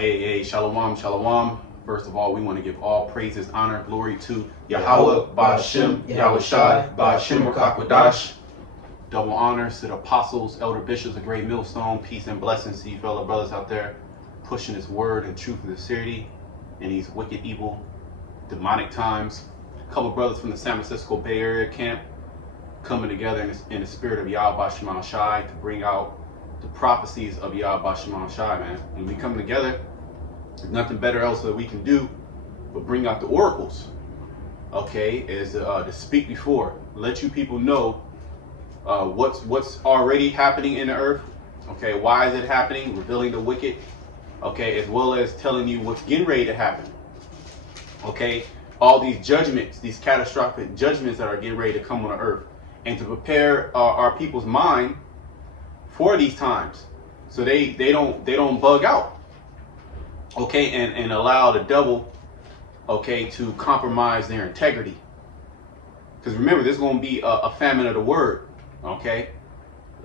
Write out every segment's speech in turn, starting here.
Hey, shalom, shalom. First of all, we want to give all praises, honor, glory to Yahweh, Ba'ashem, Yahweh Shai, Ba'ashem Rakakwadash. Double honors to the apostles, elder bishops, a great millstone. Peace and blessings to you fellow brothers out there pushing this word and truth and sincerity in these wicked, evil, demonic times. A couple brothers from the San Francisco Bay Area camp coming together in the spirit of Yahweh Ba'ashem Shai to bring out the prophecies of Yahweh Ba'ashem Shai, man. When we come together, there's nothing better else that we can do but bring out the oracles, okay, is to speak before, let you people know what's already happening in the earth, okay, why is it happening, revealing the wicked, okay, as well as telling you what's getting ready to happen, okay, all these judgments, these catastrophic judgments that are getting ready to come on the earth, and to prepare our people's mind for these times, so they don't bug out, okay, and allow the devil, okay, to compromise their integrity. Because remember, there's going to be a famine of the word, okay.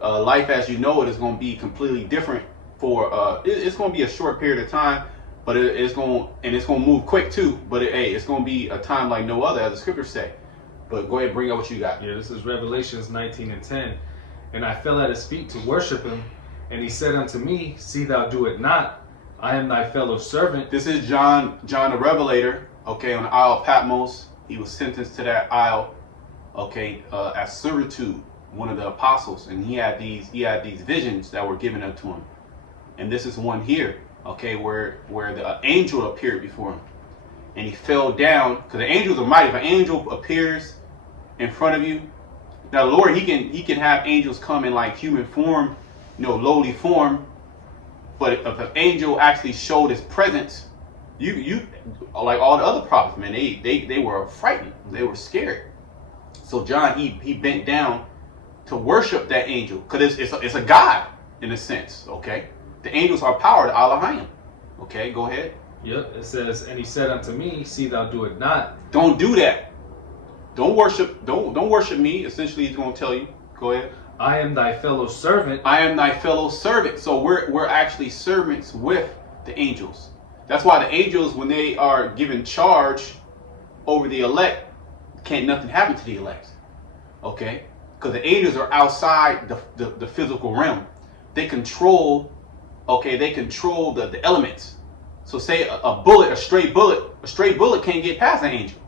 Life as you know it is going to be completely different for it's going to be a short period of time, but it's going to move quick too. But it's going to be a time like no other, as the scriptures say. But go ahead, bring out what you got. Yeah, this is Revelations 19:10. And I fell at his feet to worship him, and he said unto me, See thou do it not. I am thy fellow servant. This is John the Revelator, okay, on the Isle of Patmos. He was sentenced to that isle, okay, as servitude, one of the apostles, and he had these visions that were given up to him. And this is one here, okay, where the angel appeared before him, and he fell down, because the angels are mighty. If an angel appears in front of you, now the Lord, he can have angels come in like human form, lowly form. But if an angel actually showed his presence, you like all the other prophets, man, they were frightened, they were scared. So John, he bent down to worship that angel, because it's a god in a sense, okay. The angels are powered, Elohim. Okay, go ahead. Yep, it says, and he said unto me, See thou do it not. Don't do that. Don't worship me. Essentially, he's going to tell you. Go ahead. I am thy fellow servant. I am thy fellow servant. So we're actually servants with the angels. That's why the angels, when they are given charge over the elect, can't nothing happen to the elect. Okay? Because the angels are outside the physical realm. They control, okay, the elements. So say a stray bullet can't get past an angel.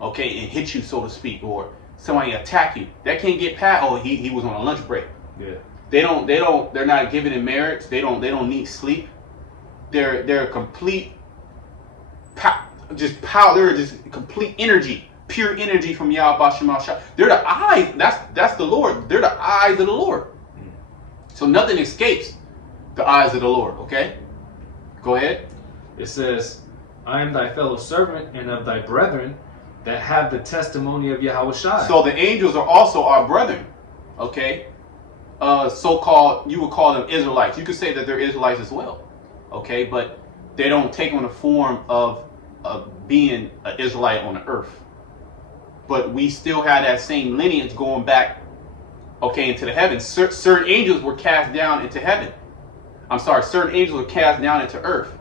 Okay, and hit you, so to speak, or somebody attack you. That can't get past. Oh, he was on a lunch break. Yeah. They're not given in marriage. They don't need sleep. They're complete they're just complete energy, pure energy from Yahweh Ba'ashem Shai. They're the eyes. That's the Lord. They're the eyes of the Lord. So nothing escapes the eyes of the Lord. Okay, go ahead. It says, I am thy fellow servant and of thy brethren that have the testimony of Yahweh Shai. So the angels are also our brethren, okay? So-called, you would call them Israelites. You could say that they're Israelites as well, okay? But they don't take on the form of being an Israelite on the earth. But we still have that same lineage going back, okay, into the heavens. Certain angels were cast down into heaven. Certain angels were cast down into earth.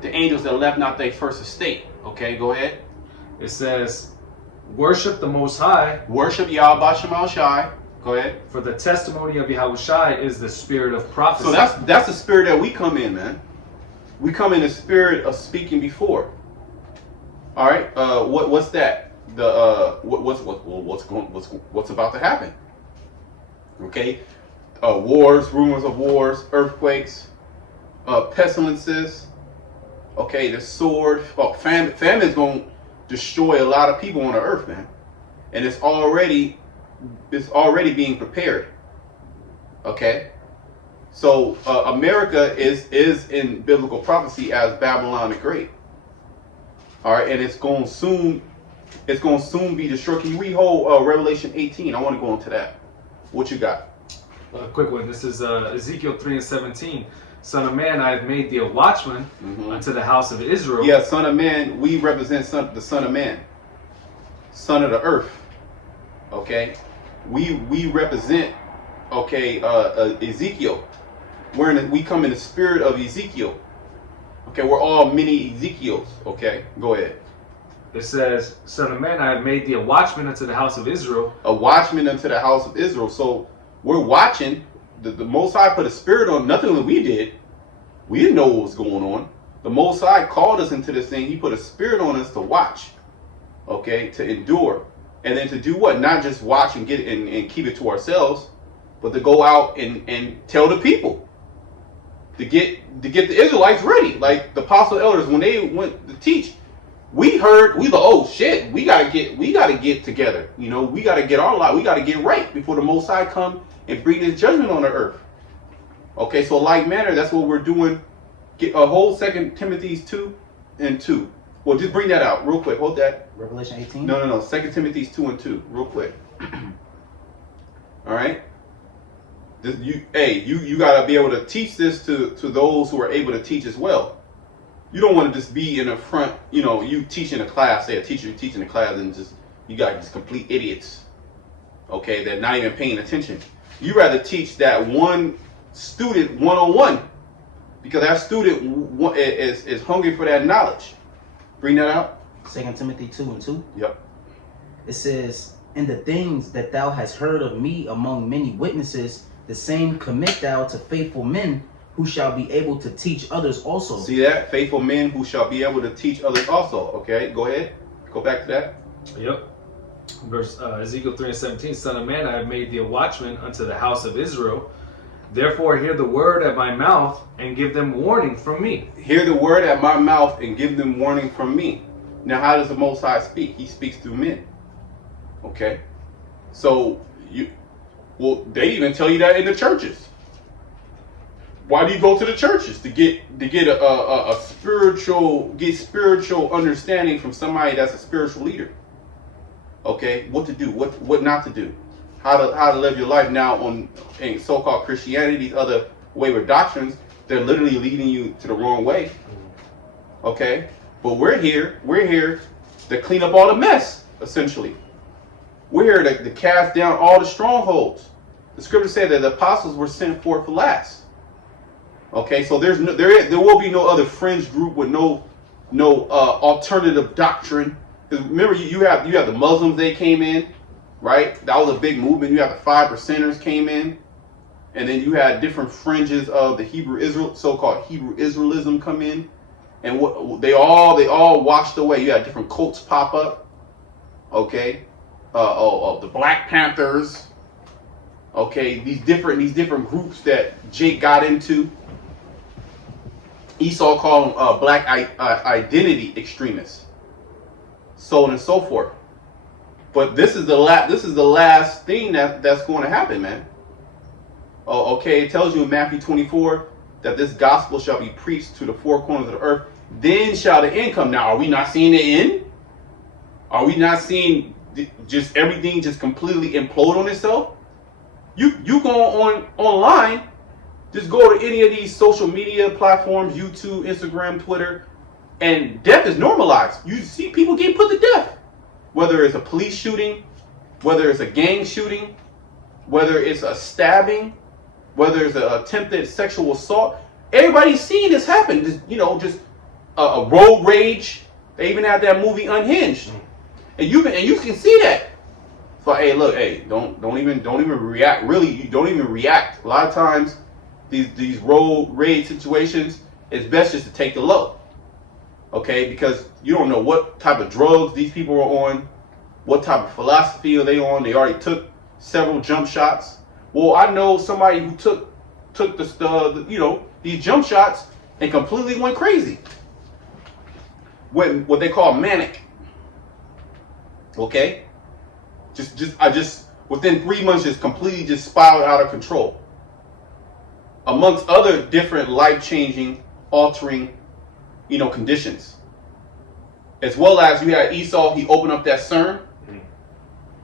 The angels that left not their first estate, okay? Go ahead. It says, worship the Most High. Worship Yahweh Ba'ashem Shai. Go ahead. For the testimony of Yahweh Shai is the spirit of prophecy. So that's the spirit that we come in, man. We come in the spirit of speaking before. All right. What's that? What's about to happen? Okay. Wars, rumors of wars, earthquakes, pestilences. Okay, the sword. Famine is going to destroy a lot of people on the earth, man, and it's already being prepared. Okay, so America is in biblical prophecy as Babylon the Great. All right, and it's going to soon be destroyed. Can you read whole Revelation 18? I want to go into that. What you got? Quick one. This is Ezekiel 3:17. Son of man, I have made thee a watchman unto the house of Israel. Yeah, son of man, we represent the son of man, son of the earth. Okay, we represent, okay, Ezekiel. We come in the spirit of Ezekiel. Okay, we're all mini Ezekiels. Okay, go ahead. It says, Son of man, I have made thee a watchman unto the house of Israel. A watchman unto the house of Israel. So we're watching. The Most High put a spirit on, nothing that we did. We didn't know what was going on. The Most High called us into this thing. He put a spirit on us to watch, okay, to endure. And then to do what? Not just watch and get and keep it to ourselves, but to go out and tell the people. To get the Israelites ready. Like the apostle elders, when they went to teach, we like, oh shit, we gotta get together. You know, we gotta get our life, we gotta get right before the Most High come and bring his judgment on the earth. Okay, so like manner, that's what we're doing. Get a whole 2 Timothy 2 and 2. Well, just bring that out real quick. Hold that. Revelation 18? No. 2 Timothy 2 and 2, real quick. All right. You gotta be able to teach this to those who are able to teach as well. You don't want to just be in the front, you know, you teaching a class, say a teacher teaching a class, and just you got these complete idiots. Okay, they're not even paying attention. You rather teach that one student one-on-one, because that student is hungry for that knowledge. Bring that out. 2 Timothy 2 and 2. Yep. It says, and the things that thou hast heard of me among many witnesses, the same commit thou to faithful men who shall be able to teach others also. See that? Faithful men who shall be able to teach others also. Okay, go ahead. Go back to that. Yep. Verse Ezekiel 3 and 17, Son of man, I have made thee a watchman unto the house of Israel. Therefore hear the word at my mouth and give them warning from me. Hear the word at my mouth and give them warning from me. Now, how does the Most High speak? He speaks through men. Okay, so they even tell you that in the churches. Why do you go to the churches? To get a spiritual understanding from somebody that's a spiritual leader. Okay, what to do, what not to do, how to live your life. Now in so-called Christianity, these other wayward doctrines, they're literally leading you to the wrong way. Okay, but we're here to clean up all the mess. Essentially, we're here to cast down all the strongholds. The scripture said that the apostles were sent forth for last. Okay, so there will be no other fringe group with no alternative doctrine. Because remember, you have the Muslims, they came in, right? That was a big movement. You have the 5%ers came in, and then you had different fringes of the so-called Hebrew Israelism come in, and they all washed away. You had different cults pop up. Okay, the Black Panthers. Okay, these different groups that Jake got into. Esau called them black identity extremists, so on and so forth. But this is the last thing that's going to happen, man. Oh, okay, it tells you in Matthew 24 that this gospel shall be preached to the four corners of the earth. Then shall the end come. Now, are we not seeing the end? Are we not seeing just everything just completely implode on itself? You go online. Just go to any of these social media platforms, YouTube, Instagram, Twitter, and death is normalized. You see people getting put to death. Whether it's a police shooting, whether it's a gang shooting, whether it's a stabbing, whether it's an attempted sexual assault. Everybody's seeing this happen. Just a road rage. They even have that movie Unhinged. And you can see that. So don't even react. Really, you don't even react. A lot of times these road rage situations, it's best just to take the low. Okay, because you don't know what type of drugs these people are on, what type of philosophy are they on. They already took several jump shots. Well, I know somebody who took these jump shots and completely went crazy. What they call manic. Okay, just within 3 months, just completely just spiraled out of control. Amongst other different life-changing, altering, conditions. As well as you had Esau, he opened up that CERN.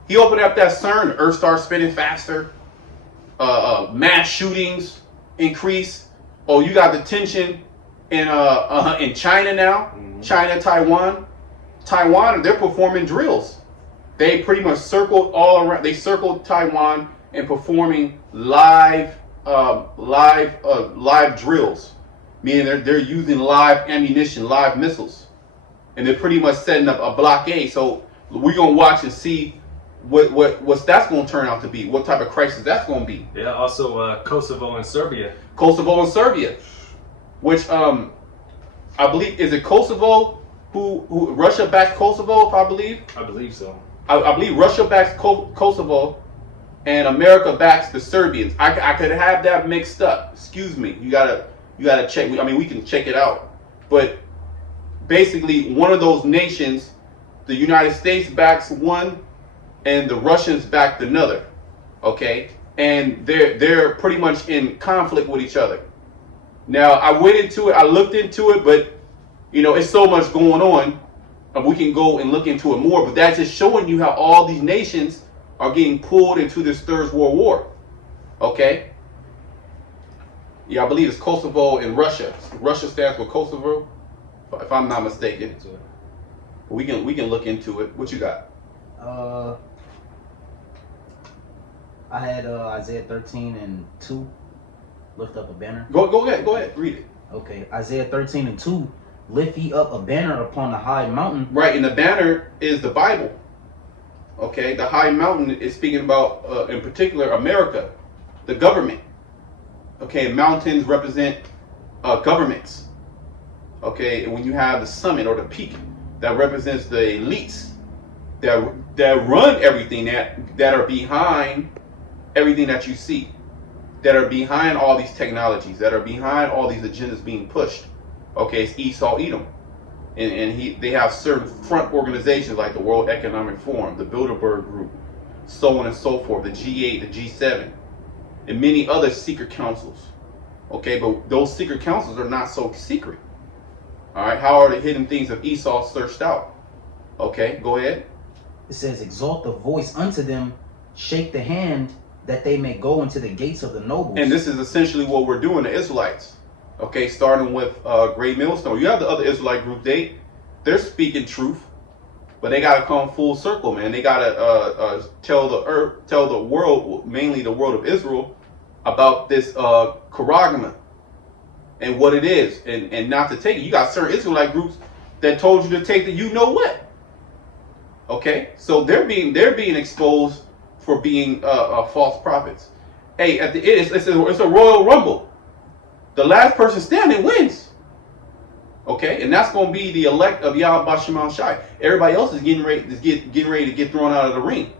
He opened up that CERN, the earth started spinning faster. Mass shootings increase. Oh, you got the tension in China now. China, Taiwan. They're performing drills. They pretty much circled all around. They circled Taiwan and performing live drills, meaning they're using live ammunition, live missiles, and they're pretty much setting up a blockade. So we're gonna watch and see what's that's gonna turn out to be, what type of crisis that's gonna be. Yeah, also Kosovo and Serbia. Kosovo and Serbia, which I believe, is it Kosovo who Russia backs Kosovo, if I believe. I believe so. I believe Russia backs Kosovo, and America backs the Serbians. I could have that mixed up. Excuse me. You gotta check. I mean, we can check it out. But basically, one of those nations, the United States backs one, and the Russians backed another. Okay, and they're pretty much in conflict with each other. Now, I went into it. I looked into it, but it's so much going on. We can go and look into it more, but that's just showing you how all these nations are getting pulled into this Third World War. Okay? Yeah, I believe it's Kosovo and Russia. Russia stands for Kosovo, if I'm not mistaken. We can look into it. What you got? I had Isaiah 13:2. Lift up a banner. Go ahead, read it. Okay, Isaiah 13:2. Lift ye up a banner upon the high mountain. Right, and the banner is the Bible. Okay, the high mountain is speaking about, in particular, America, the government. Okay, mountains represent governments. Okay, and when you have the summit or the peak, that represents the elites that run everything, that are behind everything that you see, that are behind all these technologies, that are behind all these agendas being pushed. Okay, it's Esau, Edom, and they have certain front organizations like the World Economic Forum, the Bilderberg Group, so on and so forth, the G8, the G7, and many other secret councils. Okay, but those secret councils are not so secret. All right, how are the hidden things of Esau searched out? Okay, go ahead. It says, exalt the voice unto them, shake the hand, that they may go into the gates of the nobles. And this is essentially what we're doing, the Israelites. Okay, starting with Great Millstone. You have the other Israelite group. They're speaking truth, but they got to come full circle, man. They got to tell the world, mainly the world of Israel, about this charagma and what it is, and not to take it. You got certain Israelite groups that told you to take the you know what. Okay, so they're being exposed for being false prophets. Hey, at the end, it's a Royal Rumble. The last person standing wins. Okay, and that's going to be the elect of Yahweh Bashim Shai. Everybody else is getting ready to get thrown out of the ring.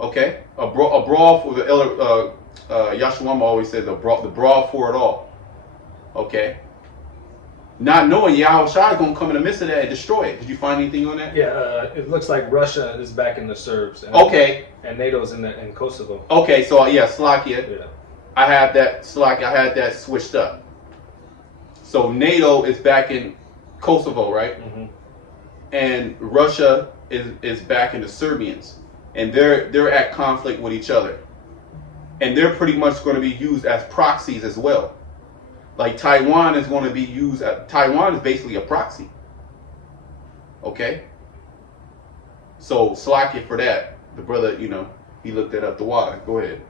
Okay, a brawl for the elder. Yahshua always said the brawl for it all. Okay, not knowing Yahweh Shai is going to come in the midst of that and destroy it. Did you find anything on that? Yeah, it looks like Russia is backing the Serbs. And, okay, and NATO's in Kosovo. Okay, so yeah, Slovakia. Yeah. I had that switched up. So NATO is backing Kosovo, right? Mm-hmm. And Russia is backing the Serbians, and they're at conflict with each other, and they're pretty much going to be used as proxies as well. Like Taiwan is going to be used. Taiwan is basically a proxy. Okay. So Slovakia for that. The brother, he looked that up the water. Go ahead.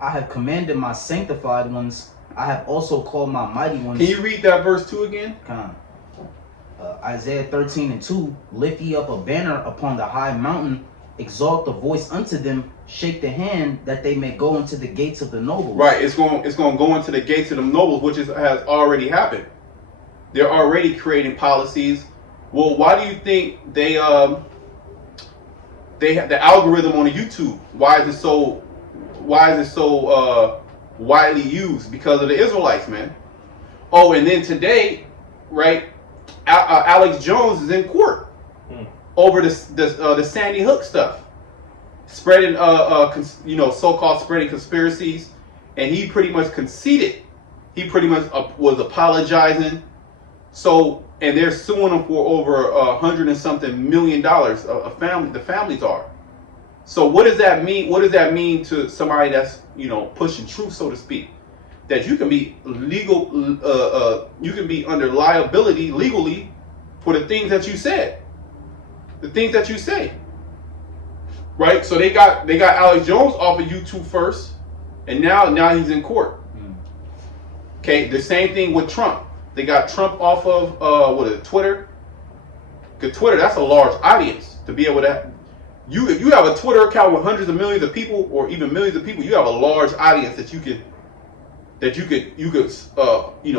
I have commanded my sanctified ones. I have also called my mighty ones. Can you read that verse 2 again? Isaiah 13:2. Lift ye up a banner upon the high mountain. Exalt the voice unto them. Shake the hand, that they may go into the gates of the nobles. Right. It's going to go into the gates of the nobles, which has already happened. They're already creating policies. Well, why do you think they have the algorithm on the YouTube? Why is it so widely used? Because of the Israelites, man. Oh, and then today, right? Alex Jones is in court over the Sandy Hook stuff, spreading so-called spreading conspiracies, and he pretty much conceded. He pretty much was apologizing. So, and they're suing him for over $100 and something million. The families are. So what does that mean? What does that mean to somebody that's pushing truth, so to speak? That you can be you can be under liability legally for the things that you said, the things that you say. Right? So they got Alex Jones off of YouTube first, and now he's in court. Okay, the same thing with Trump. They got Trump off of what is it, Twitter? Because Twitter, that's a large audience to be able to. If you have a Twitter account with hundreds of millions of people, or even millions of people, you have a large audience that you could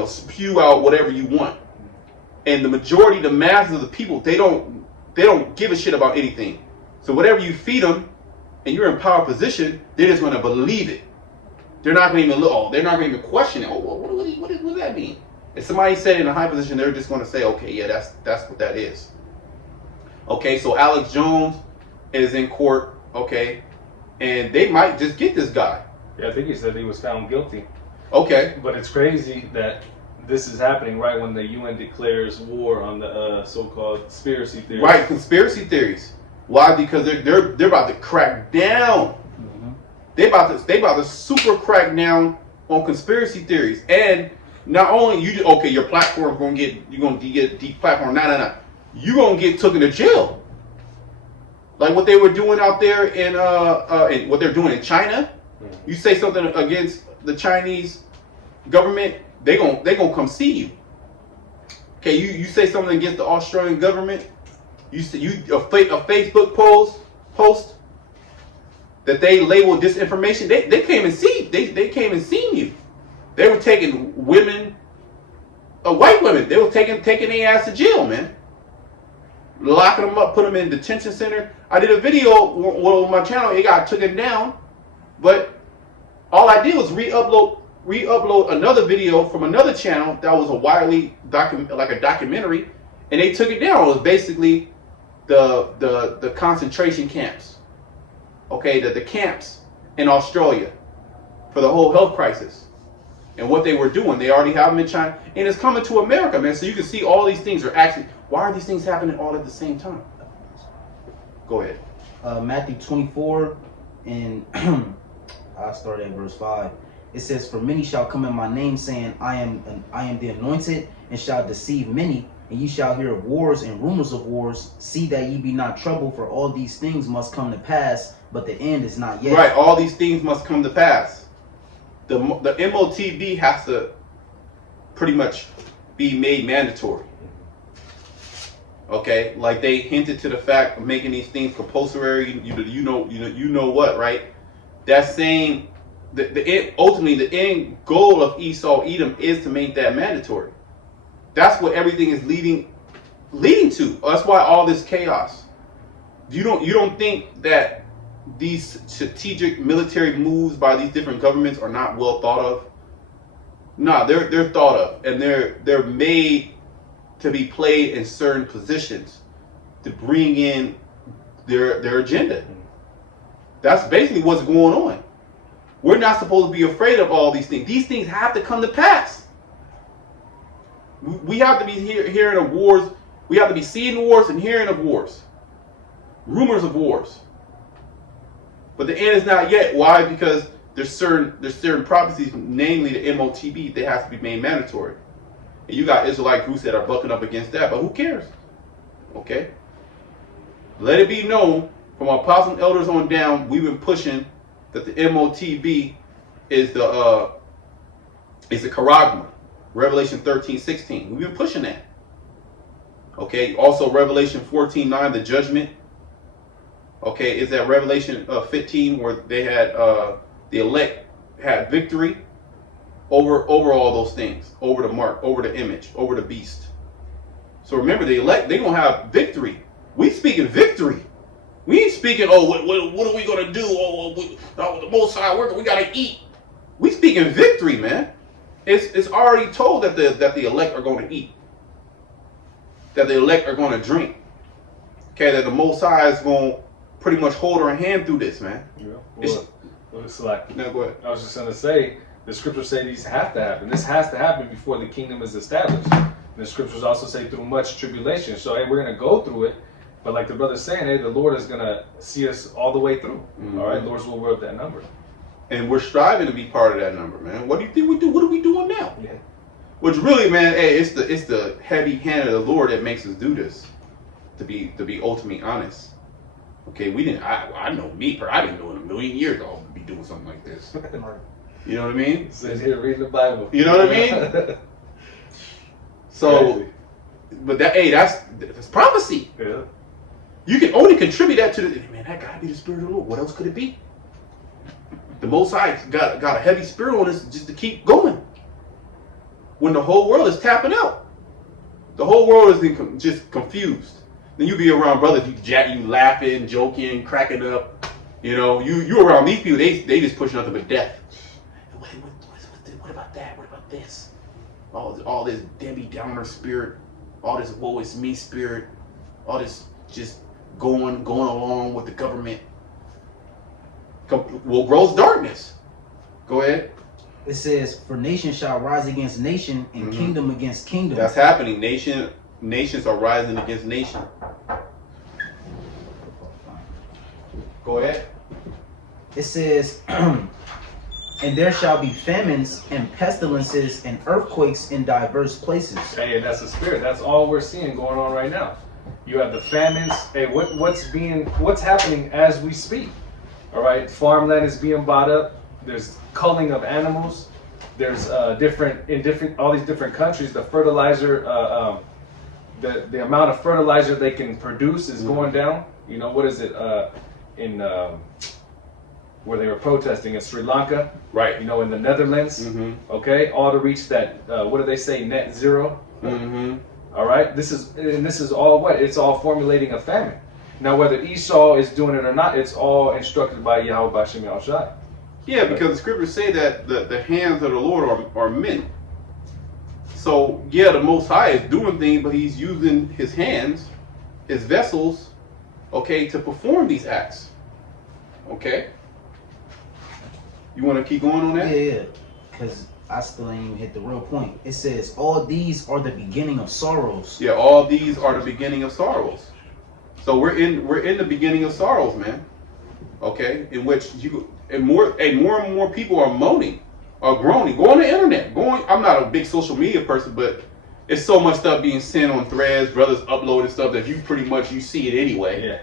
spew out whatever you want. And the majority, the masses of the people, they don't give a shit about anything. So whatever you feed them, and you're in power position, they're just going to believe it. They're not going to even look. Oh, they're not going to even question it. Oh, what does that mean? If somebody said it in a high position, they're just going to say, okay, yeah, that's what that is. Okay, so Alex Jones is in court. Okay, and they might just get this guy. Yeah, I think he said he was found guilty. Okay, But it's crazy that this is happening right when the UN declares war on the so-called conspiracy theories. right, conspiracy theories. Why? Because they're about to crack down. They about to super crack down on conspiracy theories. And not only your platform's gonna get deplatformed. No. You're gonna get taken to jail. Like what they were doing out there in what they're doing in China. You say something against the Chinese government, they gonna come see you. Okay, you say something against the Australian government, a Facebook post that they labeled disinformation, they came and see, they came and seen you. They were taking women, white women, they were taking their ass to jail, man. Locking them up, put them in detention center. I did a video on my channel, it got taken down, but all I did was re-upload another video from another channel that was a widely documentary, and they took it down. It was basically the concentration camps. Okay, the camps in Australia for the whole health crisis. And what they were doing, they already have them in China, and it's coming to America, man. So you can see all these things are actually, why are these things happening all at the same time? Go ahead. Matthew 24, and I'll start at verse 5. It says, "For many shall come in my name, saying, I am the anointed, and shall deceive many. And ye shall hear of wars and rumors of wars. See that ye be not troubled, for all these things must come to pass, but the end is not yet." Right, all these things must come to pass. The MOTB has to pretty much be made mandatory. Okay, like they hinted to the fact of making these things compulsory. You know what, right? That's saying ultimately the end goal of Esau Edom is to make that mandatory. That's what everything is leading to. That's why all this chaos. You don't think that these strategic military moves by these different governments are not well thought of? No, they're thought of, and they're made to be played in certain positions to bring in their agenda. That's basically what's going on. We're not supposed to be afraid of all these things. These things have to come to pass. We have to be hearing of wars. We have to be seeing wars and hearing of wars. Rumors of wars. But the end is not yet. Why? Because there's certain prophecies, namely the MOTB, they have to be made mandatory. And you got Israelite groups that are bucking up against that, but who cares? Okay? Let it be known from our apostles and elders on down, we've been pushing that the MOTB is the charagma. Revelation 13:16. We've been pushing that. Okay, also Revelation 14:9, the judgment. Okay, is that Revelation 15 where they had the elect had victory over all those things, over the mark, over the image, over the beast. So remember, the elect, they're gonna have victory. We speaking victory. We ain't speaking, what are we gonna do? The Most High worker, we gotta eat. We speaking victory, man. It's already told that the elect are going to eat, that the elect are going to drink. Okay, that the Most High is going to pretty much hold our hand through this, man. Yeah. Well, it's like, no, go ahead. I was just going to say, the scriptures say these have to happen. This has to happen before the kingdom is established. And the scriptures also say through much tribulation. So hey, we're going to go through it. But like the brother's saying, hey, the Lord is going to see us all the way through. Mm-hmm. All right, Lord's will work that number. And we're striving to be part of that number, man. What do you think we do? What are we doing now? Yeah. Which really, man, hey, it's the heavy hand of the Lord that makes us do this. To be ultimately honest. Okay, we didn't. I know me, I didn't know in a million years I'll be doing something like this. You know what I mean? Sitting here reading the Bible. You know what I mean? So, Crazy. but that's prophecy. Yeah. You can only contribute that to the man. That gotta be the Spirit of the Lord. What else could it be? The Most High got a heavy spirit on us just to keep going. When the whole world is tapping out, the whole world is just confused. Then you be around brothers, you laughing, joking, cracking up. You know, you around these people, they just push nothing but death. What about that? What about this? All this Debbie Downer spirit, all this woe is me spirit, all this just going along with the government. Will grows darkness. Go ahead. It says, "For nation shall rise against nation, and kingdom against kingdom." That's happening. Nations are rising against nation. Go ahead. It says, "And there shall be famines and pestilences and earthquakes in diverse places." Hey, and that's the spirit. That's all we're seeing going on right now. You have the famines. Hey, what's happening as we speak? All right, farmland is being bought up. There's culling of animals. There's all these different countries. The fertilizer, the amount of fertilizer they can produce is going down. You know, what is it in where they were protesting in Sri Lanka? Right. You know, in the Netherlands. Okay, all to reach that. What do they say? Net zero. All right. This is all what? It's all formulating a famine. Now, whether Esau is doing it or not, it's all instructed by Yahweh Bashem Yahushai. Yeah, because the scriptures say that the hands of the Lord are men. So, yeah, the Most High is doing things, but he's using his hands, his vessels, okay, to perform these acts. Okay? You want to keep going on that? Yeah, because I still ain't even hit the real point. It says, "All these are the beginning of sorrows." Yeah, all these are the beginning of sorrows. So we're in the beginning of sorrows, man. Okay, in which more and more people are moaning, are groaning. Go on the internet. I'm not a big social media person, but it's so much stuff being sent on threads, brothers uploading stuff that you see it anyway. Yeah.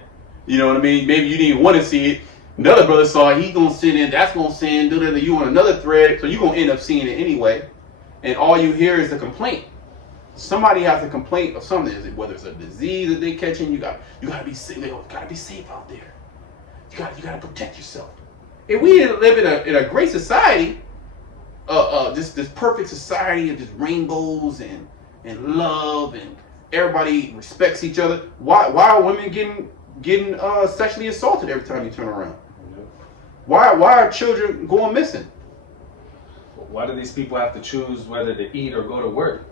You know what I mean? Maybe you didn't even want to see it. Another brother saw it, he gonna send it, that's gonna send, you on another thread, so you're gonna end up seeing it anyway. And all you hear is a complaint. Somebody has a complaint of something, whether it's a disease that they catching, you gotta be safe. You gotta be safe out there. You gotta protect yourself. And we live in a great society, just this perfect society of just rainbows and love, and everybody respects each other. Why are women getting sexually assaulted every time you turn around? Why are children going missing? Why do these people have to choose whether to eat or go to work?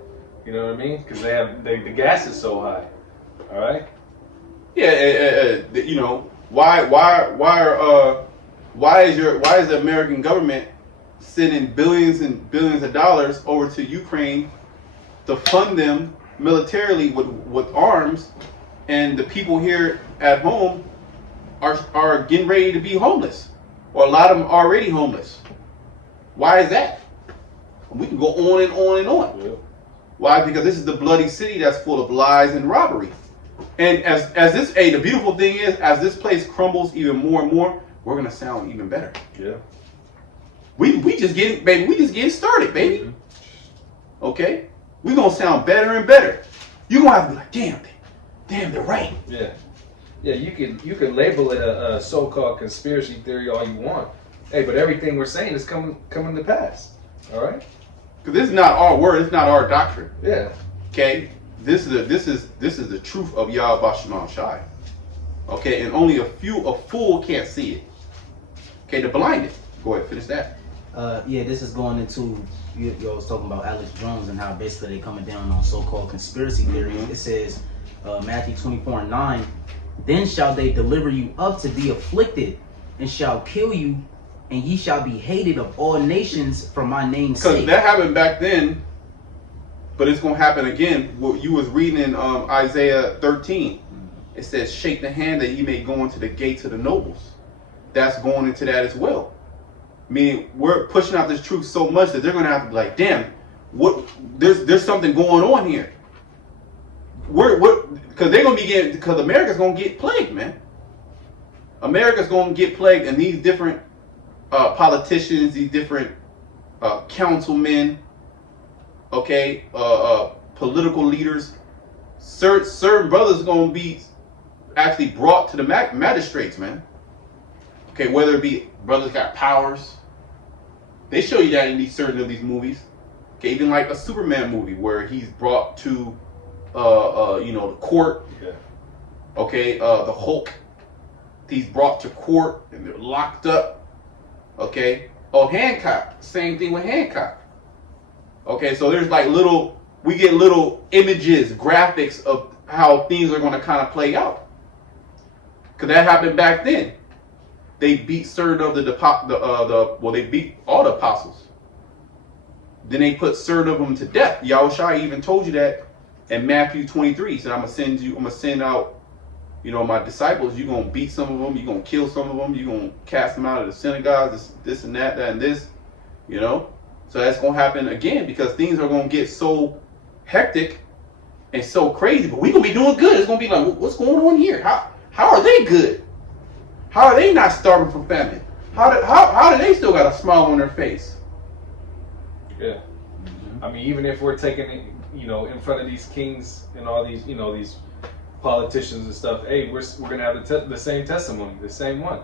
You know what I mean? Because the gas is so high. All right. Yeah, you know, why is the American government sending billions and billions of dollars over to Ukraine to fund them militarily with arms, and the people here at home are getting ready to be homeless, or a lot of them are already homeless? Why is that? We can go on and on and on. Yeah. Why? Because this is the bloody city that's full of lies and robbery. And as this, the beautiful thing is, as this place crumbles even more and more, we're gonna sound even better. Yeah. We just getting started, baby. Okay, we gonna sound better and better. You gonna have to be like, damn, they're right. Yeah. Yeah. You can label it a so-called conspiracy theory all you want. Hey, but everything we're saying is coming to pass. All right. Because this is not our word. It's not our doctrine. Yeah. Okay. This is the truth of Yahweh Bashem Shai. Okay, and only a fool can't see it. Okay, the blinded. Go ahead, finish that. Yeah, this is going into, you was talking about Alex Jones and how basically they're coming down on so-called conspiracy theories. It says, Matthew 24:9, "Then shall they deliver you up to be afflicted, and shall kill you, and ye shall be hated of all nations for my name's Because sake." that happened back then, but it's going to happen again. What you was reading in Isaiah 13, it says, "Shake the hand that ye may go into the gates of the nobles." That's going into that as well. Meaning we're pushing out this truth so much that they're going to have to be like, damn, there's something going on here. Because they're going to be because America's going to get plagued, man. America's going to get plagued, and these different politicians, these different councilmen, okay, political leaders, certain brothers are gonna be actually brought to the magistrates, man. Okay, whether it be brothers got powers, they show you that in these certain of these movies. Okay, even like a Superman movie where he's brought to, the court. Yeah. Okay, the Hulk, he's brought to court and they're locked up. Okay. Oh, Hancock, same thing with Hancock. Okay, so there's like we get little images, graphics of how things are going to kind of play out. Because that happened back then. They beat certain of they beat all the apostles. Then they put certain of them to death. Yahushua even told you that in Matthew 23. He said, I'm going to send out, my disciples. You're going to beat some of them. You're going to kill some of them. You're going to cast them out of the synagogues, this and that and this, So that's going to happen again because things are going to get so hectic and so crazy. But we're going to be doing good. It's going to be like, what's going on here? How are they good? How are they not starving from famine? How do they still got a smile on their face? Yeah. I mean, even if we're taking it, in front of these kings and all these, these politicians and stuff, hey, we're gonna have the same testimony, the same one,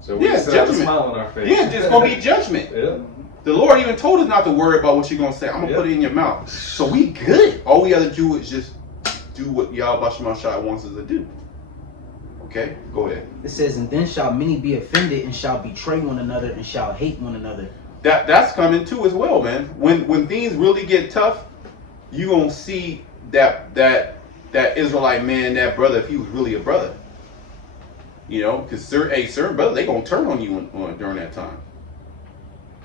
So we still have a smile on our face. Yeah, there's gonna be judgment. Yeah. The Lord even told us not to worry about what you're gonna say. I'm gonna put it in your mouth. So we good. All we gotta do is just do what Yahweh Shai wants us to do. Okay, go ahead. It says, and then shall many be offended and shall betray one another and shall hate one another. That's coming too as well, man. When things really get tough, you gonna see that Israelite man, that brother, if he was really a brother. Because certain brothers, they gonna turn on you during that time.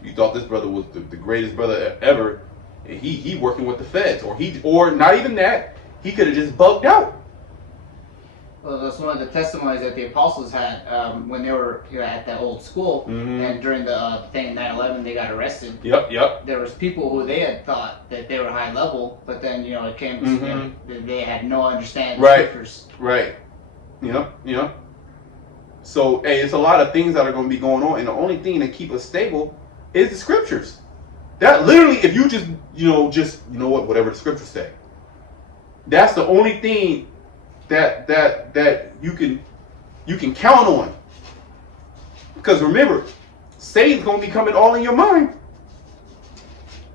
You thought this brother was the greatest brother ever, and he working with the feds, or not even that, he could have just bugged out. Well, that's one of the testimonies that the apostles had when they were at that old school, and during the thing in 9/11, they got arrested. Yep. There was people who they had thought that they were high level, but then it came to they had no understanding of scriptures. Right. Yep. So, hey, it's a lot of things that are going to be going on, and the only thing to keep us stable is the scriptures. That literally, if you just whatever the scriptures say, that's the only thing that you can count on. Because remember, Satan's gonna be coming all in your mind.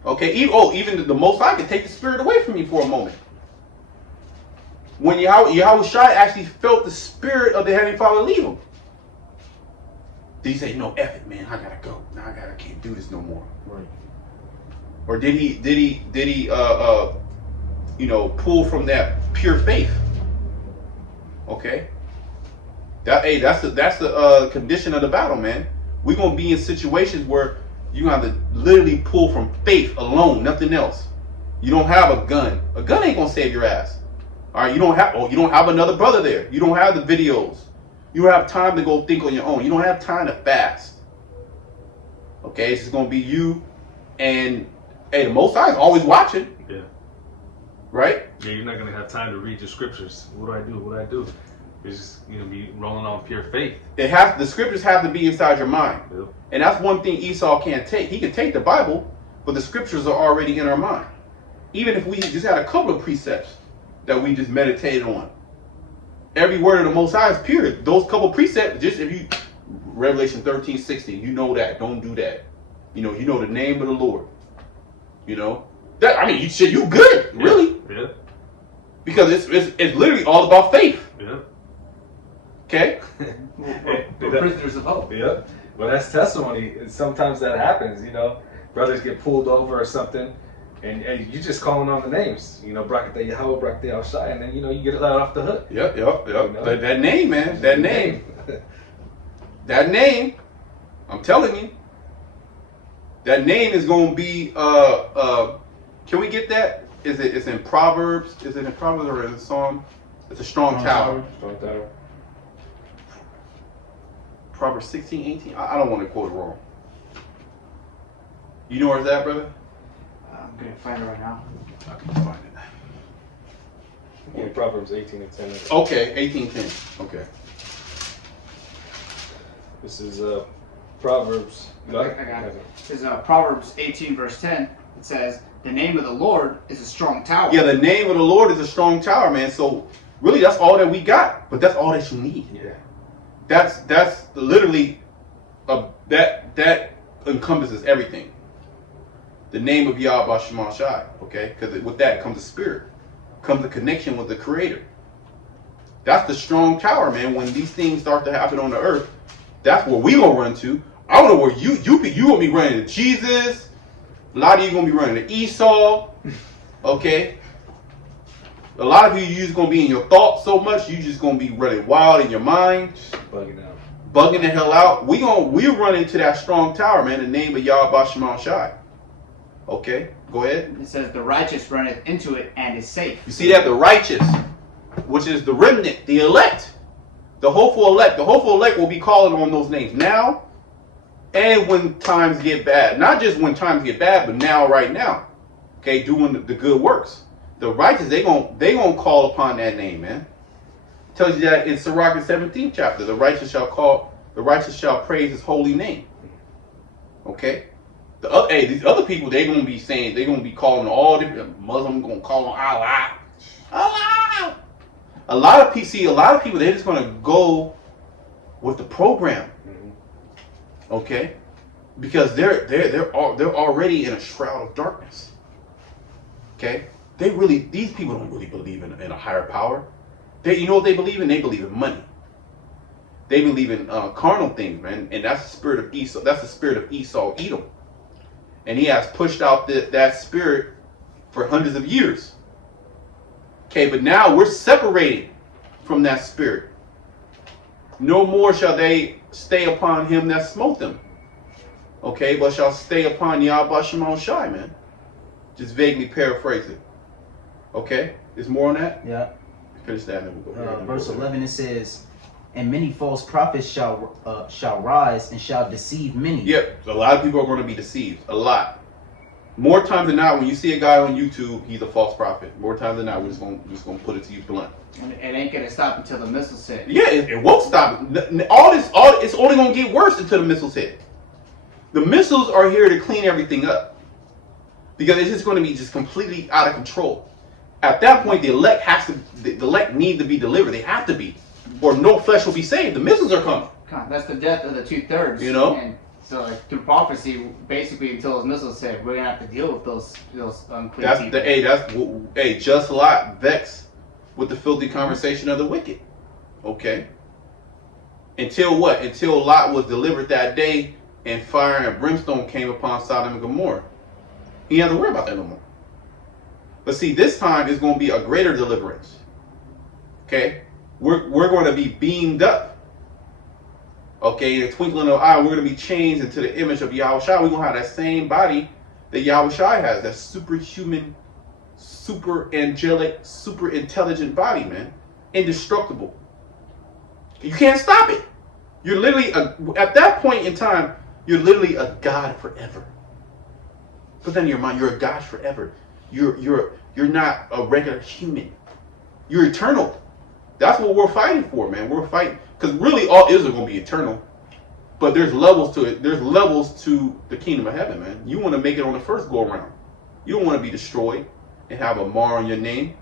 Okay, even the Most High can take the spirit away from you for a moment. When Yahushua actually felt the spirit of the Heavenly Father leave him, did he say, "No, F it, man, I gotta go. Now I can't do this no more"? Right. Or did he pull from that pure faith? Okay. That's the condition of the battle, man. We're gonna be in situations where you have to literally pull from faith alone, nothing else. You don't have a gun. A gun ain't gonna save your ass. All right. You don't have another brother there. You don't have the videos. You don't have time to go think on your own. You don't have time to fast. Okay. It's just gonna be you and the Most High is always watching. Yeah. Right? Yeah, you're not gonna have time to read the scriptures. What do I do? What do I do? It's just be rolling on pure faith. The scriptures have to be inside your mind. Yep. And that's one thing Esau can't take. He can take the Bible, but the scriptures are already in our mind. Even if we just had a couple of precepts that we just meditated on. Every word of the Most High is pure. Those couple of precepts, just if you Revelation 13:16, you know that. Don't do that. You know the name of the Lord. You good, really. Yeah. Because it's literally all about faith. Yeah. Okay? We're prisoners of hope. Yeah. Well, that's testimony. And sometimes that happens, Brothers get pulled over or something, and you just calling on the names, Brakateh Yahweh, Brakateh Yahushai, and then, you get it let off the hook. Yep. That name, man. That name. That name, I'm telling you. That name is going to be, can we get that? It's in Proverbs. Is it in Proverbs or in Psalm? It's a strong tower. Strong tower. Proverbs 16:18. I don't want to quote it wrong. You know where it's at, brother? I'm gonna find it right now. I can find it. Yeah, Proverbs 18:10. Okay, 18:10. Okay. This is Proverbs. I got it. This is Proverbs 18 verse 10. It says, the name of the Lord is a strong tower. Yeah, the name of the Lord is a strong tower, man. So really, that's all that we got. But that's all that you need. Yeah. That's literally that encompasses everything. The name of Yahweh Shema Shai, okay? Because with that comes the spirit, comes the connection with the Creator. That's the strong tower, man. When these things start to happen on the earth, that's where we gonna run to. I don't know where you gonna be running to Jesus. A lot of you gonna be running to Esau, okay? A lot of you just gonna be in your thoughts so much, you just gonna be running wild in your mind, Bugging out. bugging the hell out. We're running to that strong tower, man. The name of Yahweh Shema Shai. Okay, go ahead. It says the righteous runneth into it and is safe. You see that? The righteous, which is the remnant, the elect, the hopeful elect. The hopeful elect will be calling on those names now and when times get bad. Not just when times get bad, but now, right now. Okay, doing the good works. The righteous, they gonna call upon that name, man. Tells you that in Sirach, the 17th chapter. The righteous shall praise his holy name. Okay? These other people, they're gonna be saying, they're gonna be calling all different Muslims, gonna call on Allah. Allah. A lot of people, they're just gonna go with the program. Okay? Because they're already in a shroud of darkness. Okay? These people don't really believe in a higher power. You know what they believe in? They believe in money. They believe in carnal things, man. And that's the spirit of Esau. That's the spirit of Esau, Edom. And he has pushed out that spirit for hundreds of years. Okay, but now we're separated from that spirit. No more shall they stay upon him that smote them. Okay, but shall stay upon Yahweh Shema Shai, man. Just vaguely paraphrase it. Okay, there's more on that? Yeah. Finish that and then we'll go. Verse 11, it says, and many false prophets shall rise and shall deceive many. Yep, a lot of people are going to be deceived. A lot. More times than not, when you see a guy on YouTube, he's a false prophet. More times than not, we're just gonna put it to you blunt. And it ain't gonna stop until the missiles hit. Yeah, it won't stop. It's only gonna get worse until the missiles hit. The missiles are here to clean everything up because it's just going to be just completely out of control. At that point, the elect need to be delivered. They have to be, or no flesh will be saved. The missiles are coming. That's the death of the 2/3. You know? And so like, through prophecy, basically until those missiles hit, we're gonna have to deal with those unclean people. Just Lot vexed with the filthy conversation of the wicked. Okay. Until what? Until Lot was delivered that day and fire and brimstone came upon Sodom and Gomorrah. He didn't have to worry about that no more. But see, this time is going to be a greater deliverance. Okay? We're going to be beamed up. Okay? In the twinkling of an eye, we're going to be changed into the image of Yahweh Shai. We're going to have that same body that Yahweh Shai has. That superhuman, super angelic, super intelligent body, man. Indestructible. You can't stop it. You're literally, at that point in time, you're literally a God forever. Put that in your mind. You're a God forever. You're not a regular human. You're eternal. That's what we're fighting for, man. We're fighting because really all Israel gonna be eternal. But there's levels to it. There's levels to the kingdom of heaven, man. You want to make it on the first go around. You don't want to be destroyed and have a mar on your name.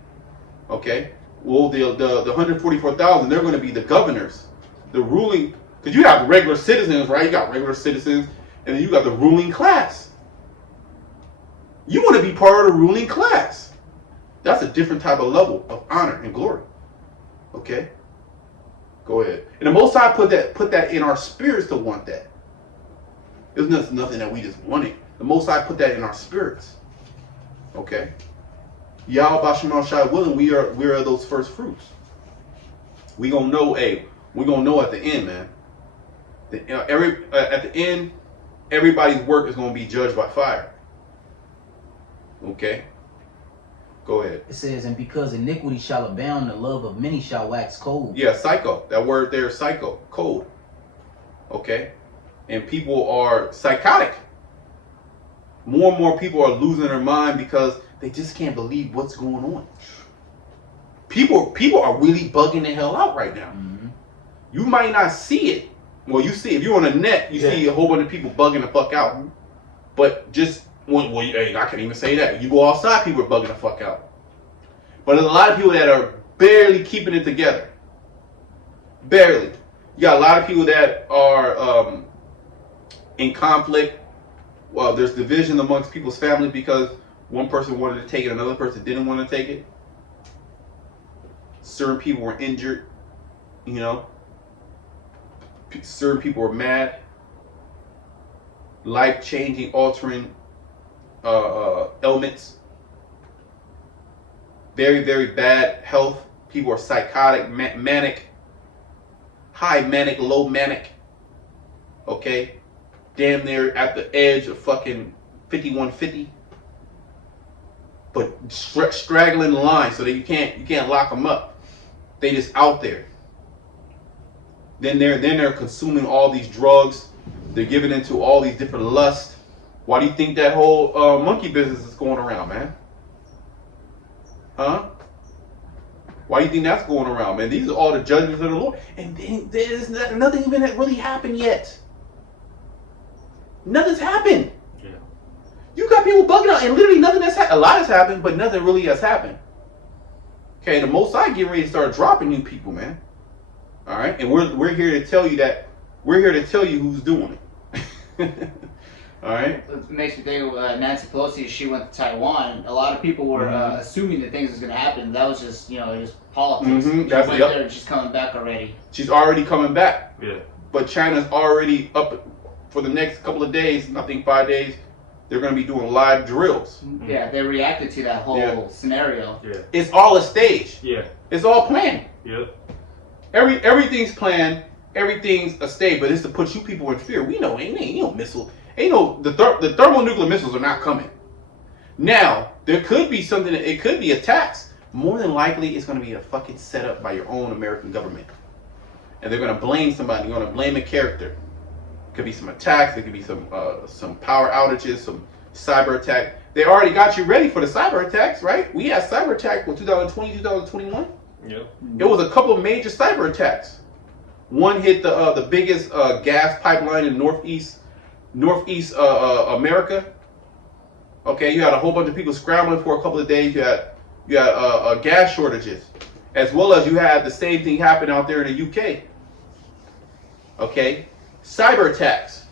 Okay. Well, the 144,000, they're going to be the governors, the ruling. Because you have the regular citizens, right? You got regular citizens, and then you got the ruling class. You want to be part of the ruling class. That's a different type of level of honor and glory. Okay? Go ahead. And the Most High put that in our spirits to want that. It was nothing that we just wanted. The Most High put that in our spirits. Okay? Yahweh Shema Shai willing, we are those first fruits. We gonna know, we're gonna know at the end, man. At the end, everybody's work is gonna be judged by fire. Okay? Go ahead. It says, and because iniquity shall abound, the love of many shall wax cold. Yeah, psycho. That word there is psycho, cold. Okay? And people are psychotic. More and more people are losing their mind because they just can't believe what's going on. People are really bugging the hell out right now. Mm-hmm. You might not see it. Well, you see, if you're on the net, you see a whole bunch of people bugging the fuck out. But just Well, hey, I can't even say that. You go outside, people are bugging the fuck out. But there's a lot of people that are barely keeping it together. Barely. You got a lot of people that are in conflict. Well, there's division amongst people's families because one person wanted to take it, another person didn't want to take it. Certain people were injured, you know. Certain people were mad. Life-changing, altering ailments. Very, very bad health. People are psychotic, manic, high manic, low manic. Okay? Damn near at the edge of fucking 5150. But straggling the line so that you can't lock them up. They just out there. Then they're consuming all these drugs. They're giving into all these different lusts. Why do you think that whole monkey business is going around, man? Huh? Why do you think that's going around, man? These are all the judgments of the Lord. And there's nothing even that really happened yet. Nothing's happened. Yeah. You got people bugging out, and literally nothing has happened. A lot has happened, but nothing really has happened. Okay, the Most High getting ready to start dropping new people, man. All right, and we're here to tell you that we're here to tell you who's doing it. All right. It makes me think of Nancy Pelosi. She went to Taiwan. A lot of people were assuming that things was going to happen. That was just, just politics. Mm-hmm. She went there and she's coming back already. She's already coming back. Yeah. But China's already up for the next couple of days. I think 5 days. They're going to be doing live drills. Yeah, they reacted to that whole scenario. Yeah. It's all a stage. Yeah. It's all planned. Yep. Everything's planned. Everything's a stage, but it's to put you people in fear. We know ain't no missile. Ain't no the thermonuclear missiles are not coming. Now there could be something. It could be attacks. More than likely, it's going to be a fucking setup by your own American government, and they're going to blame somebody. You're going to blame a character. Could be some attacks. There could be some power outages, some cyber attack. They already got you ready for the cyber attacks, right? We had cyber attack for 2020, 2021. Yep. It was a couple of major cyber attacks. One hit the biggest gas pipeline in northeast America. Okay, you had a whole bunch of people scrambling for a couple of days. You had gas shortages, as well as you had the same thing happen out there in the UK. Okay, cyber attacks.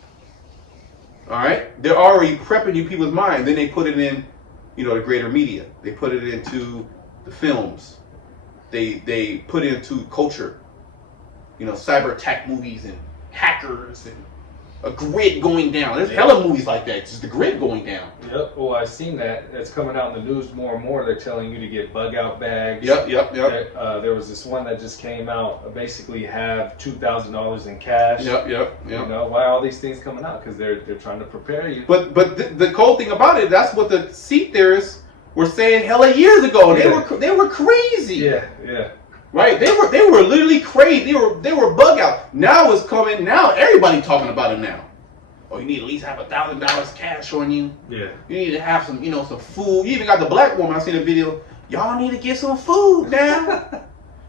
All right, they're already prepping you people's mind. Then they put it in, the greater media. They put it into the films. They put it into culture. Cyber attack movies and hackers and a grid going down. There's hella movies like that. Just the grid going down. Yep. Oh, I've seen that. It's coming out in the news more and more. They're telling you to get bug out bags. Yep. There was this one that just came out. Basically, have $2,000 in cash. Yep. Why are all these things coming out? Because they're trying to prepare you. But the cool thing about it, that's what the seat theorists were saying hella years ago. They were crazy. Yeah. Right? They were literally crazy. They were bug out. Now it's coming. Now everybody talking about it now. Oh, you need to at least have $1,000 cash on you. Yeah. You need to have some, some food. You even got the black woman. I seen a video. Y'all need to get some food now.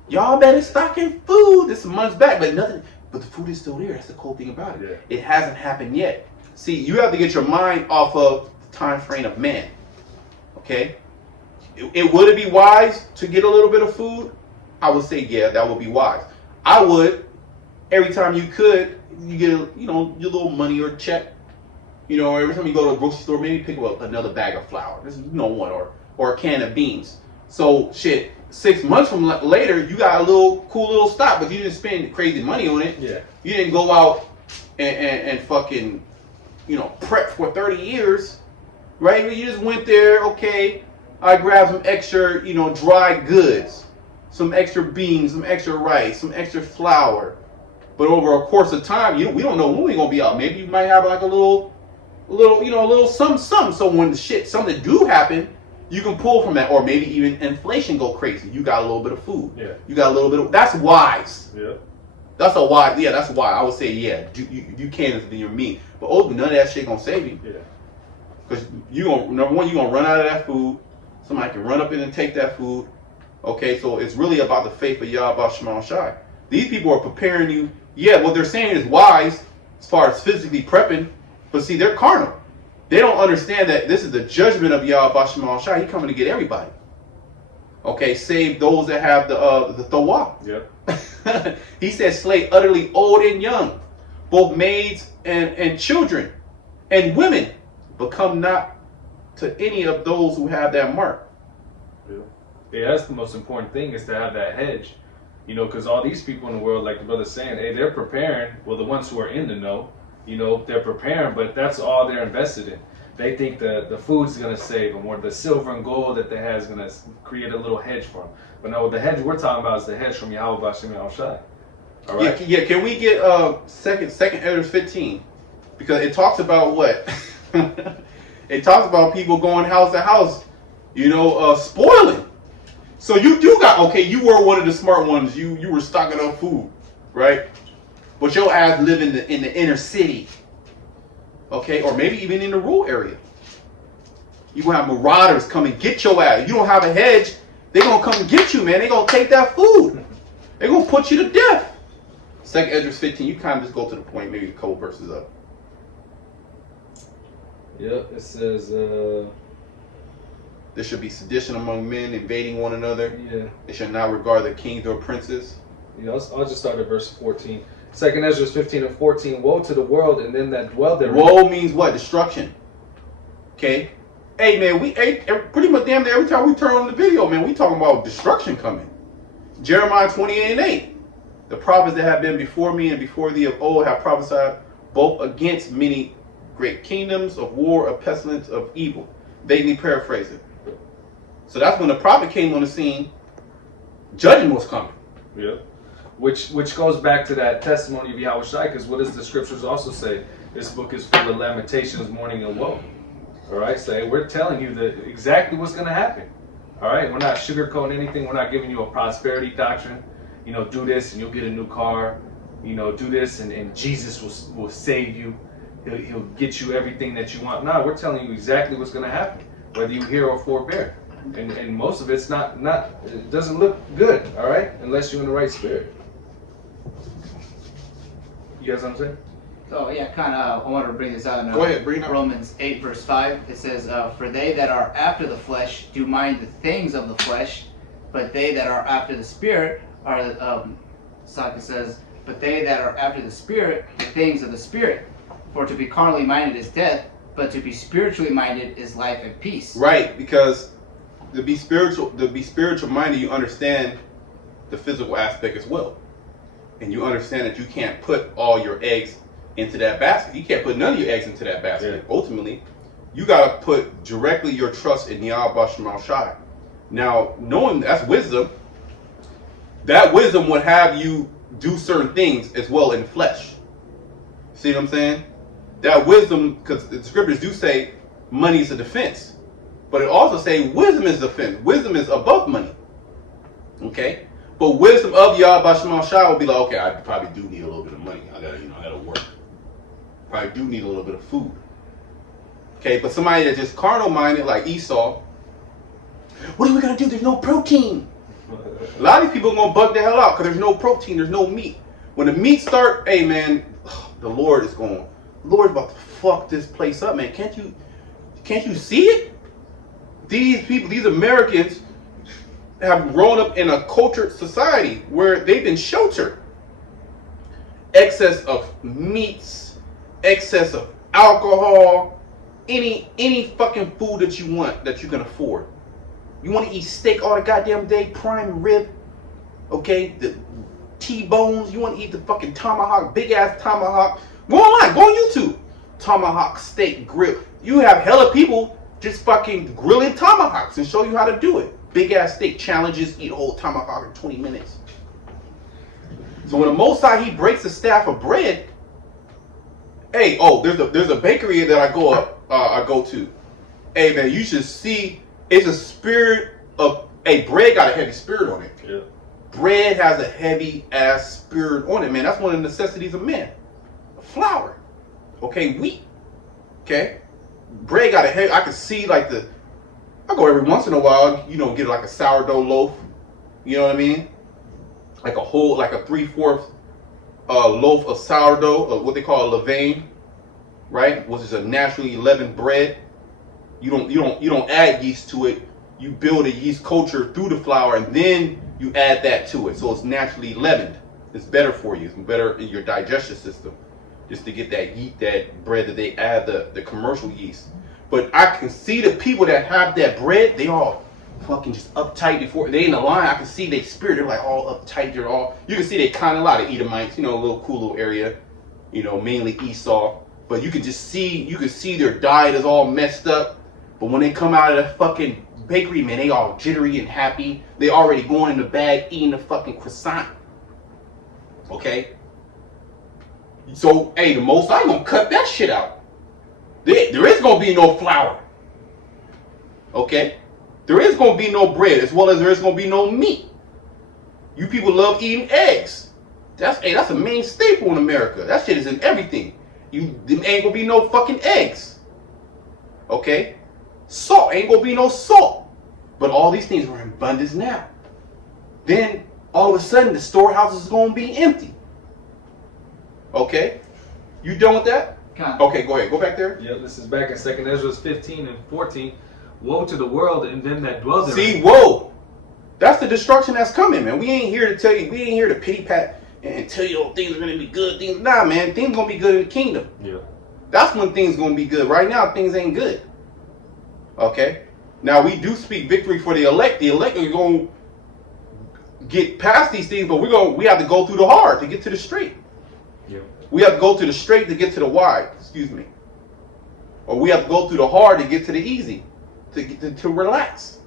Y'all better stock in food. This is months back, but nothing. But the food is still there. That's the cool thing about it. Yeah. It hasn't happened yet. See, you have to get your mind off of the time frame of man. Okay. Would it be wise to get a little bit of food? I would say, yeah, that would be wise. I would, every time you could, you get, your little money or check. Every time you go to a grocery store, maybe pick up another bag of flour. This is, one, or a can of beans. So, 6 months from later, you got a cool little stock, but you didn't spend crazy money on it. Yeah. You didn't go out and fucking, prep for 30 years, right? You just went there, okay, I grabbed some extra, dry goods. Some extra beans, some extra rice, some extra flour. But over a course of time, we don't know when we're gonna be out. Maybe you might have like a little some. So when something do happen, you can pull from that, or maybe even inflation go crazy. You got a little bit of food. Yeah. You got a little bit of. That's wise. Yeah. That's a wise. Yeah, that's why I would say you can than your meat. But ultimately, none of that shit gonna save you. Yeah. Because number one, you gonna run out of that food. Somebody can run up in and take that food. Okay, so it's really about the faith of Yahweh Shema Shai. These people are preparing you. Yeah, what they're saying is wise as far as physically prepping, but see, they're carnal. They don't understand that this is the judgment of Yahweh Bashem Al-Shai. He coming to get everybody. Okay, save those that have the Thawah. Yep. He said, slay utterly old and young, both maids and children and women, but come not to any of those who have that mark. Yeah, that's the most important thing, is to have that hedge. You know, because all these people in the world, like the brother's saying, hey, they're preparing. Well, the ones who are in the know, you know, they're preparing, but that's all they're invested in. They think the food's going to save them, or the silver and gold that they have is going to create a little hedge for them. But no, the hedge we're talking about is the hedge from Yahweh Bashem Al-Shai. All right? Yeah, can we get second Ezra 15? Because it talks about what? It talks about people going house to house, you know, spoiling. So you do got, okay, you were one of the smart ones. You were stocking up food, right? But your ass live in the inner city, okay, or maybe even in the rural area. You gonna have marauders come and get your ass. You don't have a hedge, they gonna come and get you, man. They gonna take that food. They gonna put you to death. Second Ezra 15. You kind of just go to the point, maybe a couple verses up. Yep, it says, There should be sedition among men, invading one another. yeah. They shall not regard their kings or princes. Yeah, I'll just start at verse 14. Second Ezra 15 and 14. Woe to the world and them that dwell therein. Woe means what? Destruction. Okay? Hey, man, pretty much damn near every time we turn on the video, man, we talking about destruction coming. Jeremiah 28 and 8. The prophets that have been before me and before thee of old have prophesied both against many great kingdoms of war, of pestilence, of evil. Vaguely paraphrasing. So that's when the prophet came on the scene. Judgment was coming. Yeah. Which goes back to that testimony of Yahweh Shai, because what does the scriptures also say? This book is full of lamentations, mourning, and woe. All right, so hey, we're telling you that exactly what's going to happen. All right, we're not sugarcoating anything. We're not giving you a prosperity doctrine. You know, do this and you'll get a new car. You know, do this and Jesus will save you. He'll get you everything that you want. No, we're telling you exactly what's going to happen, whether you hear or forbear. And most of it's not it doesn't look good, all right, unless you're in the right spirit. You guys understand? So yeah, kind of. I wanted to bring this out in Go ahead, bring it up. Romans 8 verse 5. It says, "For they that are after the flesh do mind the things of the flesh, but they that are after the spirit are." Saka says, "But they that are after the spirit, the things of the spirit. For to be carnally minded is death, but to be spiritually minded is life and peace." Right, because to be spiritual minded, you understand the physical aspect as well. And you understand that you can't put all your eggs into that basket. You can't put none of your eggs into that basket. Yeah. Ultimately, you got to put directly your trust in Yahweh Bashem Al-Shai. Now, knowing that's wisdom, that wisdom would have you do certain things as well in flesh. See what I'm saying? That wisdom, because the scriptures do say money is a defense. But it also say wisdom is defense. Wisdom is above money. Okay? But wisdom of Yahweh Bashem Al-Shai will be like, okay, I probably do need a little bit of money. I gotta work. Probably do need a little bit of food. Okay, but somebody that's just carnal minded like Esau, what are we gonna do? There's no protein. A lot of these people are gonna bug the hell out because there's no protein, there's no meat. When the meat start, hey man, the Lord's about to fuck this place up, man. Can't you see it? These people, these Americans have grown up in a cultured society where they've been sheltered. Excess of meats, excess of alcohol, any fucking food that you want that you can afford. You want to eat steak all the goddamn day, prime rib, okay, the T-bones. You want to eat the fucking tomahawk, big ass tomahawk. Go online, go on YouTube. Tomahawk steak grill. You have hella people just fucking grilling tomahawks and show you how to do it. Big ass steak challenges, eat a whole tomahawk in 20 minutes. So when the Most High, he breaks a staff of bread. Hey, there's a bakery that I go to. Hey man, you should see. It's a spirit of bread got a heavy spirit on it. Yeah. Bread has a heavy ass spirit on it, man. That's one of the necessities of man. Flour, okay, wheat, okay. Bread got a heavy. I can see like I go every once in a while, get like a sourdough loaf. You know what I mean? Like a whole, like a 3/4 loaf of sourdough, of what they call a levain. right? Which is a naturally leavened bread. You don't add yeast to it. You build a yeast culture through the flour, and then you add that to it. So it's naturally leavened. It's better for you. It's better in your digestion system, just to get that bread that they add the commercial yeast. But I can see the people that have that bread, they all fucking just uptight before they in the line. I can see their spirit. They're like all uptight. You can see they kind of a lot of Edomites, a little cool little area, mainly Esau. But you can see their diet is all messed up. But when they come out of the fucking bakery, man, they all jittery and happy. They already going in the bag eating the fucking croissant. Okay? So, hey, the Most High gonna cut that shit out. There is gonna be no flour. Okay? There is gonna be no bread, as well as there is gonna be no meat. You people love eating eggs. That's a main staple in America. That shit is in everything. There ain't gonna be no fucking eggs. Okay? Salt ain't gonna be no salt. But all these things are in abundance now. Then all of a sudden the storehouse is gonna be empty. Okay? You done with that? Okay, go ahead. Go back there. Yep, this is back in 2nd Ezra 15 and 14. Woe to the world and them that dwell therein. See, whoa. That's the destruction that's coming, man. We ain't here to tell you, we ain't here to pity pat and tell you things are gonna be good. Nah, man, things gonna be good in the kingdom. Yeah. That's when things gonna be good. Right now, things ain't good. Okay? Now we do speak victory for the elect. The elect are gonna get past these things, but we have to go through the hard to get to the straight. Yep. We have to go through the straight to get to the wide. Excuse me. Or we have to go through the hard to get to the easy, to relax.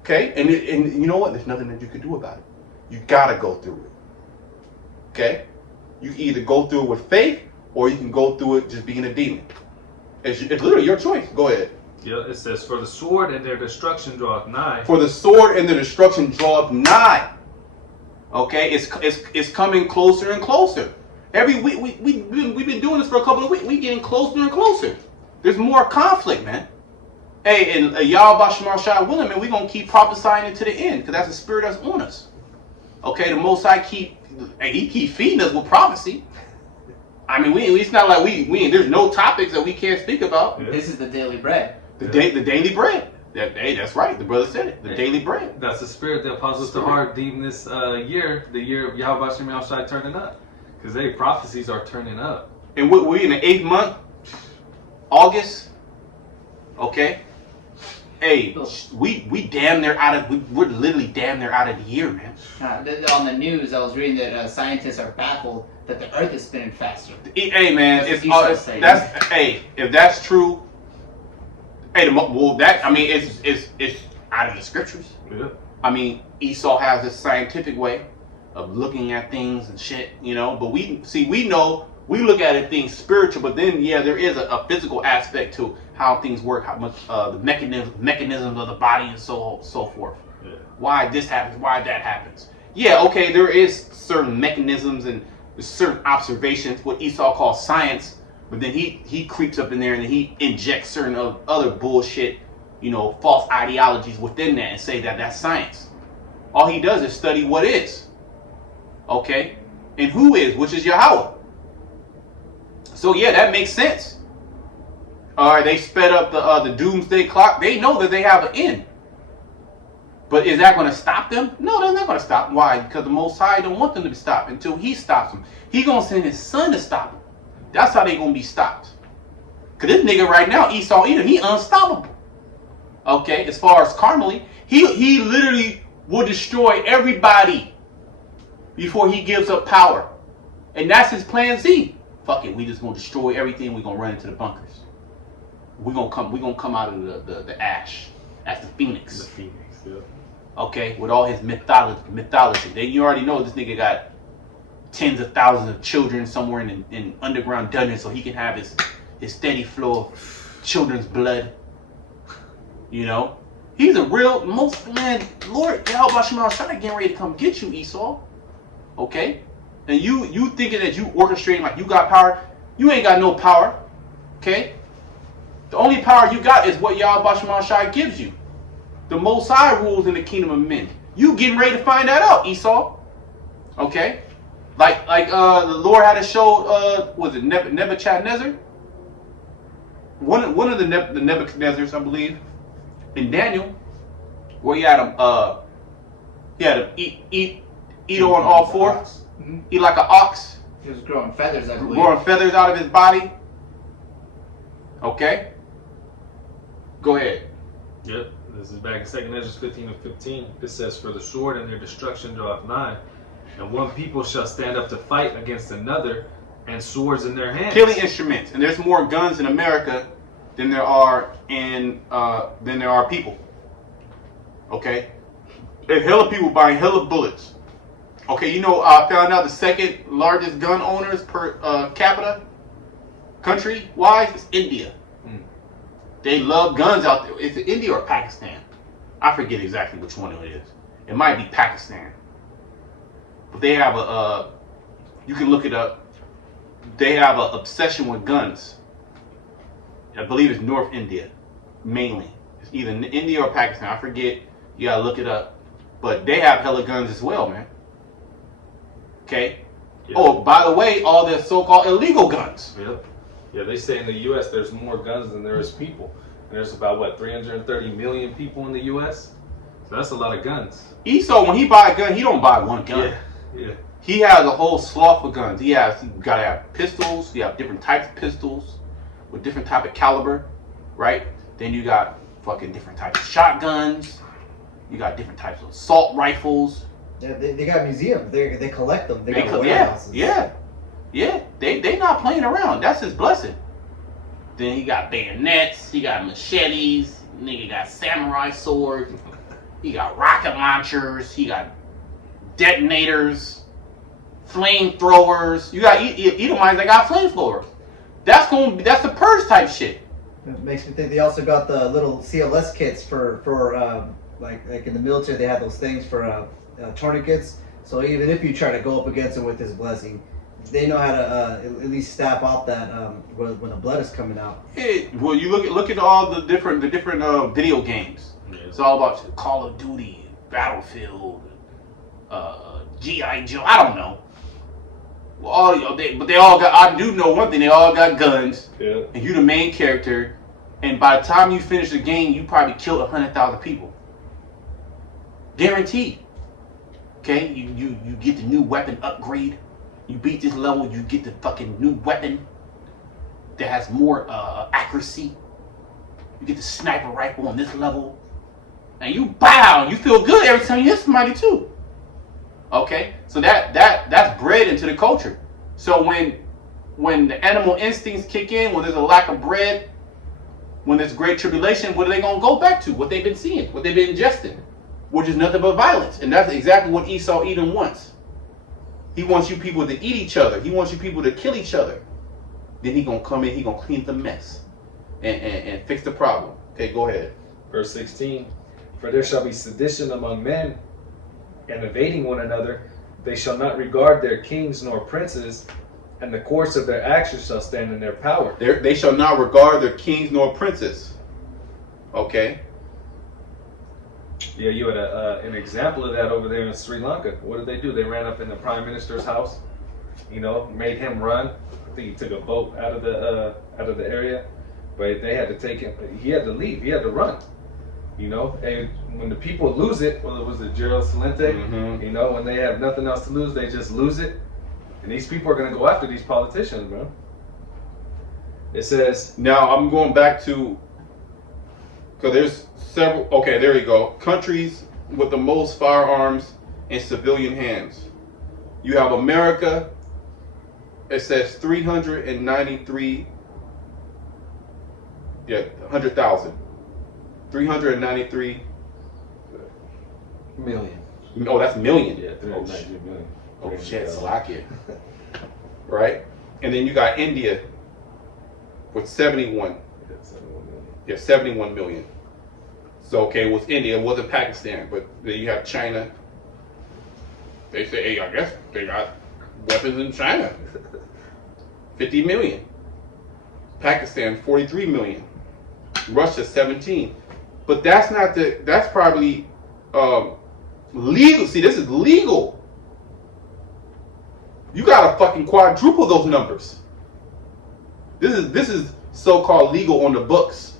Okay? And you know what? There's nothing that you can do about it. You gotta go through it. Okay? You can either go through it with faith, or you can go through it just being a demon. It's literally your choice. Go ahead. Yeah, it says, for the sword and their destruction draweth nigh. For the sword and the destruction draweth nigh. Okay? It's coming closer and closer. Every week, we've been doing this for a couple of weeks. We're getting closer and closer. There's more conflict, man. Hey, and Yahweh Shema Shai willing, man, we're going to keep prophesying it to the end, because that's the spirit that's on us. Okay, the Most High he keep feeding us with prophecy. I mean, it's not like there's no topics that we can't speak about. Yeah. This is the daily bread. The daily bread. That's right. The brother said it. The daily bread. That's the spirit that puzzles the heart deem this year, the year of Yahweh Shem Shai turning up. Because prophecies are turning up. And we're in the 8th month, August. Okay. Hey, we damn near we're literally damn near out of the year, man. On the news, I was reading that scientists are baffled that the Earth is spinning faster. Hey, man, if that's true, hey, it's out of the scriptures. Yeah. I mean, Esau has this scientific way of looking at things and shit, but we know, we look at it things spiritual, but then there is a physical aspect to how things work, how much the mechanisms of the body and so forth. Yeah. Why this happens, why that happens. Yeah, okay, there is certain mechanisms and certain observations, what Esau calls science, but then he creeps up in there and he injects certain other bullshit, false ideologies within that and say that that's science. All he does is study what is. Okay? And who is, which is Yahweh. So that makes sense. Alright, they sped up the doomsday clock. They know that they have an end. But is that going to stop them? No, they're not going to stop. Why? Because the Most High don't want them to be stopped until he stops them. He going to send his son to stop them. That's how they going to be stopped. Because this nigga right now, Esau Edom, he unstoppable. Okay, as far as carnally, he literally will destroy everybody before he gives up power. And that's his plan Z. Fuck it, we just going to destroy everything. We're going to run into the bunkers. We're going to come out of the ash as the phoenix. The phoenix, yeah. Okay, with all his mythology. Then you already know this nigga got tens of thousands of children somewhere in underground dungeons, so he can have his steady flow of children's blood. He's a real Lord Yahweh Shema Shai getting ready to come get you, Esau. Okay, and you thinking that you orchestrating like you got power? You ain't got no power. Okay, the only power you got is what Yahweh Shema Shai gives you. The Most High rules in the kingdom of men. You getting ready to find that out, Esau. Okay? Like the Lord had to show, was it Nebuchadnezzar? one of the Nebuchadnezzars, I believe, in Daniel, where he had him eat on all fours, eat like an ox, He was growing feathers, I believe. growing feathers out of his body. Okay, go ahead. Yep. This is back in 2 Ezra 15 and 15. It says, "For the sword and their destruction draweth nigh, and one people shall stand up to fight against another, and swords in their hands." Killing instruments, and there's more guns in America than there are people. Okay, there's hella people buying hella bullets. Okay, you know, I found out the second largest gun owners per capita, country wise, is India. They love guns out there. Is it India or Pakistan? I forget exactly which one it is. It might be Pakistan. But they have you can look it up. They have an obsession with guns. I believe it's North India, mainly. It's either India or Pakistan. I forget. You gotta look it up. But they have hella guns as well, man. Okay? Yeah. Oh, by the way, all the so-called illegal guns. Yep. Yeah, they say in the U.S. there's more guns than there is people. And there's about, 330 million people in the U.S.? So that's a lot of guns. Esau, when he buy a gun, he don't buy one gun. Yeah. He has a whole slough of guns. You gotta have pistols. You have different types of pistols with different type of caliber, right? Then you got fucking different types of shotguns. You got different types of assault rifles. Yeah, they got museums. They collect them. They got Yeah, warehouses. yeah. They not playing around. That's his blessing. Then he got bayonets. He got machetes. Nigga got samurai swords. He got rocket launchers. He got detonators, flamethrowers. You got Edomites that got flamethrowers. That's the purge type shit. It makes me think they also got the little CLS kits for like in the military they had those things for tourniquets. So even if you try to go up against them with his blessing, they know how to at least stab out that when the blood is coming out. Well, you look at all the different video games. Yeah. It's all about Call of Duty, Battlefield, G.I. Joe. I don't know. Well, but they all got. I do know one thing. They all got guns, Yeah. and you the main character. And by the time you finish the game, you probably killed 100,000 people. Guaranteed. Okay, you get the new weapon upgrade. You beat this level, you get the fucking new weapon that has more accuracy. You get the sniper rifle on this level, and you bow. You feel good every time you hit somebody too. Okay, so that's bred into the culture. So when the animal instincts kick in, when there's a lack of bread, when there's great tribulation, what are they gonna go back to? What they've been seeing, what they've been ingesting, which is nothing but violence, and that's exactly what Esau Edom wants. He wants you people to eat each other. He wants you people to kill each other. Then he gonna come in. He gonna clean the mess and fix the problem. Okay, go ahead. Verse 16, "For there shall be sedition among men, and evading one another. They shall not regard their kings nor princes, and the course of their actions shall stand in their power." They shall not regard their kings nor princes. Okay. Yeah, you had an example of that over there in Sri Lanka. What did they do? They ran up in the prime minister's house, made him run. I think he took a boat out of the area, but they had to take him. He had to leave. He had to run. And when the people lose it, well, it was the Gerald Salente. Mm-hmm. When they have nothing else to lose, they just lose it. And these people are going to go after these politicians, bro. It says, Now I'm going back to, because there's several. Okay, there you go. Countries with the most firearms in civilian hands. You have America. It says 393. Yeah, 100,000. 393. Million. Oh, that's million. yeah, 390 million. Oh shit, Slovakia. Right? And then you got India with 71. Yeah, 71 million. Yeah, 71 million. So, okay, it was India, it wasn't Pakistan. But then you have China. They say, hey, I guess they got weapons in China. 50 million. Pakistan, 43 million. Russia, 17. But that's not that's probably legal. See, this is legal. You gotta fucking quadruple those numbers. This is so-called legal on the books.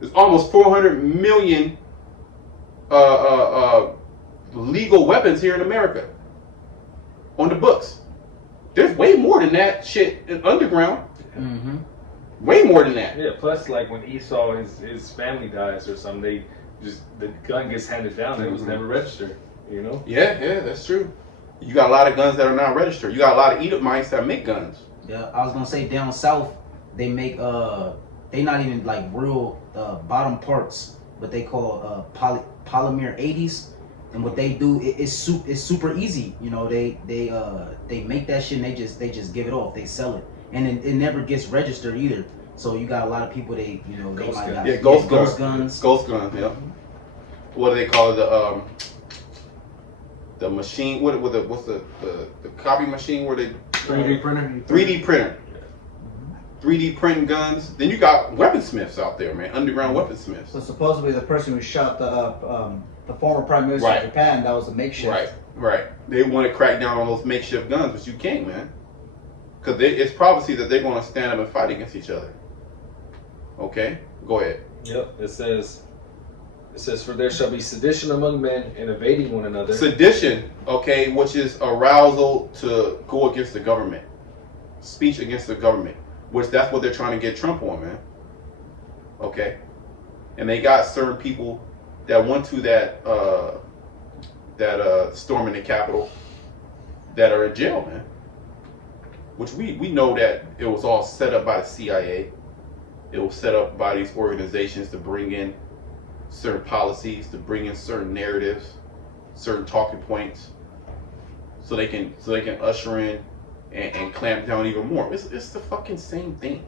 There's almost 400 million legal weapons here in America on the books. There's way more than that shit in underground. Mm-hmm. Way more than that. Yeah. Plus, like when Esau, his family dies or something, they just the gun gets handed down and it was never registered. You know. Yeah, that's true. You got a lot of guns that are not registered. You got a lot of Edomites that make guns. Yeah, I was gonna say down south they make they not even like real bottom parts, but they call polymer 80s, and what they do it's super easy. You know, they make that shit and they just give it off. They sell it, and it never gets registered either. So you got a lot of people they Ghost might guns. got Ghost guns. Ghost guns. Yeah. What do they call it? The machine. What's the copy machine where they 3D printer. 3D printer. 3D printing guns. Then you got weaponsmiths out there, man. Underground weaponsmiths. So supposedly the person who shot the former prime minister Right. of Japan, that was a makeshift. Right. They want to crack down on those makeshift guns, but you can't, man. Because it's prophecy that they're going to stand up and fight against each other. Okay? Go ahead. Yep. It says, for there shall be sedition among men and evading one another. Sedition, okay, which is arousal to go against the government. Speech against the government. Which that's what they're trying to get Trump on, man. Okay? And they got certain people that went to that storm in the Capitol that are in jail, man. Which we know that it was all set up by the CIA. It was set up by these organizations to bring in certain policies, to bring in certain narratives, certain talking points, so they can usher in and clamp down even more. It's the fucking same thing.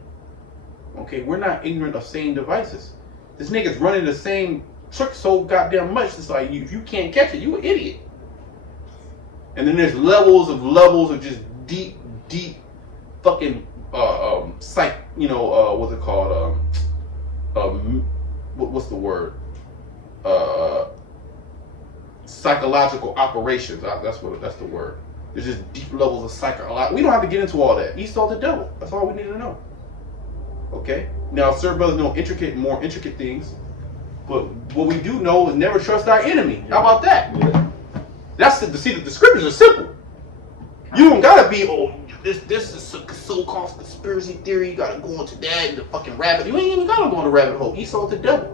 Okay, we're not ignorant of same devices. This nigga's running the same trick so goddamn much. It's like if you can't catch it, you an idiot. And then there's levels of just deep fucking psych. What's it called? What's the word? Psychological operations. That's the word. There's just deep levels of psychological. We don't have to get into all that. Esau the devil. That's all we need to know. Okay. Now, certain brothers know more intricate things, but what we do know is never trust our enemy. How about that? Yeah. That's the scriptures are simple. You don't gotta be this is so-called conspiracy theory. You gotta go into that and the fucking rabbit. You ain't even gotta go on the rabbit hole. Esau the devil.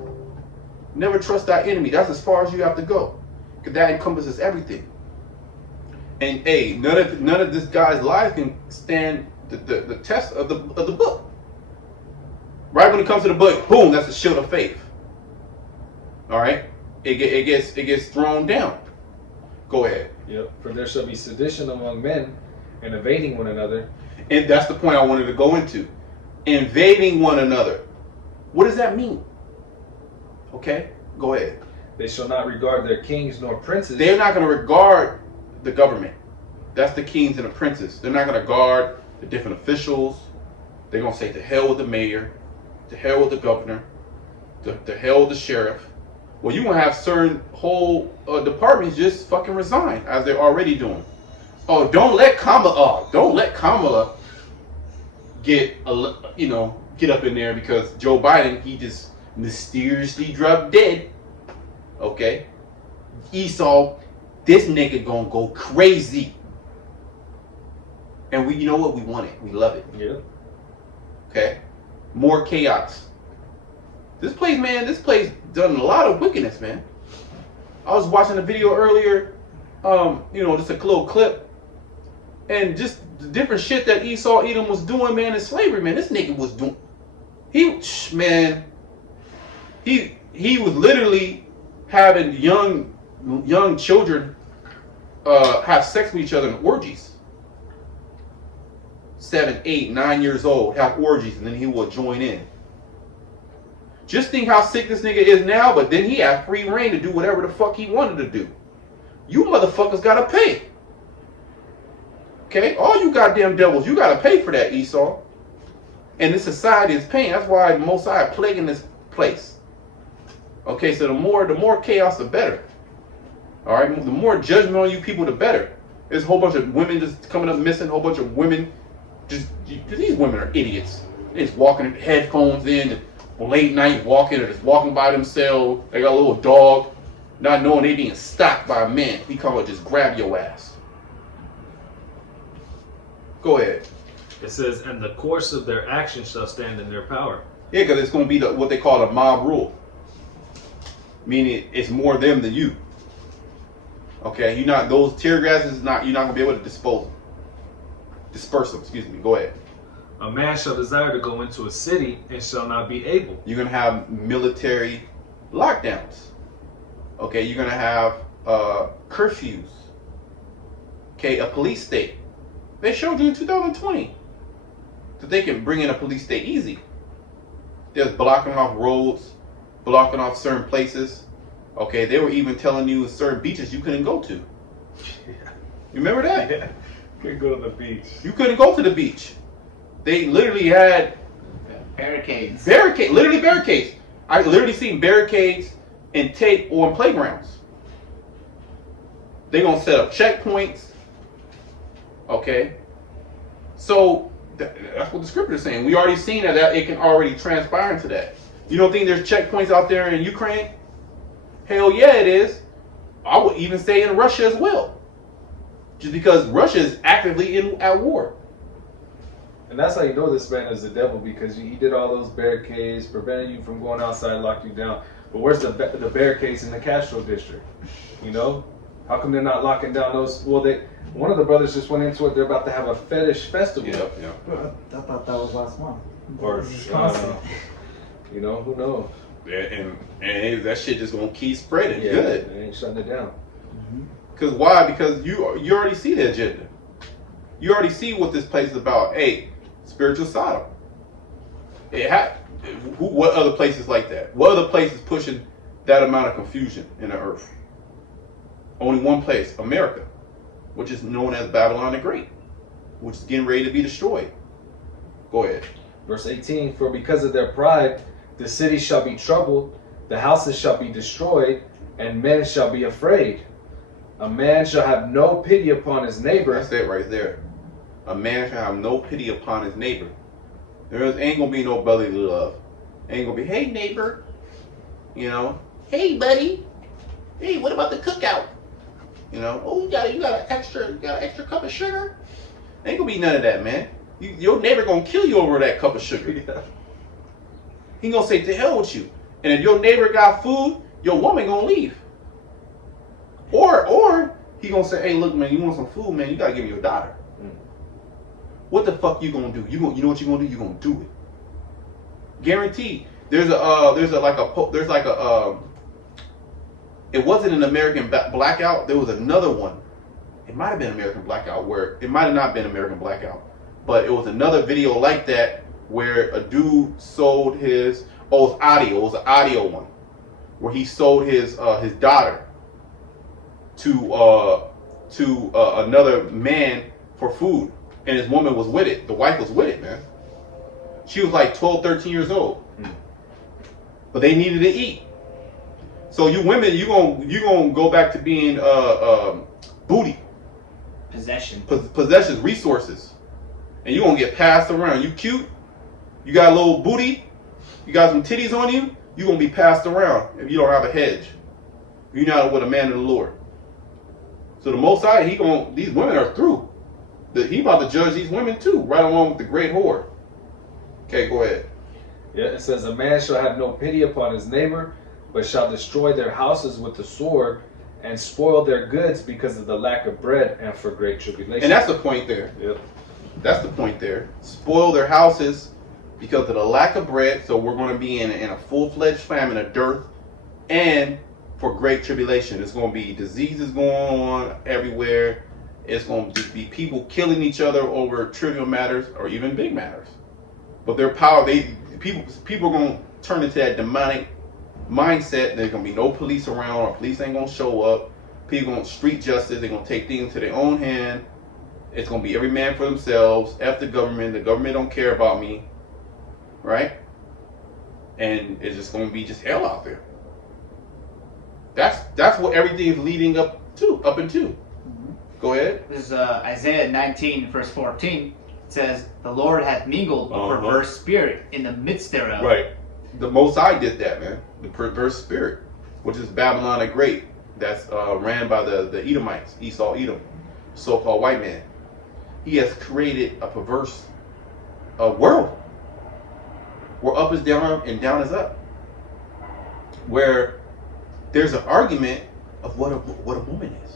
Never trust our enemy. That's as far as you have to go, because that encompasses everything. And hey, none of this guy's lies can stand the test of the book. Right when it comes to the book, boom, that's the shield of faith. All right, it gets thrown down. Go ahead. Yep. For there shall be sedition among men and evading one another. And that's the point I wanted to go into. Invading one another. What does that mean? Okay, go ahead. They shall not regard their kings nor princes. They're not going to regard the government. That's the kings and the princes. They're not going to guard the different officials. They're going to say to hell with the mayor, to hell with the governor, to hell with the sheriff. Well, you're going to have certain whole departments just fucking resign, as they're already doing. Oh, don't let Kamala get up in there, because Joe Biden, he just mysteriously dropped dead. Okay? Esau, this nigga gonna go crazy. And you know what? We want it. We love it. Yeah. Okay? More chaos. This place done a lot of wickedness, man. I was watching a video earlier, just a little clip, and just the different shit that Esau Edom was doing, man, in slavery, man. This nigga was doing, he was literally having young children have sex with each other in orgies. 7, 8, 9 years old, have orgies, and then he will join in. Just think how sick this nigga is now, but then he had free reign to do whatever the fuck he wanted to do. You motherfuckers gotta pay. Okay? All you goddamn devils, you gotta pay for that, Esau. And this society is paying. That's why Most High are plaguing this place. Okay, so the more chaos, the better. Alright? The more judgment on you people, the better. There's a whole bunch of women just coming up missing, a whole bunch of women. Just these women are idiots. They just walking, headphones in, late night walking, or just walking by themselves. They got a little dog, not knowing they being stalked by a man. He call it just grab your ass. Go ahead. It says, and the course of their actions shall stand in their power. Yeah, because it's going to be what they call a mob rule. Meaning it's more them than you. Okay, you're not, those tear gases, you're not going to be able to disperse them, excuse me. Go ahead. A man shall desire to go into a city and shall not be able. You're going to have military lockdowns. Okay, you're going to have curfews. Okay, a police state. They showed you in 2020 that they can bring in a police state easy. They're blocking off roads, blocking off certain places. Okay, they were even telling you certain beaches you couldn't go to. Yeah. You remember that? Yeah. Could go to the beach. You couldn't go to the beach. They literally had Barricades. literally barricades. I literally seen barricades and tape on playgrounds. They're gonna set up checkpoints. Okay, so that's what the scripture is saying. We already seen that it can already transpire into that. You don't think there's checkpoints out there in Ukraine? Hell yeah, it is. I would even say in Russia as well. Just because Russia is actively at war. And that's how you know this man is the devil, because he did all those barricades, preventing you from going outside, locked you down. But where's the barricades in the Castro district? You know, how come they're not locking down those? Well, one of the brothers just went into it. They're about to have a fetish festival. Yeah. I thought that was last month. Or This is I don't constant. know. You know, who knows? Yeah, and that shit just gonna keep spreading. Yeah, Good. they ain't shutting it down. Because why? Because you already see the agenda. You already see what this place is about. Hey, spiritual Sodom. What other places like that? What other places pushing that amount of confusion in the earth? Only one place, America, which is known as Babylon the Great, which is getting ready to be destroyed. Go ahead. Verse 18, for because of their pride, the city shall be troubled, the houses shall be destroyed, and men shall be afraid. A man shall have no pity upon his neighbor. That's it right there. A man shall have no pity upon his neighbor. There ain't gonna be no brotherly love. Ain't gonna be, hey neighbor, you know, hey buddy, hey, what about the cookout? You know, oh you got an extra cup of sugar? Ain't gonna be none of that, man. Your neighbor gonna kill you over that cup of sugar. He gonna say to hell with you. And if your neighbor got food, your woman gonna leave. Or he gonna say, hey look man, you want some food, man, you gotta give me your daughter. What the fuck you gonna do? You know what you gonna do? You gonna do it. Guaranteed. It wasn't an American Blackout. There was another one. It might have been American Blackout where it might have not been American Blackout, but it was another video like that where a dude sold his. It was an audio one where he sold his daughter to another man for food. And his woman was with it. The wife was with it, man. She was like 12, 13 years old. But they needed to eat. So you women, you gonna go back to being booty. Possessions, resources. And you're gonna get passed around. You cute, you got a little booty, you got some titties on you, you're gonna be passed around if you don't have a hedge. You're not with a man of the Lord. So the Most High, these women are through. He about to judge these women too, right along with the great whore. Okay, go ahead. Yeah, it says, a man shall have no pity upon his neighbor, but shall destroy their houses with the sword, and spoil their goods because of the lack of bread and for great tribulation. And that's the point there. Yep. That's the point there. Spoil their houses because of the lack of bread. So we're going to be in a full-fledged famine, a dearth, and for great tribulation. There's going to be diseases going on everywhere. It's going to be people killing each other over trivial matters or even big matters. But their power, people are going to turn into that demonic mindset. There's going to be no police around, or police ain't going to show up. People going to street justice. They're going to take things into their own hand. It's going to be every man for themselves. F the government. The government don't care about me. Right? And it's just going to be just hell out there. That's what everything is leading up into. Go ahead. This is Isaiah 19, verse 14. It says, the Lord hath mingled a perverse spirit in the midst thereof. Right. The Most High did that, man. The perverse spirit, which is Babylon the Great, that's ran by the Edomites, Esau, Edom, so-called white man. He has created a perverse world where up is down and down is up, where there's an argument of what a woman is.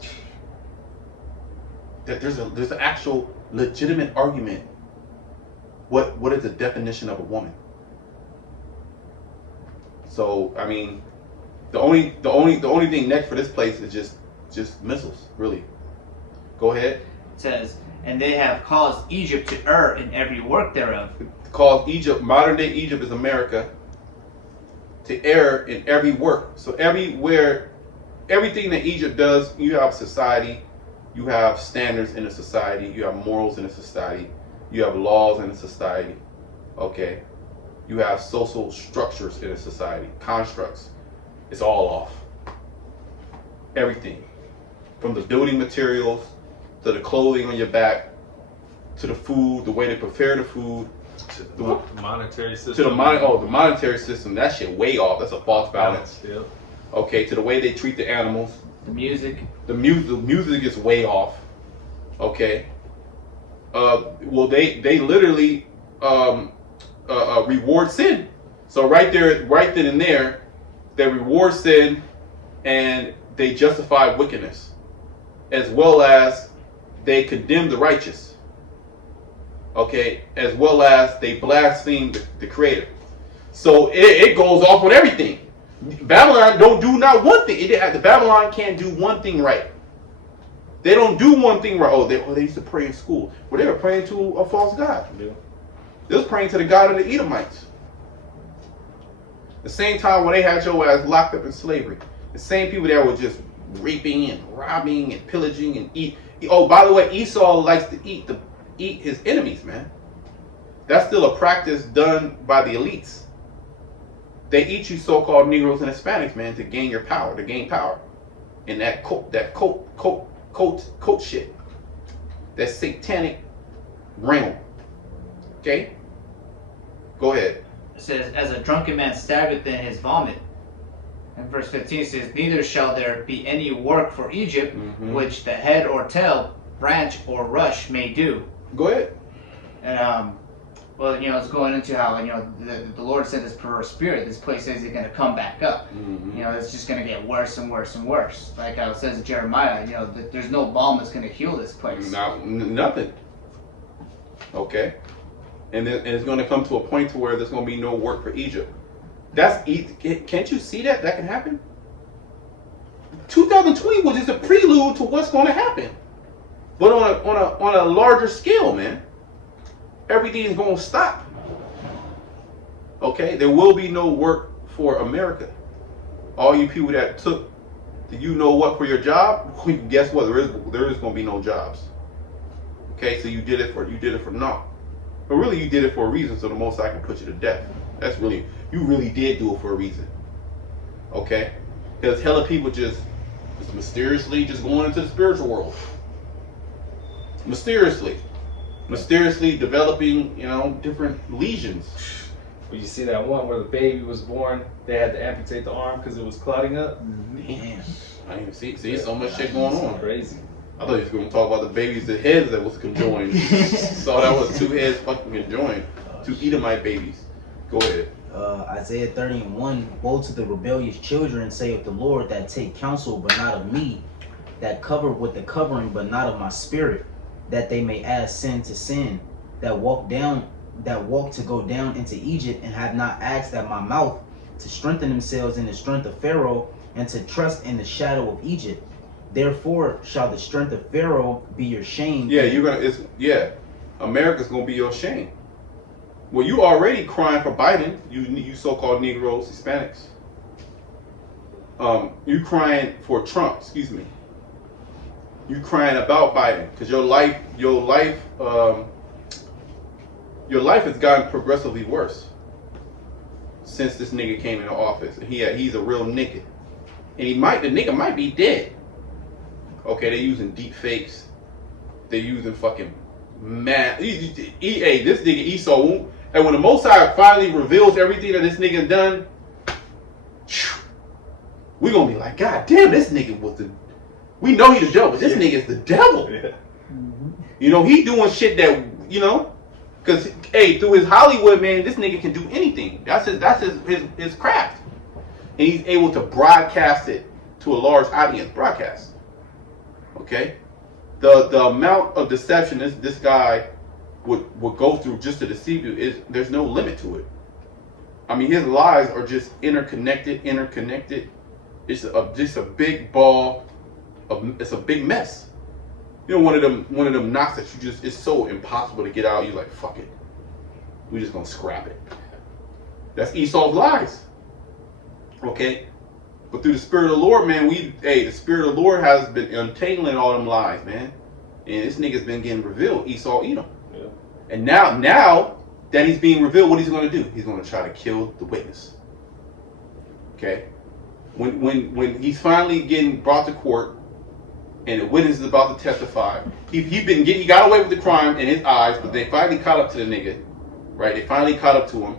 That there's an actual legitimate argument. What is the definition of a woman? So I mean, the only thing next for this place is just missiles, really. Go ahead. It says, and they have caused Egypt to err in every work thereof. Cause Egypt, modern day Egypt is America, to err in every work. So everywhere, everything that Egypt does, you have society, you have standards in a society, you have morals in a society, you have laws in a society, okay? You have social structures in a society, constructs. It's all off. Everything. From the building materials, to the clothing on your back, to the food, the way they prepare the food, The monetary system. to the monetary system. That shit way off. That's a false balance. Yeah. Okay, to the way they treat the animals. The music. The music is way off. Okay. Well, they literally reward sin. So right then and there, they reward sin and they justify wickedness, as well as they condemn the righteous. Okay, as well as they blaspheme the Creator. So it goes off with everything. Babylon don't do not one thing. The Babylon can't do one thing right. They don't do one thing right. They used to pray in school. Well, they were praying to a false god. Yeah. They was praying to the god of the Edomites. The same time when they had your ass locked up in slavery. The same people that were just raping and robbing and pillaging and eat. Oh, by the way, Esau likes to eat his enemies, man. That's still a practice done by the elites. They eat you so-called Negroes and Hispanics, man, to gain your power, to gain power. And that cult shit. That satanic realm. Okay? Go ahead. It says, as a drunken man staggereth in his vomit. And verse 15 says, neither shall there be any work for Egypt, which the head or tail, branch or rush may do. Go ahead. And well, it's going into how the Lord sent this perverse spirit. This place is going to come back up. It's just going to get worse and worse and worse. Like how it says in Jeremiah, there's no balm that's going to heal this place. Nothing. Okay. And it's going to come to a point to where there's going to be no work for Egypt. Can't you see that can happen? 2020 was just a prelude to what's going to happen, but on a larger scale, man. Everything is going to stop. Okay, there will be no work for America. All you people that took what for your job, guess what? There is going to be no jobs. Okay, so you did it for naught. But really, you did it for a reason, so the Most High can put you to death. You really did do it for a reason. Okay? Because hella people just mysteriously just going into the spiritual world. Mysteriously developing, different lesions. Well, you see that one where the baby was born, they had to amputate the arm because it was clotting up? Damn. I didn't see so much shit going on. Crazy. I thought he was going to talk about the babies, the heads that was conjoined. So that was two heads fucking conjoined. Two Edomite babies. Go ahead. Isaiah 30:1, woe to the rebellious children, saith the Lord, that take counsel, but not of me, that cover with the covering, but not of my spirit, that they may add sin to sin, that walk to go down into Egypt, and have not asked at my mouth, to strengthen themselves in the strength of Pharaoh, and to trust in the shadow of Egypt. Therefore shall the strength of Pharaoh be your shame. Yeah, America's gonna be your shame. Well, you already crying for Biden, you so-called Negroes, Hispanics. You crying for Trump, excuse me. You crying about Biden because your life has gotten progressively worse since this nigga came into office. He's a real nigga, and the nigga might be dead. Okay, they're using deep fakes. They're using fucking man, this nigga Esau, and when the Most High finally reveals everything that this nigga done, we gonna be like, God damn, this nigga was the. We know he the devil, but this nigga is the devil. Yeah. You know, he doing shit that, you know, because through his Hollywood, man, this nigga can do anything. That's his craft, and he's able to broadcast it to a large audience. Broadcast. Okay, the amount of deception this guy would go through just to deceive you is there's no limit to it. I mean, his lies are just interconnected. It's just a big ball of, it's a big mess. You know, one of them knocks that you just, it's so impossible to get out. You're like, fuck it, we just gonna scrap it. That's Esau's lies. Okay, but through the Spirit of the Lord, man, the Spirit of the Lord has been untangling all them lies, man. And this nigga's been getting revealed, Esau Edom. Yeah. And now that he's being revealed, what he's going to do? He's going to try to kill the witness. Okay? When he's finally getting brought to court and the witness is about to testify, he got away with the crime in his eyes, but they finally caught up to the nigga, right? They finally caught up to him.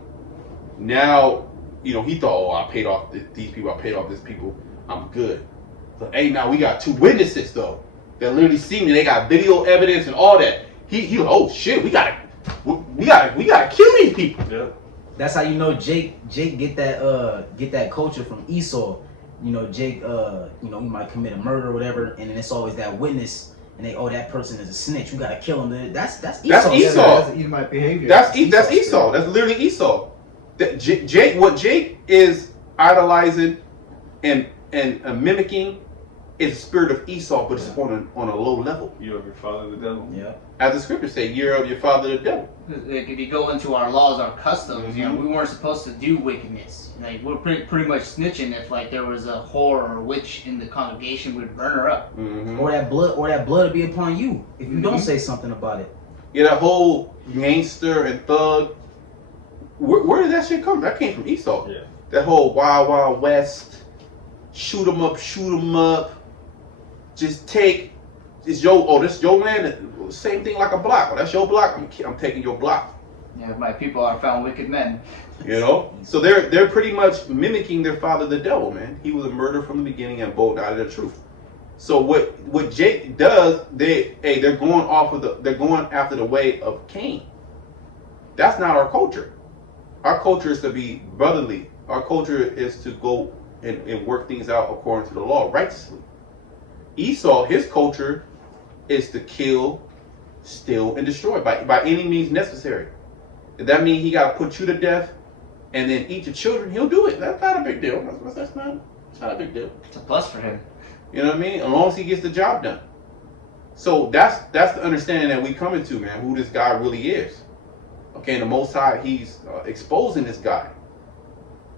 Now, you know, he thought, oh, I paid off these people, I paid off these people, I'm good. But hey, now we got 2 witnesses though that literally see me. They got video evidence and all that. He like, oh shit, we gotta kill these people. Yeah. That's how you know Jake get that culture from Esau. You know, Jake, you know, he might commit a murder or whatever, and then it's always that witness, and that person is a snitch. You gotta kill him. That's Esau. That's Esau. That's Edomite behavior. That's Esau. That's literally Esau. What Jake is idolizing and mimicking is the spirit of Esau, but it's on a low level. You of your father the devil. Yeah. As the scriptures say, you're of your father the devil. Like if you go into our laws, our customs, you know, Mhm. we weren't supposed to do wickedness. Like we're pretty much snitching. If like there was a whore or a witch in the congregation, we'd burn her up. Mm-hmm. Or that blood will be upon you if you don't Mhm. say something about it. Yeah, that whole gangster and thug. Where did that shit come from? That came from Esau. Yeah. That whole Wild Wild West, shoot 'em up. Just take this your land. Same thing like a block. Oh, that's your block. I'm taking your block. Yeah, my people are found wicked men. You know, so they're pretty much mimicking their father, the devil. Man, he was a murderer from the beginning and bold out of the truth. So what Jake does, they're going after the way of Cain. That's not our culture. Our culture is to be brotherly. Our culture is to go and work things out according to the law righteously. Esau, his culture is to kill, steal, and destroy by any means necessary. If that means he got to put you to death and then eat your children, he'll do it. That's not a big deal. It's not a big deal. It's a plus for him. You know what I mean? As long as he gets the job done. So that's the understanding that we come into, man, who this guy really is. Okay, and the Most High, he's exposing this guy.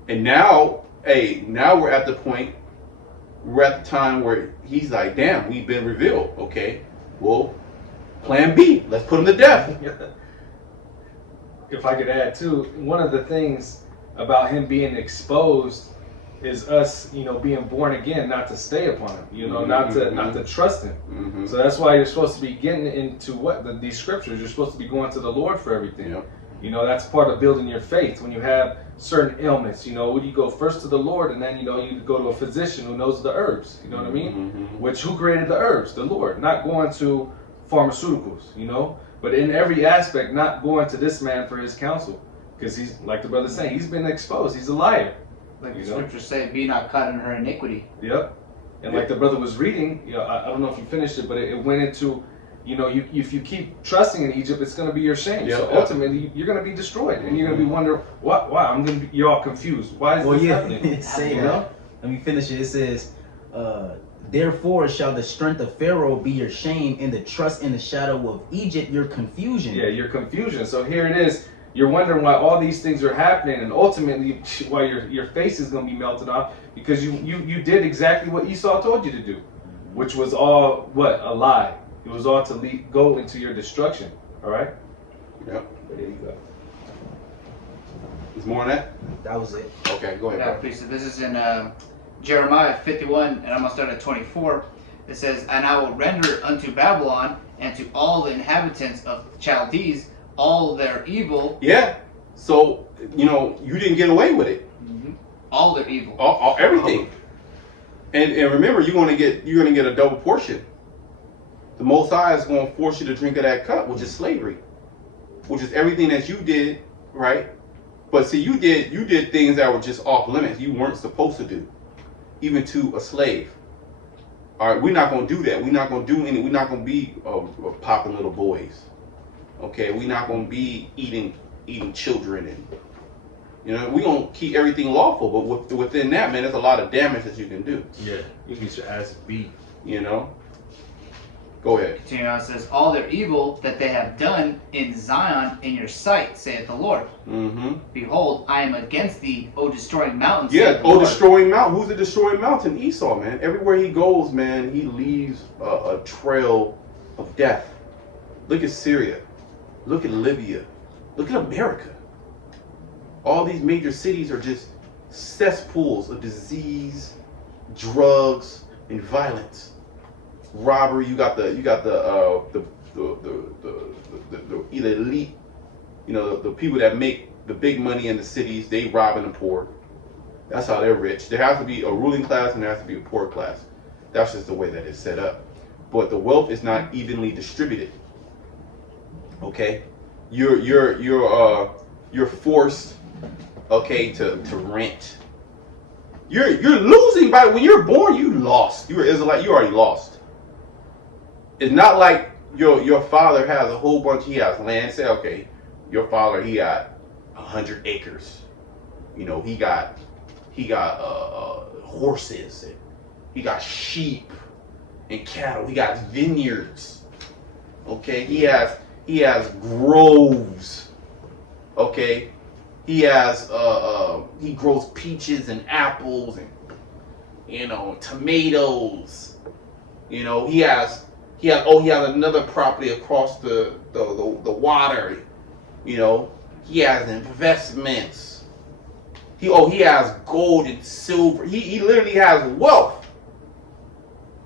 And now we're at the point, we're at the time where he's like, damn, we've been revealed. Okay, well, plan B, let's put him to death. If I could add too, one of the things about him being exposed is us, you know, being born again, not to stay upon him, you know, not to trust him. Mm-hmm. So that's why you're supposed to be getting into these scriptures. You're supposed to be going to the Lord for everything. Yep. You know, that's part of building your faith. When you have certain ailments, you know, you go first to the Lord, and then, you know, you go to a physician who knows the herbs. You know what I mean? Mm-hmm. Who created the herbs? The Lord. Not going to pharmaceuticals, you know, but in every aspect, not going to this man for his counsel, because he's, like the brother's saying, he's been exposed. He's a liar. Like You the know? scriptures say, be not caught in her iniquity. Yep. And like the brother was reading, you know, I don't know if you finished it, but it went into, you know, if you keep trusting in Egypt, it's going to be your shame. Yeah, So yeah. ultimately, you're going to be destroyed, and you're going to be wondering, why? You're all confused. Why is this happening? Say You that. know? Let me finish it. It says, therefore shall the strength of Pharaoh be your shame, and the trust in the shadow of Egypt your confusion. Yeah, your confusion. So here it is. You're wondering why all these things are happening, and ultimately why your face is going to be melted off, because you did exactly what Esau told you to do, which was all a lie. It was all to go into your destruction. All right. Yep. There you go. Is more on that? That was it. Okay, go ahead, Yeah, bro. please. This is in Jeremiah 51, and I'm going to start at 24. It says, and I will render unto Babylon and to all the inhabitants of Chaldees, all their evil, Yeah. So, you know, you didn't get away with it. all their evil. Everything. And remember, you're gonna get a double portion. The Most High is gonna force you to drink of that cup, which is slavery, which is everything that you did, right? But see, you did things that were just off limits. You weren't supposed to do, even to a slave. All right, we're not gonna do that. We're not gonna do any. We're not gonna be popping little boys. Okay, we're not gonna be eating children, and you know, we're gonna keep everything lawful. But within that, man, there's a lot of damage that you can do. Yeah, you get your ass beat. You know. Go ahead. Continuing on, it says, all their evil that they have done in Zion in your sight, saith the Lord. Mm-hmm. Behold, I am against thee, O destroying mountain. Yeah. saith the Lord. Destroying mountain. Who's the destroying mountain? Esau, man. Everywhere he goes, man, he leaves a trail of death. Look at Syria. Look at Libya. Look at America. All these major cities are just cesspools of disease, drugs, and violence. Robbery. You got the elite. You know, the people that make the big money in the cities. They robbing the poor. That's how they're rich. There has to be a ruling class and there has to be a poor class. That's just the way that it's set up. But the wealth is not evenly distributed. Okay, you're forced, okay, to rent. You're losing by when you're born. You lost. You're an Israelite. You already lost. It's not like your father has a whole bunch. He has land. Say, okay, your father, he got 100 acres. You know, he got horses, and he got sheep and cattle. He got vineyards. Okay, he has groves. Okay, he grows peaches and apples and, you know, tomatoes. You know, he has another property across the water. You know, he has investments. He has gold and silver. He literally has wealth.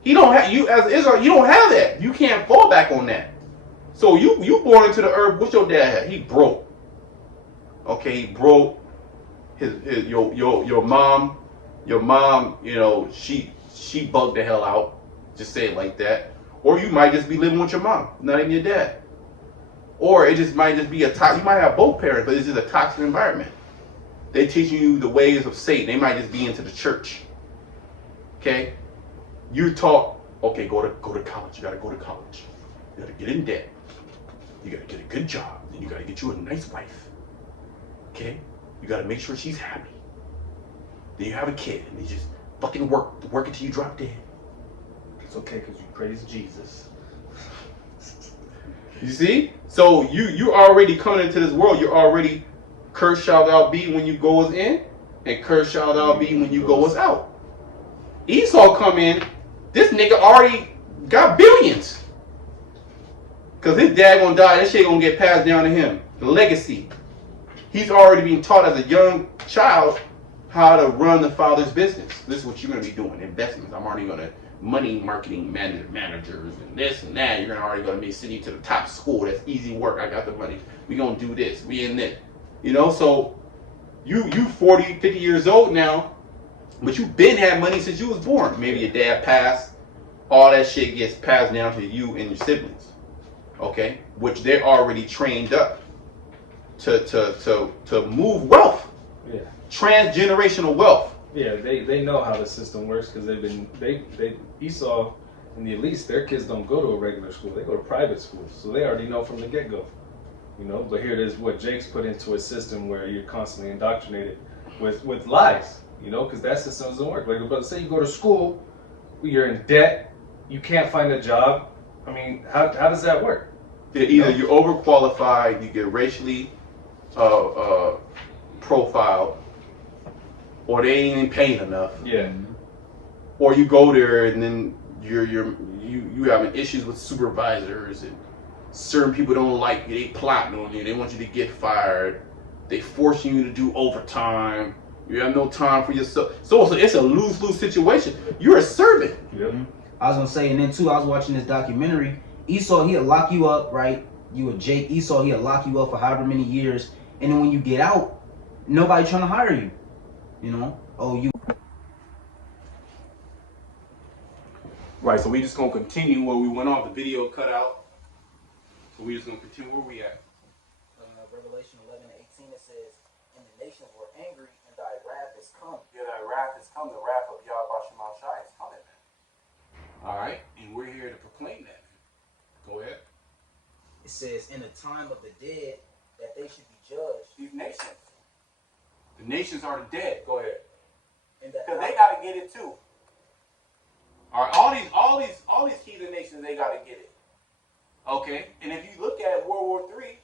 He don't have, you as Israel, you don't have that. You can't fall back on that. So you born into the earth. What's your dad had? He broke. Okay, he broke. Your mom, you know, she bugged the hell out. Just say it like that. Or you might just be living with your mom, not even your dad. Or it just might just be you might have both parents, but it's just a toxic environment. They teaching you the ways of Satan. They might just be into the church. Okay? You taught, okay, go to college. You gotta go to college. You gotta get in debt. You gotta get a good job. Then you gotta get you a nice wife. Okay? You gotta make sure she's happy. Then you have a kid, and you just fucking work until you drop dead. It's okay because you praise Jesus. You see? So you already coming into this world. You're already cursed shall thou be when you goes in, and cursed shall thou be when you goes out. Esau come in. This nigga already got billions. Cause his dad gonna die. That shit gonna get passed down to him. The legacy. He's already being taught as a young child how to run the father's business. This is what you're gonna be doing. Investments. I'm already gonna money marketing managers and this and that. You're already gonna be sending you to the top school. That's easy work. I got the money. We gonna do this. We in this. You know, so you 40, 50 years old now, but you been had money since you was born. Maybe your dad passed. All that shit gets passed down to you and your siblings. Okay? Which they're already trained up to move wealth. Yeah. Transgenerational wealth. Yeah, they know how the system works because Esau and the elites, their kids don't go to a regular school. They go to private schools. So they already know from the get-go. You know, but here it is what Jake's put into a system where you're constantly indoctrinated with lies, you know, because that system doesn't work. Like the brother say, you go to school, you're in debt, you can't find a job. I mean, how does that work? Either you're overqualified, you get racially profiled, or they ain't even paying enough. Yeah. Or you go there and then you having issues with supervisors, and certain people don't like you. They plotting on you. They want you to get fired. They forcing you to do overtime. You have no time for yourself. So it's a lose-lose situation. You're a servant. Yep. I was gonna say, and then too, I was watching this documentary, Esau, he'll lock you up, right? You a Jake. Esau, he'll lock you up for however many years, and then when you get out, nobody trying to hire you. You know? Oh, you. Right, so we just gonna continue where we went off. The video cut out. So we just gonna continue where we at. Revelation 11:18 it says, "And the nations were angry, and thy wrath is come." Yeah, that wrath is coming. The wrath of Yahweh Shema Shai is coming, man. All right, and we're here to proclaim that. Go ahead. It says, "In the time of the dead, that they should be judged." These nations. The nations are the dead. Go ahead. And that Because they gotta get it too. All right, all these heathen nations, they gotta get it. Okay, and if you look at World War III,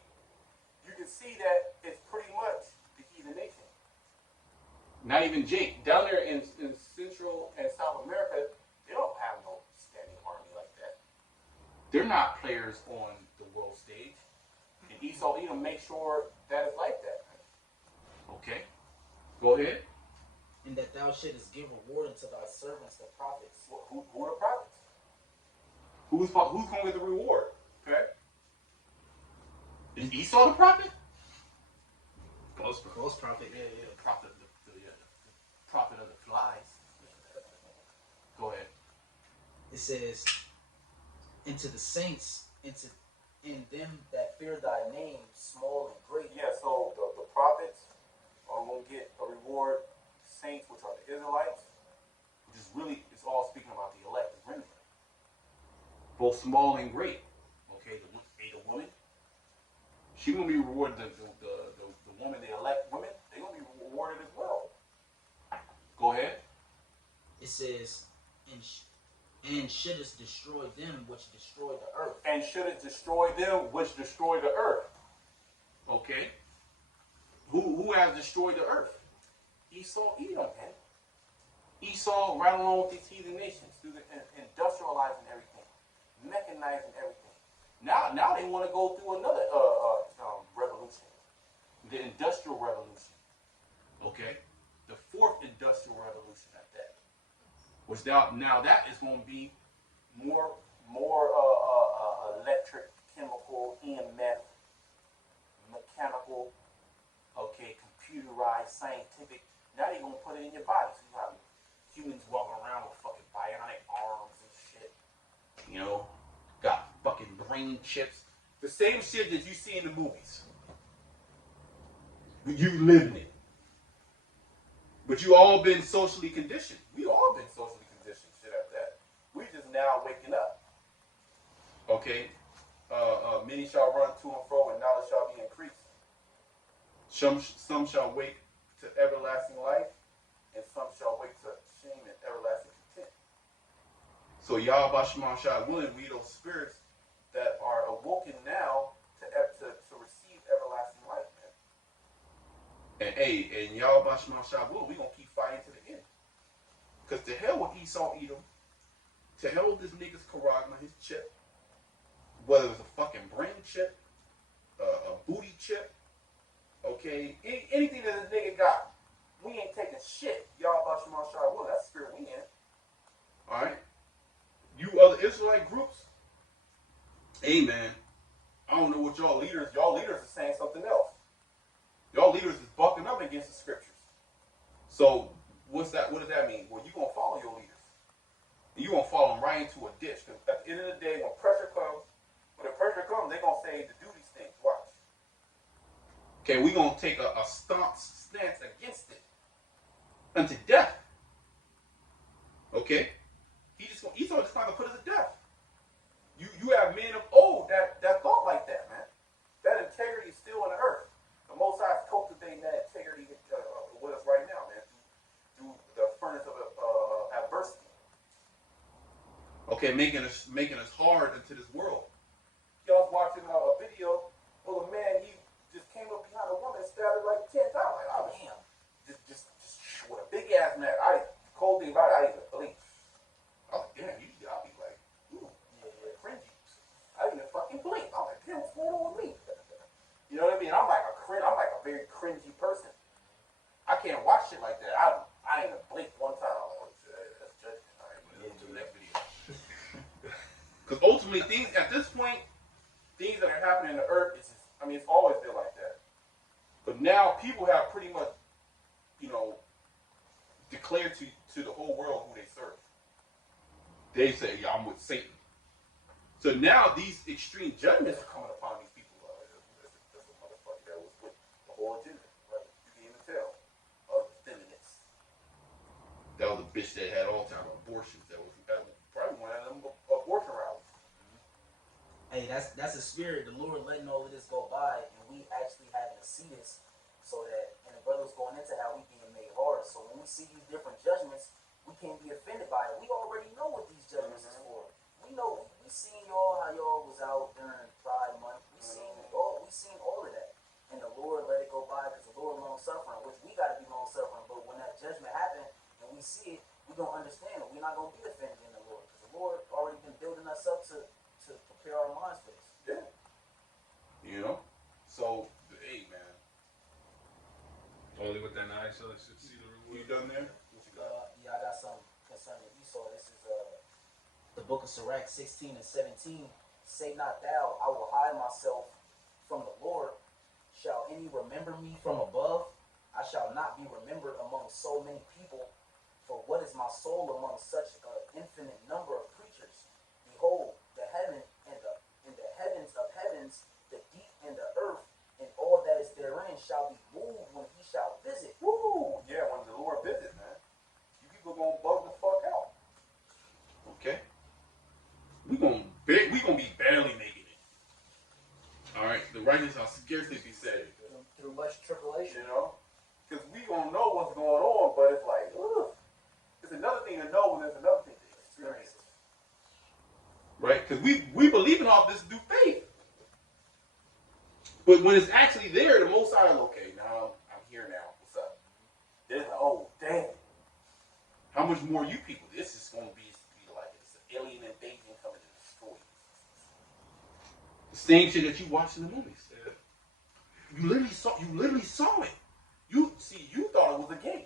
you can see that it's pretty much the heathen nation. Not even Jake down there in Central and South America, they don't have no standing army like that. They're not players on the world stage, and Esau Edom make sure that it's like that. Okay, go ahead. and that thou shouldest give reward unto thy servants the prophets. Who are the prophets? Who's going to get the reward? Okay. Is Esau the prophet? False prophet, yeah. The prophet, the prophet of the flies. Go ahead. It says, "And to the saints, and them that fear thy name, small and great." Yeah, so the prophets are going to get a reward. Saints, which are the Israelites, which is really, it's all speaking about the elect, the remnant. Both small and great. Okay, the woman, she going to be rewarded. The woman, the elect women, they're going to be rewarded as well. Go ahead. It says, and shouldest destroy them which destroy the earth. And should it destroy them which destroy the earth? Okay. Who has destroyed the earth? Esau, Edom, man. Esau, right along with these heathen nations, through the industrializing everything, mechanizing everything. Now they want to go through another revolution, the Industrial Revolution. Okay, the fourth Industrial Revolution at that. Which now that is going to be more electric, chemical, EMF, mechanical, okay, computerized, scientific. Now they're going to put it in your body. So you have humans walking around with fucking bionic arms and shit. You know, got fucking brain chips. The same shit that you see in the movies. You living it. But you all been socially conditioned. We all been socially conditioned, shit at that. We just now waking up. Okay? Many shall run to and fro, and knowledge shall be increased. Some shall wake to everlasting life, and some shall wake to shame and everlasting contempt. So Yahweh Shema Shai willing, we those spirits that are awoken now to receive everlasting life, man. And Yahweh Shema Shai willing, we gonna keep fighting to the end. Because to hell with Esau Edom, to hell with this nigga's charagma, his chip, whether it's a fucking brain chip, a booty chip, okay, anything that this nigga got, we ain't taking shit. Y'all about Shema Shai will. That's the spirit we in. Alright? You other Israelite groups, hey man, I don't know what y'all leaders are saying something else. Y'all leaders is bucking up against the scriptures. So what does that mean? Well, you gonna follow your leaders. And you gonna follow them right into a ditch. Because at the end of the day, when the pressure comes, they gonna say to do these things. Watch. Okay, we gonna take a stance against it unto death. Okay, Esau just gonna put us to death. You have men of old that thought like that, man. That integrity is still in the earth. The Most High is cultivating that integrity with us right now, man, through the furnace of adversity. Okay, making us hard into this world. Y'all was watching a video of a man, he just came up behind a woman and stabbed her like 10 times. Like, oh, damn. Just with a big ass knife. Cold thing about it, I didn't even blink. I was like, damn, I'll be like, ooh, yeah, cringy. I didn't even fucking blink. I'm like, damn, what's going on with me? You know what I mean? I'm like a very cringy person. I can't watch shit like that. I ain't even blink one time. I'm like, that's judgment. All right, let's do the next video. Because ultimately, things at this point, things that are happening on the earth, it's always been like that. But now people have pretty much, declared to the whole world who they serve. They say, yeah, I'm with Satan. So now these extreme judgments are coming upon these people. That's a motherfucker that was with the whole agenda, right? You can even tell. Feminists. That was a bitch that had all time abortions. That was probably one of them abortion rallies. Hey, that's a spirit. The Lord letting all of this go by, and we actually having to see this, so that, and the brothers going into how we being made hard. So when we see these different judgments, we can't be offended by it. We already know what these judgments is for. We know. We seen y'all how y'all was out during Pride Month. We seen all of that, and the Lord let it go by because the Lord long suffering, which we got to be long suffering. But when that judgment happen and we see it, we gonna understand it. We're not gonna be offended in the Lord because the Lord already been building us up to prepare our minds for this. Yeah. So, hey, man. Only with that eye, so they should see the reward. You done there? What you got? Yeah, I got something concerning Esau. This is the book of Sirach 16 and 17. Say not thou, I will hide myself from the Lord. Shall any remember me from above? I shall not be remembered among so many people. For what is my soul among such an infinite number of creatures? Behold, the heaven and the heavens of heavens, the deep and the earth, and all that is therein shall be moved when he shall visit. Woo! Yeah, when the Lord visits, man. You people gonna bug the fuck out. Okay? We gonna be barely making it. Alright? The righteous shall scarcely be saved. Through much tribulation. Because we gonna know what's going on, but it's like, ugh. It's another thing to know and there's another thing to experience. Right? Because we believe in all this through faith. But when it's actually there, the Most High is okay. Now I'm here now. What's up? Then it's like, oh damn. How much more you people? This is gonna be like it's an alien invasion coming to destroy you. The same shit that you watch in the movies. Yeah. You literally saw it. You thought it was a game.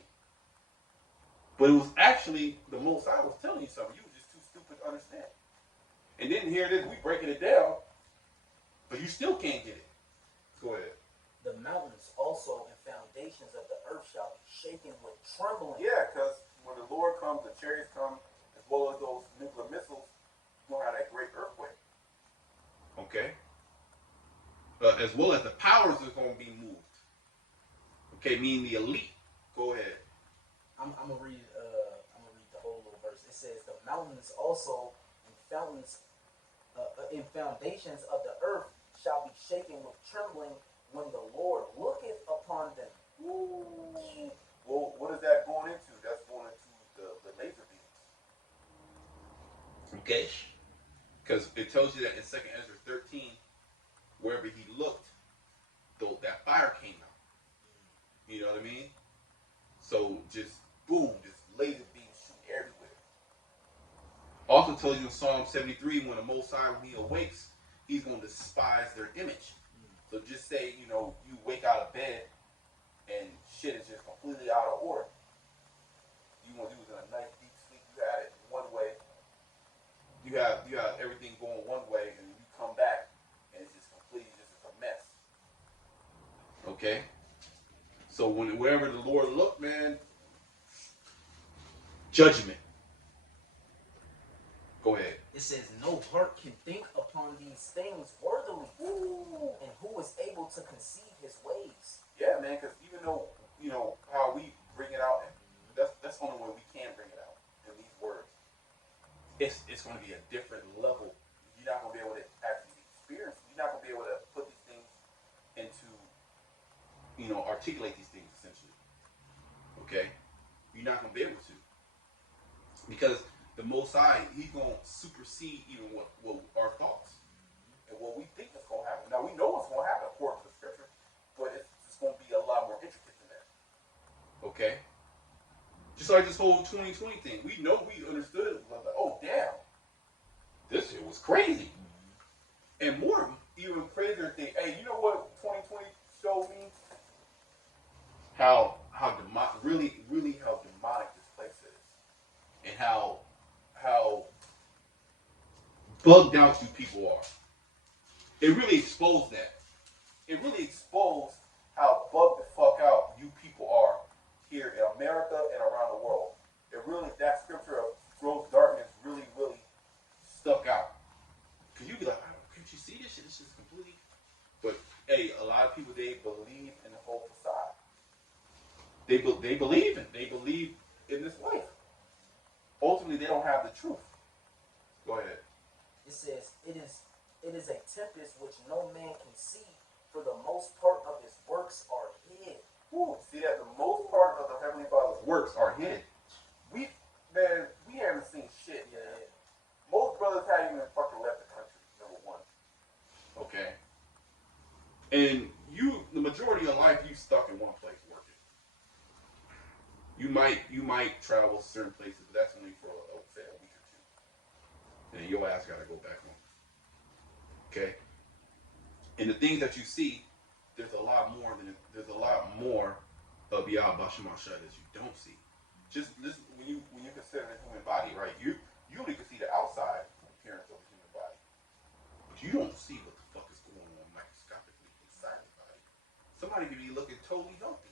But it was actually the Most High was telling you something. You were just too stupid to understand. And then here it is, we breaking it down, but you still can't get it. Go ahead. The mountains also and foundations of the earth shall be shaken with trembling. Yeah, because when the Lord comes, the chariots come, as well as those nuclear missiles, you're going to have that great earthquake. Okay? As well as the powers are going to be moved. Okay, meaning the elite. Go ahead. I'm gonna read the whole little verse. It says the mountains also and foundations of the earth shall be shaken with trembling when the Lord looketh upon them. Ooh. Well, what is that going into? That's going into the laser beams. Okay. Because it tells you that in 2 Ezra 13, wherever he looked, that fire came out. You know what I mean? So just boom, just laser beams shoot everywhere. Also tells you in Psalm 73, when the Most High, when he awakes, he's going to despise their image. So just say, you wake out of bed and shit is just completely out of order. You want to do it in a nice deep sleep. You had it one way. You have everything going one way, and you come back and it's just completely just a mess. Okay. So wherever the Lord looked, man, judgment. Go ahead. It says no heart can think upon these things worthily. Ooh. And who is able to conceive his ways? Yeah, man, because even though, how we bring it out, that's the only way we can bring it out in these words. It's going to be a different level. You're not going to be able to actually experience. You're not going to be able to put these things into, articulate these things essentially. Okay? You're not going to be able to. Because the Most High, he's going to supersede even what our thoughts and what we think is going to happen. Now, we know what's going to happen according to the scripture, but it's going to be a lot more intricate than that. Okay? Just like this whole 2020 thing. We understood it. Like, oh, damn. This shit was crazy. And more, even crazier thing. Hey, you know what 2020 showed me? How really how demonic this place is. And how bugged out you people are. It really exposed that. It really exposed how bugged the fuck out you people are here in America and around the world. It really, that scripture of gross darkness really, really stuck out. Cause you be like, can't you see this shit? This shit's completely. But hey, a lot of people, they believe in the whole facade. They believe in this life. Ultimately, they don't have the truth. Go ahead. It says, it is a tempest which no man can see, for the most part of his works are hid. Ooh, see that the most part of the Heavenly Father's works are hidden. We haven't seen shit. Yeah. Most brothers haven't even fucking left the country. Number one. Okay. And the majority of life, you stuck in one place working. You might travel certain places, but that's only for say a week or two. And then your ass gotta go back home. Okay. And the things that you see, there's a lot more of Yahweh Bashem Ashad that you don't see. Just this, when you consider the human body, right? You only can see the outside appearance of the human body, but you don't see what the fuck is going on microscopically inside the body. Somebody could be looking totally healthy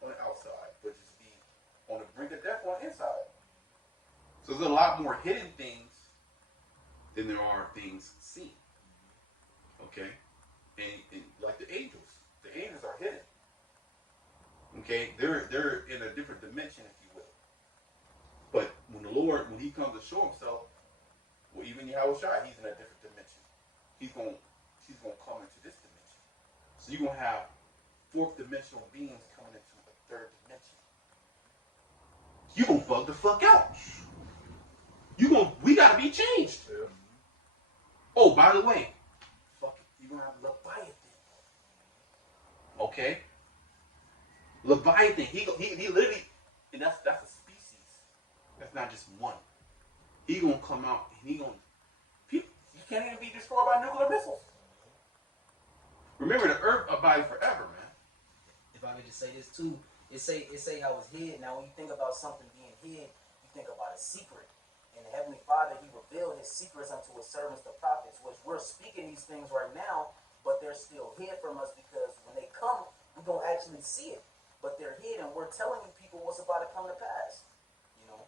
on the outside, but just be on the brink of death on the inside. So there's a lot more hidden things than there are things seen. Okay, and like the angels are hidden. Okay, they're in a different dimension, if you will. But when he comes to show himself, well, even Yahweh Shai, he's in a different dimension. He's gonna come into this dimension. So you're gonna have fourth dimensional beings coming into the third dimension. You're gonna bug the fuck out. We gotta be changed. Yeah. Oh, by the way, fuck it, you're gonna have Leviathan. Okay? Leviathan, he literally, and that's a species. That's not just one. He gonna come out and he can't even be destroyed by nuclear missiles. Remember, the earth abides forever, man. If I could just say this too, it say how it's hid. Now, when you think about something being hid, you think about a secret. And the Heavenly Father, He revealed His secrets unto His servants, the prophets, which we're speaking these things right now, but they're still hid from us because when they come, we don't actually see it. But they're hid, and we're telling you people what's about to come to pass. You know,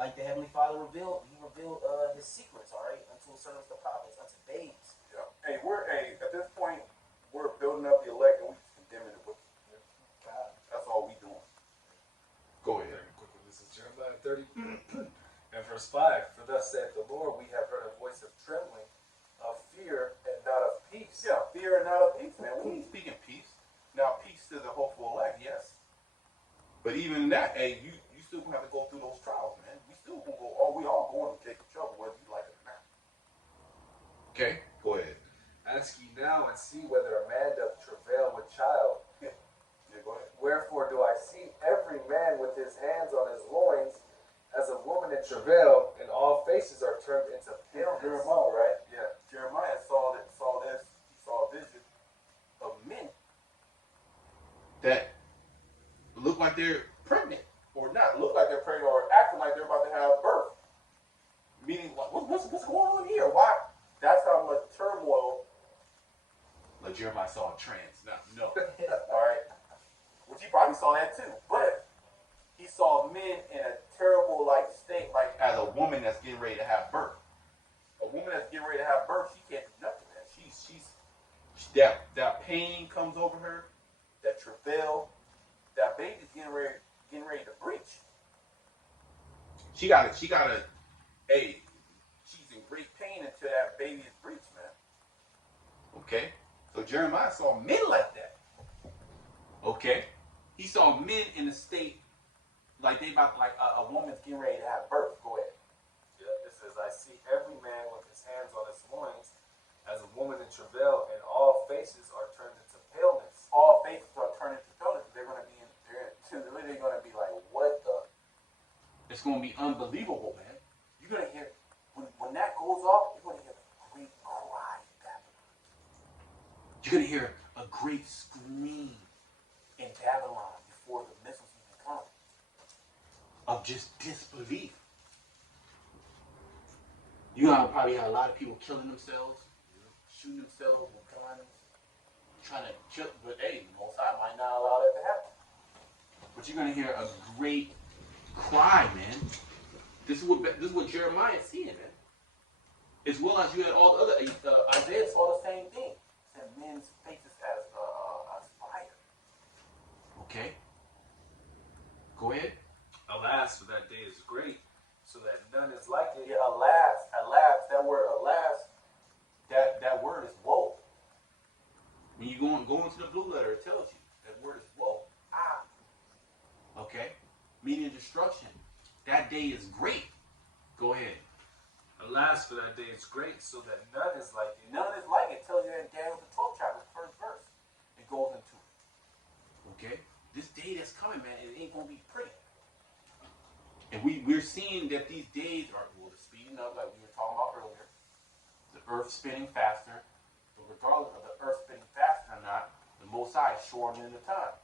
like the Heavenly Father revealed, He revealed His secrets, all right, unto His servants, the prophets, unto babes. Yeah. Hey, at this point, we're building up the elect and we just condemning the wicked. That's all we doing. Go ahead. Quickly, this is Jeremiah 30 and verse 5. For thus saith the Lord, we have heard a voice of trembling, of fear and not of peace. Yeah, fear and not of peace, man. We ain't speaking peace. Now, peace to the hopeful elect, yes. But even in that, hey, you still gonna have to go through those trials, man. We still gonna go. We all going to Jacob's trouble, whether you like it or not. Okay, go ahead. Ask ye now and see whether a man doth travail with child. Yeah, go ahead. Wherefore do I see every man with his hands on his loins, as a woman in travail, and all faces are turned into paleness. Jeremiah, right? Yeah. Jeremiah saw this. He saw a vision of men that look like they're pregnant, or not look like they're pregnant, or acting like they're about to have birth. Meaning, what's going on here? Why? That's how much turmoil. Like Jeremiah saw a trance. No. All right. Which he probably saw that too, but he saw men in a terrible state, like as a woman that's getting ready to have birth. A woman that's getting ready to have birth, she can't do nothing, man. She's that pain comes over her, that travail, that baby's getting ready to breach. She gotta, hey, she's in great pain until that baby is breached, man. Okay? So Jeremiah saw men like that. Okay? He saw men in a state like they about a woman's getting ready to have birth. Go ahead. Yeah, it says, I see every man with his hands on his loins, as a woman in travail, and all faces are turned into paleness. All faces are turning to paleness. They're literally gonna be like, what the? It's gonna be unbelievable, man. You're gonna hear when that goes off, you're gonna hear a great cry in Babylon. You're gonna hear a great scream in Babylon before the missiles even come. Of just disbelief. You got probably got a lot of people killing themselves, shooting themselves with guns, trying to kill. But hey, Most High might not allow that to happen. But you're gonna hear a great cry, man. This is what Jeremiah is seeing, man. As well as you had all the other Isaiah saw the same thing. Said men's faces as fire. Okay. Go ahead. Alas, for that day is great, so that none is like it. Yeah, alas, that word alas, that word is woe. When you go into the blue letter, it tells you that word is woe. Ah. Okay? Meaning destruction. That day is great. Go ahead. Alas, for that day is great, so that none is like it. None is like it. Tells you in Daniel the 12th chapter, first verse. It goes into it. Okay? This day that's coming, man, it ain't gonna be pretty. And we're seeing that these days are speeding up, like we were talking about earlier. The earth spinning faster, but regardless of the earth spinning faster or not, the Most High is shortening the time.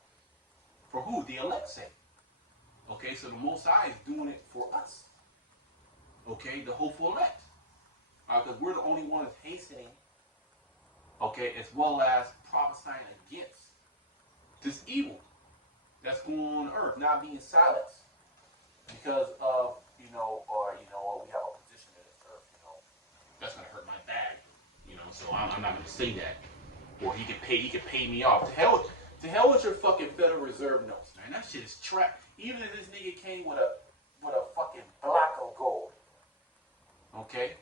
For who? The elect's sake. Okay, so the Most High is doing it for us. Okay, the hopeful elect. Because we're the only ones hastening, okay, as well as prophesying against this evil that's going on earth, not being silenced because of, we have a position in this earth, that's going to hurt my bag, so I'm not going to say that. Or he can pay me off. To hell with your fucking Federal Reserve notes, man. That shit is trap. Even if this nigga came with a fucking block of gold. Okay?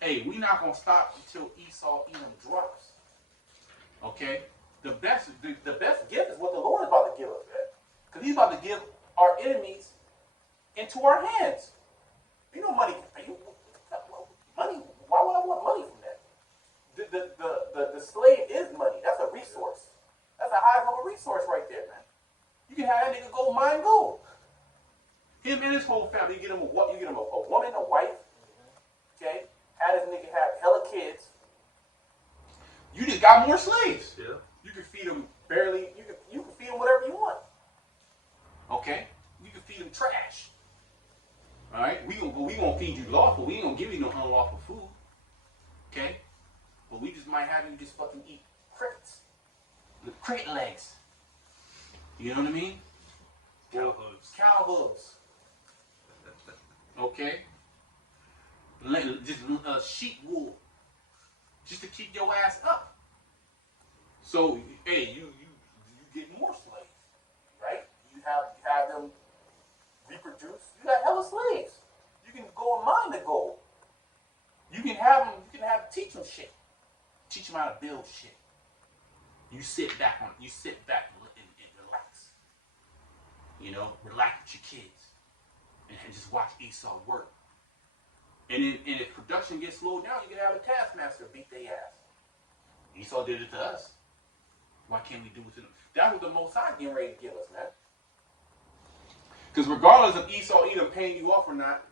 Hey, we not gonna stop until Esau Edom drops. Okay? The best gift is what the Lord is about to give us, man. Because he's about to give our enemies into our hands. You know money can pay you. Money, why would I want money from that? The slave is money. That's a resource. That's a high level resource right there, man. You can have that nigga go mine gold. Him and his whole family, you get him a woman, a wife, okay? Have this nigga have hella kids. You just got more slaves. Yeah. You can feed them barely, you can feed them whatever you want. Okay? You can feed them trash. Alright? We gonna feed you lawful. We ain't gonna give you no unlawful food. Okay? But we just might have you just fucking eat crickets. The cricket legs. You know what I mean? Cow hooves. Cow hooves. Okay? Just sheep wool. Just to keep your ass up. So, hey, you get more slaves. Right? You have them reproduce. You got hella slaves. You can go and mine the gold. You can have them teach them shit. Teach them how to build shit. You sit back and relax. Relax with your kids. And just watch Esau work. And if production gets slowed down, you can have a taskmaster beat their ass. Esau did it to us. Why can't we do it to them? That's what the Most High getting ready to give us, man. Because regardless of Esau either paying you off or not,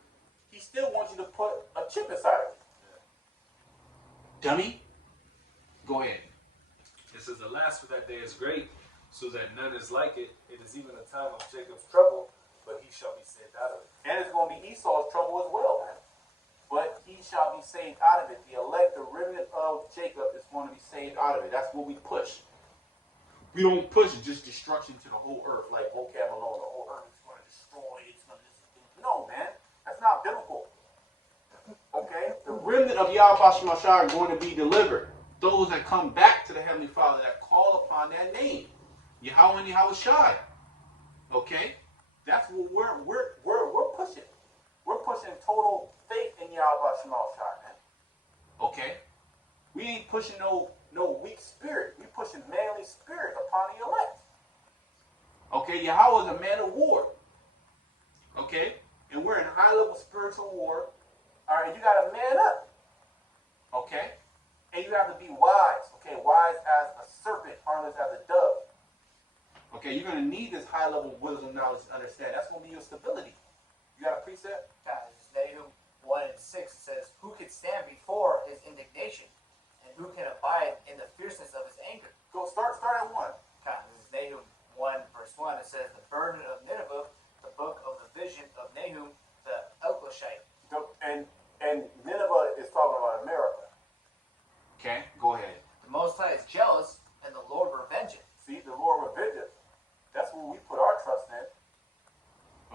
he still wants you to put a chip inside of it. Dummy. Go ahead. It says, alas, for that day is great, so that none is like it. It is even a time of Jacob's trouble, but he shall be saved out of it. And it's going to be Esau's trouble as well, man. But he shall be saved out of it. The elect, the remnant of Jacob is going to be saved out of it. That's what we push. We don't push just destruction to the whole earth like vocab alone. The whole earth is going to destroy. No, man. That's not biblical. Okay? The remnant of Yahweh Shemashah are going to be delivered. Those that come back to the Heavenly Father, that call upon that name. Yahweh and Yahweh Shai. Okay? That's what we're pushing. We're pushing total faith in Yahweh Shemashah, man. Okay? We ain't pushing no weak spirit. We pushing manly spirit upon the elect. Okay? Yahweh is a man of war. Okay? And we're in high level spiritual war. Alright, you gotta man up. Okay? And you have to be wise. Okay? Wise as a serpent, harmless as a dove. Okay, you're going to need this high level wisdom, knowledge, to understand. That's going to be your stability. You got a precept? Nahum 1:6 says, "Who could stand before his indignation, and who can abide in the fierceness of his anger?" Go start at 1. This is Nahum 1:1. It says, "The burden of Nineveh, the book of the vision of Nahum the Elkoshite." And Nineveh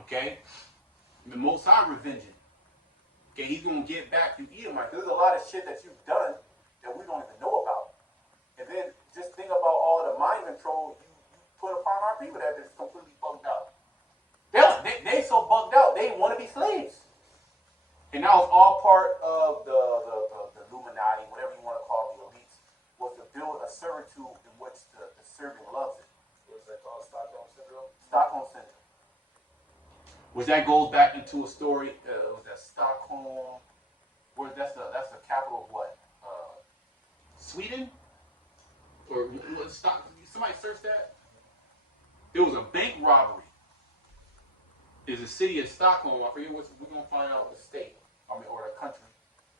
Okay? The Most High revenging. Okay, he's going to get back you Edomite. There's a lot of shit that you've done that we don't even know about. And then just think about all of the mind control you put upon our people that is completely bugged out. They so bugged out, they want to be slaves. And that was all part of the Illuminati, whatever you want to call the elites, was to build a servitude in which the servant loves it. What is that called? Stockholm Syndrome? Stockholm Syndrome. Which that goes back into a story. Was that Stockholm? Where that's the capital of what? Sweden? Or what? Somebody search that. It was a bank robbery. Is the city of Stockholm? I forget what we're gonna find out the state. Or the country.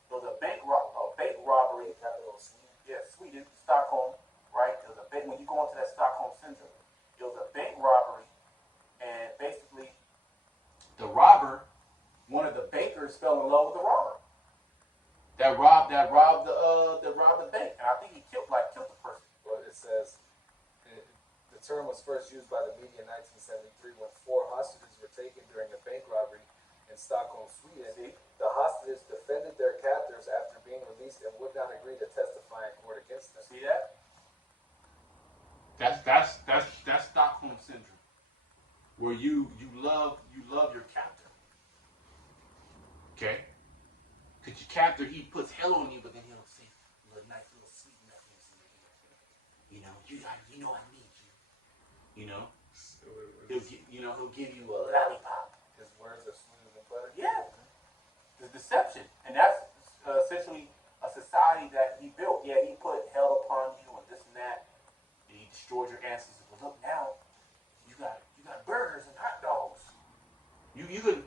It was a bank robbery. Capital of Sweden. Yeah, Sweden, Stockholm. Right. It was a bank. When you go into that Stockholm Syndrome, it was a bank robbery, and basically, the robber, one of the bankers, fell in love with the robber. That robbed the bank, and I think he killed the person. Well, it says the term was first used by the media in 1973 when 4 hostages were taken during a bank robbery in Stockholm, Sweden. See? The hostages defended their captors after being released and would not agree to testify in court against them. See that? That's Stockholm Syndrome, where you love your captor. Okay? Because your captor, he puts hell on you, but then he'll say nice little sweet nothings in your ear. You know, you know I need you. You know? He'll give you a lollipop. His words are smoother than butter. Yeah. The deception. And that's essentially a society that he built. Yeah, he put hell upon you and this and that. And he destroyed your ancestors. But look now, you got burgers and hot dogs. You can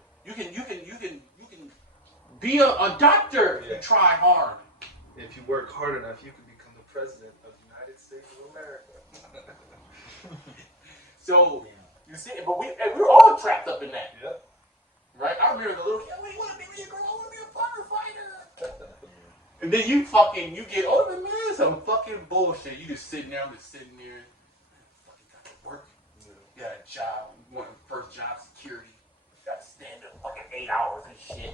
be a doctor if you try hard. If you work hard enough, you can become the president of the United States of America. So you see, but we're all trapped up in that. Yep. Right? I remember the little kid, what do you want to be when you grow up? I want to be a firefighter. And then you get older, man, some fucking bullshit. You just sitting there, fucking got to work. You got a job, you want first job security. You got to stand up fucking 8 hours and shit.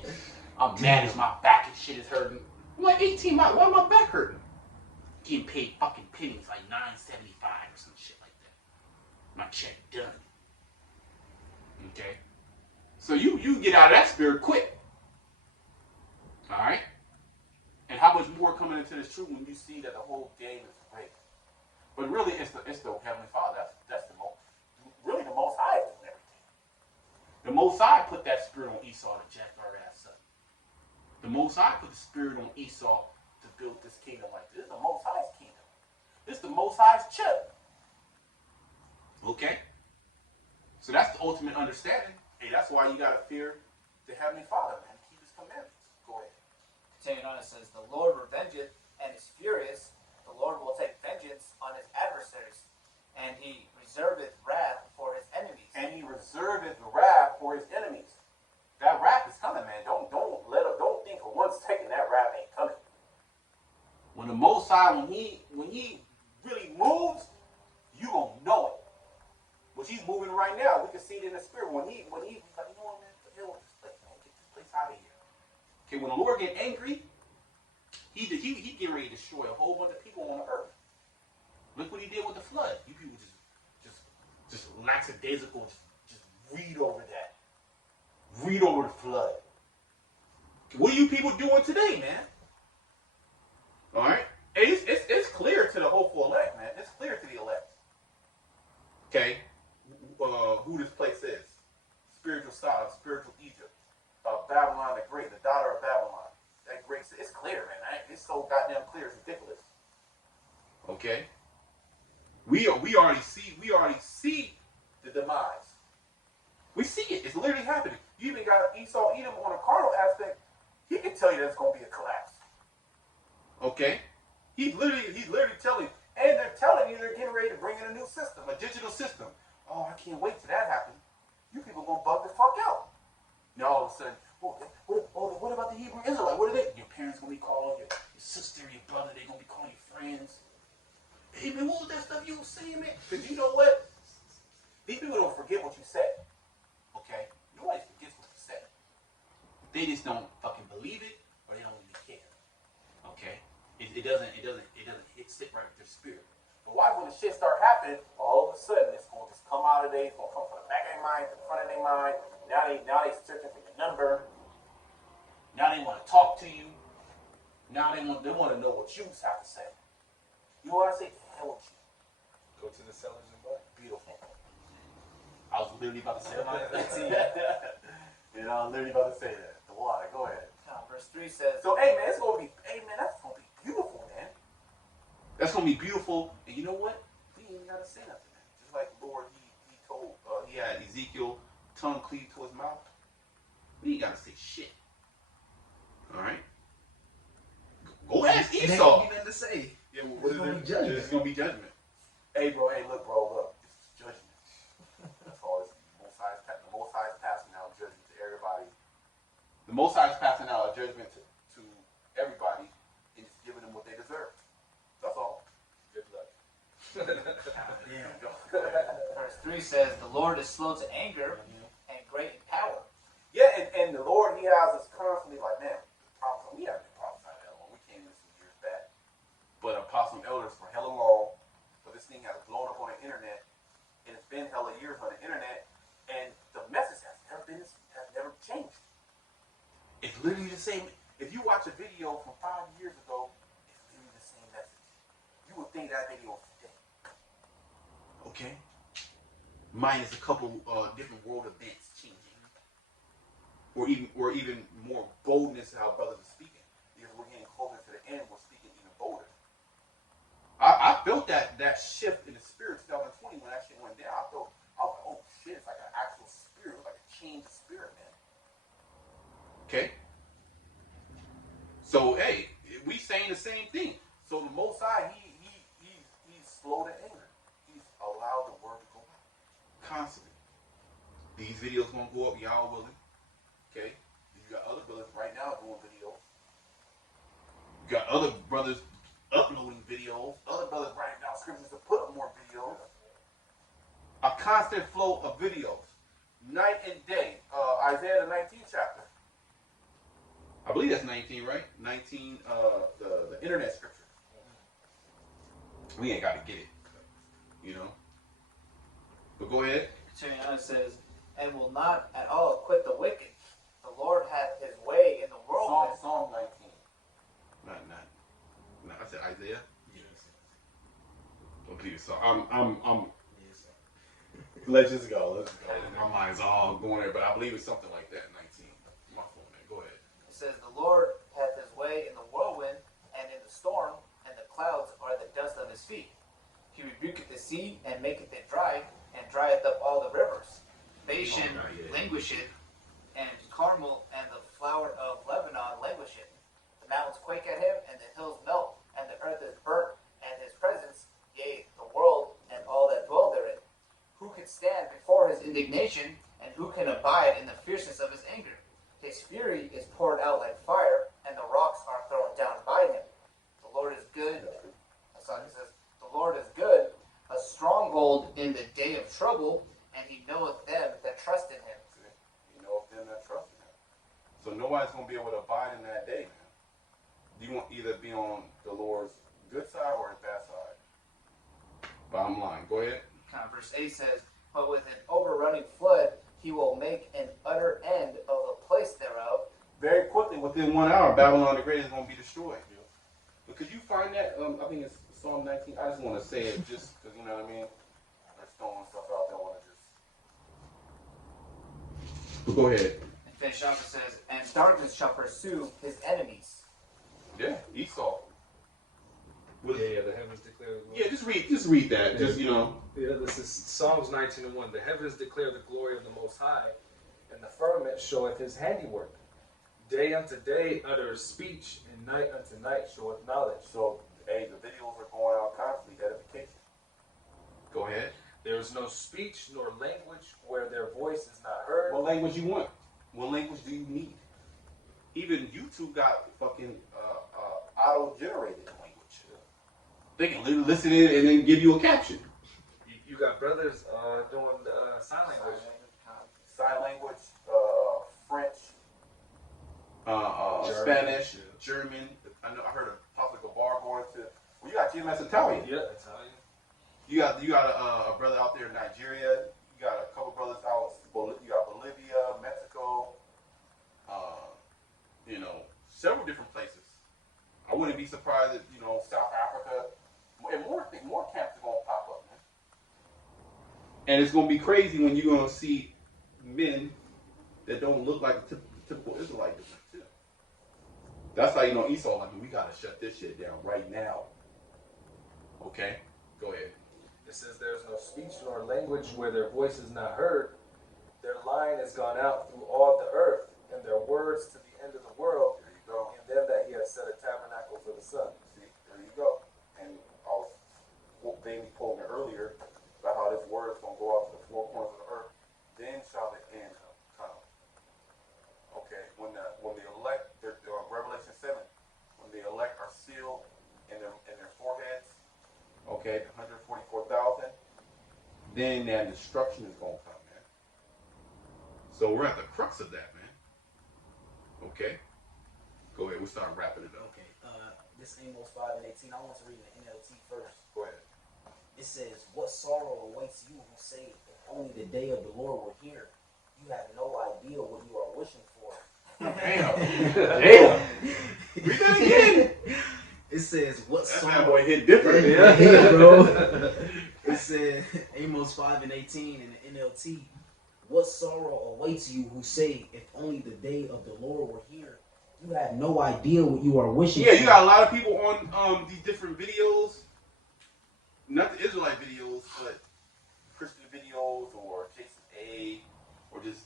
I'm mad as my back and shit is hurting. I'm like 18 miles, why my back hurting? Getting paid fucking pennies, like $9.75 or some shit like that. My check done. Okay? So you get out of that spirit quick. Alright? And how much more coming into this truth when you see that the whole game is rigged. But really it's the Heavenly Father. That's the Most High is doing everything. The Most High put that spirit on Esau to jack our ass up. The Most High put the spirit on Esau to build this kingdom like this. This is the Most High's kingdom. This is the Most High's chip. Okay? So that's the ultimate understanding. Hey, that's why you gotta fear the Heavenly Father, man. Keep His commandments. Go ahead. Continuing on, it says, "The Lord revengeth and is furious. The Lord will take vengeance on his adversaries, and he reserveth wrath for his enemies." And He reserveth wrath for His enemies. That wrath is coming, man. Don't think for 1 second that wrath ain't coming. When the Most High, when He really moves, you gonna know it. Which He's moving right now. We can see it in the spirit. When he's like, you know what, man, what the hell with this place, man? Get this place out of here. Okay, when the Lord get angry, he get ready to destroy a whole bunch of people on the earth. Look what He did with the flood. You people just lackadaisical. Just read over that. Read over the flood. What are you people doing today, man? All right, it's clear to the hopeful elect, man. It's clear to the elect. Okay, who this place is? Spiritual Sodom, spiritual Egypt, Babylon the Great, the daughter of Babylon. That great, it's clear, man. It's so goddamn clear, it's ridiculous. Okay, we already see the demise. We see it. It's literally happening. You even got Esau, Edom on a carnal aspect. He can tell you that it's going to be a collapse. Okay, he's literally telling, and they're telling you they're getting ready to bring in a new system, a digital system. Oh, I can't wait till that happens. You people gonna bug the fuck out. Now all of a sudden, what about the Hebrew Israelite? What are they? Your parents gonna be calling your sister, your brother. They gonna be calling you friends. Hey man, what was that stuff you was saying, man? Because you know what? These people don't forget what you said. Okay, you they just don't fucking believe it or they don't even care. Okay, it doesn't sit right with their spirit. But why when the shit start happening, all of a sudden it's gonna just come out of it's gonna come from the back of their mind, the front of their mind. Now they searching for your number. Now they want to talk to you. Now they want to know what you have to say. You want to say, to hell with you. Go to the sellers and buy. Beautiful. I was literally about to say that. You know, I was literally about to say that. The water. Go ahead. Verse 3 says, So, hey man, that's gonna be beautiful, man. That's gonna be beautiful. And you know what? We ain't even gotta say nothing, man. Just like the Lord, he told, he had Ezekiel tongue cleaved to his mouth. We ain't gotta say shit. All right. Go ask It ain't Esau. gonna be nothing to say. Yeah, well, what is gonna it? be judgment. It's gonna be judgment. Hey, bro. Hey, look, bro. Look. This is judgment. That's all. It's the Most High is passing out judgment to everybody. The Most High is passing out a judgment to everybody and just giving them what they deserve. That's all. Good luck. verse 3 says, the Lord is slow to anger and great in power. Yeah, and the Lord, He has us constantly like, man, we haven't been prophesying that long. We came in some years back. But apostle elders for hella long. But this thing has blown up on the internet, and it's been hella years on the internet, and the message has never changed. It's literally the same. If you watch a video from 5 years ago, it's literally the same message. You would think that video was today. Okay? Minus a couple different world events changing. Or even more boldness in how brothers are speaking. Because we're getting closer to the end, we're speaking even bolder. I felt that shift in the spirit 2020 when that shit went down. I was like, oh shit, it's like an actual spirit, it's like a change of spirit, man. Okay? So hey, we saying the same thing. So the Most High, he's slow to anger. He's allowed the word to go out constantly. These videos gonna go up, y'all willing. Okay? You got other brothers right now doing videos. You got other brothers uploading videos. Other brothers writing down scriptures to put up more videos. A constant flow of videos. Night and day. Isaiah the 19th chapter. I believe that's 19, right? 19, the internet scripture. We ain't got to get it. You know? But go ahead. Continuing on, it says, and will not at all acquit the wicked. The Lord hath his way in the whirlwind. Psalm 19. Not. I said Isaiah. Yes. Don't believe it. So I'm. Let's just go. Let's go. My mind's all going there, but I believe it's something like that. 19. My phone, man. Go ahead. It says, the Lord hath his way in the whirlwind and in the storm, and the clouds are the dust of his feet. He rebuketh the sea and maketh it dry, and drieth up all the rivers. Bashan languisheth, and Carmel and the flower of Lebanon languisheth. The mountains quake at him, and the hills melt, and the earth is burnt, and his presence, yea, the world, and all that dwell therein. Who can stand before his indignation, and who can abide in the fierceness of his anger? His fury is poured out like fire, and the rocks are thrown down by him. The Lord is good. That's how he says, the Lord is good, a stronghold in the day of trouble, and he knoweth them that trust in him. You know them that trust in him. So nobody's gonna be able to abide in that day, man. You want either be on the Lord's good side or his bad side. Bottom line. Go ahead. Verse 8 says, but with an overrunning flood, he will make an utter end of the place thereof. Very quickly, within 1 hour, Babylon the Great is gonna be destroyed. But could you find that? I think it's Psalm 19. I just want to say it just because, you know what I mean? I'm just throwing stuff out there. I want to just... But go ahead. And finish off, it says, and darkness shall pursue his enemies. Yeah, Esau. Yeah, the heavens declare the glory. Yeah, just read that. Just, you know. Yeah, this is Psalms 19:1. The heavens declare the glory of the Most High, and the firmament showeth his handiwork. Day unto day uttereth speech, and night unto night showeth knowledge. So, hey, the videos are going out constantly, edification. Go ahead. There is no speech nor language where their voice is not heard. What language you want? What language do you need? Even YouTube got fucking auto-generated language. They can literally listen in and then give you a caption. You got brothers doing sign language. Sign language, French, Spanish, Yeah. German. I heard of Apostle Gabar going to. Well, you got GMS Italian. Yeah, Italian. You got a brother out there in Nigeria. You got a couple brothers out. You got Bolivia, Mexico. Several different places. I wouldn't be surprised if South Africa and more camps are gonna pop up, man. And it's gonna be crazy when you're gonna see men that don't look like the typical Israelite too. That's how you know Esau. Like, we gotta shut this shit down right now. Okay, go ahead. It says there's no speech nor language where their voice is not heard. Their line has gone out through all the earth, and their words to the end of the world. There you go. In them that he has set a tabernacle for the sun. See, there you go. And I was vaguely quoting earlier about how this word is gonna go out to the four corners of the earth. Then shall the end come. Okay, when the elect, Revelation 7, when the elect are sealed in their foreheads, okay, 144,000, then that destruction is gonna come, man. So we're at the crux of that, man. Okay, go ahead. We'll start wrapping it up. Okay, this Amos 5:18. I want to read the NLT first. Go ahead. It says, "What sorrow awaits you who say, if only the day of the Lord were here. You have no idea what you are wishing for." Damn. Damn. Read that again. It says, "What That sorrow?" bad boy hit different. Yeah, bro. It said, Amos 5:18 in the NLT. "What sorrow awaits you who say, if only the day of the Lord were here. You have no idea what you are wishing Yeah, for." you got a lot of people on these different videos, not the Israelite videos, but Christian videos or Jason A, or just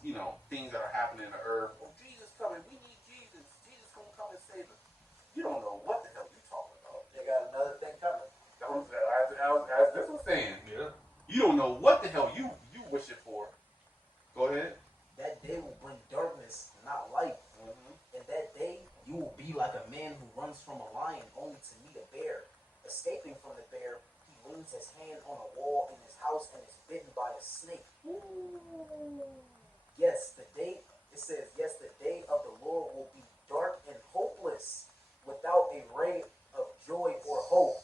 things that are happening in the earth. Oh, Jesus coming, we need Jesus. Jesus gonna come and save us. You don't know what the hell you talking about. They got another thing coming. As this was saying, Yeah. you don't know what the hell you wishing for. Go ahead. That day will bring darkness, not light. Mm-hmm. And that day, you will be like a man who runs from a lion only to meet a bear. Escaping from the bear, he leans his hand on a wall in his house and is bitten by a snake. Yes, yes, the day of the Lord will be dark and hopeless, without a ray of joy or hope.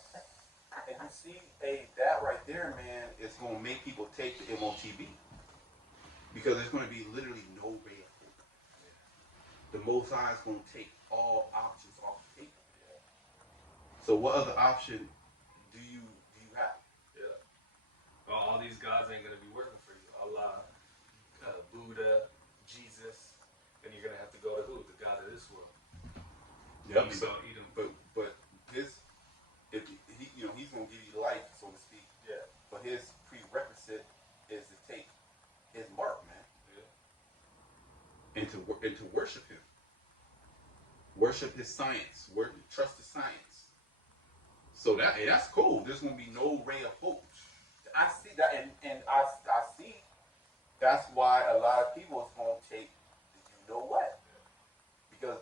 And you see, that right there, man, is gonna make people take the MOTB. Because there's going to be literally no way of hope. The Most High is going to take all options off the table. So what other option do you have? Yeah. Well, all these gods ain't gonna be working for you. Allah, Buddha, Jesus, and you're gonna have to go to who? The God of this world. Yep. So Edom. But if he's going to give you life, so to speak. Yeah. But his prerequisite is to take his mark, man. Yeah. And to worship him. Worship his science. Trust his science. So that's cool. There's gonna be no ray of hope. I see that, and I see that's why a lot of people is gonna take the you know what? Because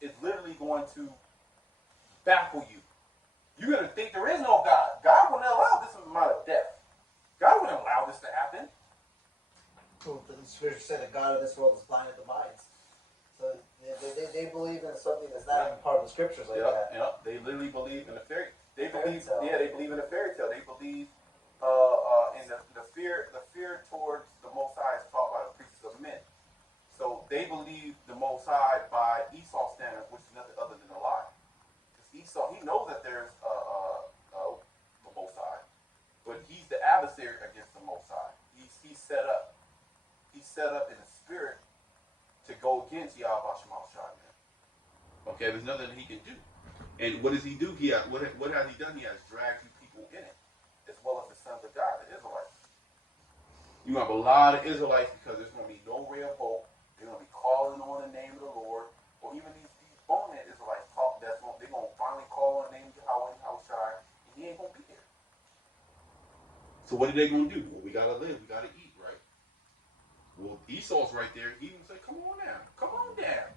it's literally going to baffle you. You're gonna think there is no God. God wouldn't allow this amount of death. God wouldn't allow this to happen. Well, the scripture said the God of this world is blinded the minds. So they believe in something that's not even part of the scriptures like that. Yep. They literally believe in a fairy. They Fairy believe. tale. Yeah, they believe in a fairy tale. They believe in the fear towards the Most High is taught by the priests of men. So they believe the Most High by Esau's standards, which is nothing other than a lie. Because Esau, he knows that there's the Most High, but he's the adversary against the Most High. He's set up. He's set up in the spirit to go against Yahweh Shema Shai, man. Okay, there's nothing he can do. And what does he do? What has he done? He has dragged you people in it, as well as the sons of God, the Israelites. You have a lot of Israelites because there's going to be no ray of hope. They're going to be calling on the name of the Lord, or even these bonehead Israelites they're going to finally call on the name of Yahweh Shai, and he ain't going to be there. So what are they going to do? Well, we got to live. We got to eat, right? Well, Esau's right there. He even say, "Come on down. Come on down."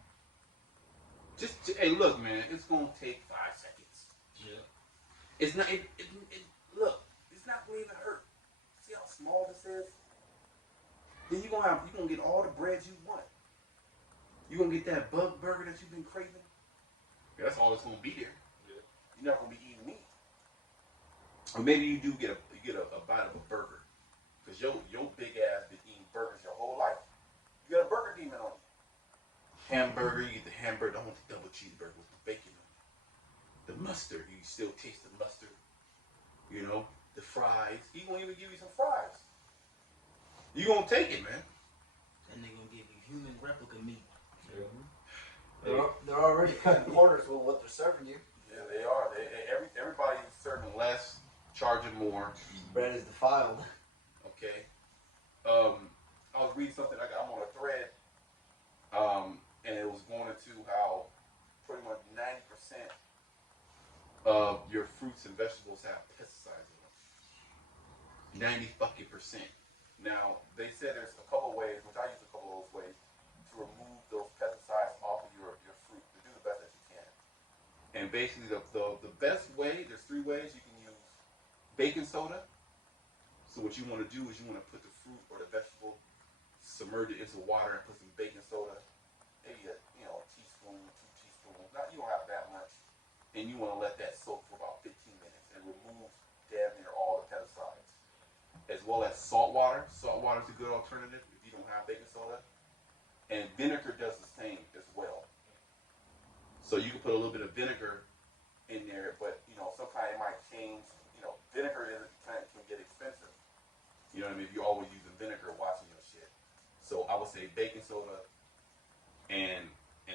Hey, look, man. It's gonna take 5 seconds. Yeah. It's not. Look. It's not gonna even hurt. See how small this is. Then you gonna get all the breads you want. You gonna get that bug burger that you've been craving. That's all that's gonna be there. Yeah. You're never gonna be eating meat. Or maybe you do get a bite of a burger. Because your big ass been eating burgers your whole life. You got a burger demon on you. Hamburger, you get the hamburger. I want the double cheeseburger with the bacon on it. The mustard, you still taste the mustard. You know, the fries. He won't even give you some fries. You gonna take it, man. That nigga gonna give you human replica meat. They're already cutting corners with what they're serving you. Yeah, they are. Everybody's serving less, charging more. Bread is defiled. Okay. I was reading something. I'm on a thread, and it was going into how pretty much 90% of your fruits and vegetables have pesticides in them. 90% Now they said there's a couple of ways, which I use a couple of those ways, to remove those pesticides off of your fruit to do the best that you can. And basically, the best way, there's 3 ways you can use baking soda. So what you want to do is you want to put the fruit or the vegetable, submerge it into water and put some baking soda, maybe a teaspoon, 2 teaspoons. Not, you don't have that much, and you want to let that soak for about 15 minutes and remove damn near all the pesticides, as well as salt water. Salt water is a good alternative if you don't have baking soda, and vinegar does the same as well. So you can put a little bit of vinegar in there, but sometimes it might change. Vinegar can get expensive. You know what I mean? If you're always using vinegar watching your shit. So I would say baking soda and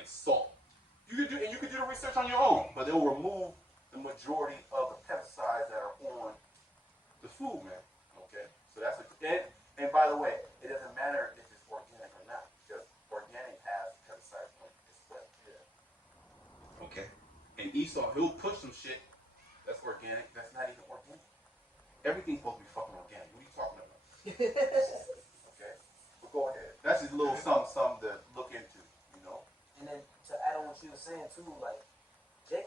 salt. You could do the research on your own, but it will remove the majority of the pesticides that are on the food, man. Okay? So that's and by the way, it doesn't matter if it's organic or not, because organic has pesticides on it as well. Yeah. Okay. And Esau, he'll push some shit that's organic, that's not even organic. Everything's supposed to be fucking organic. What are you talking about? Okay? But go ahead. That's just a little something to look into, And then to add on what you were saying too, like Jake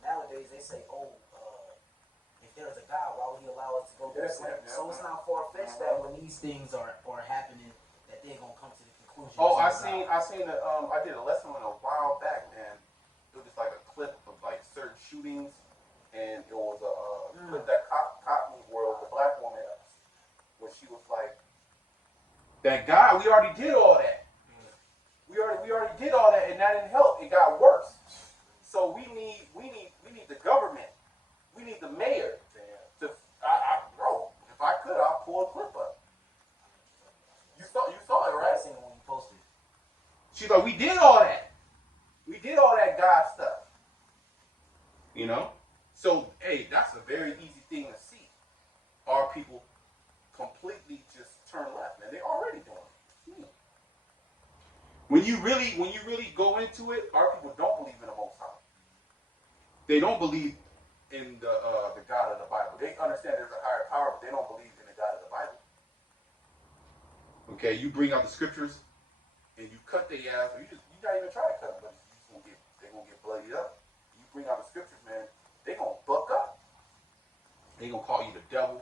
nowadays they say, if there's a God, why would he allow us to go through slavery? So it's not far fetched that when these things are happening, that they're gonna come to the conclusion. Oh, I seen I did a lesson on a while back, man. It was just like a clip of like certain shootings, and it was a clip that caught me where it was a black woman where she was like, that guy, we already did all that. We already did all that, and that didn't help. It got worse. So we need the government. We need the mayor to. Bro, if I could, I'll pull a clip up. You saw it, right? I seen it when you posted. She's like, we did all that. We did all that God stuff. So hey, that's a very easy thing to see. Our people completely just turn left, man. They're already doing it. When you really go into it, our people don't believe in the Most High. They don't believe in the God of the Bible. They understand there's a higher power, but they don't believe in the God of the Bible. Okay, you bring out the scriptures and you cut their ass, or you not even try to cut them, but they're gonna get bloodied up. You bring out the scriptures, man, they're gonna buck up. They're gonna call you the devil.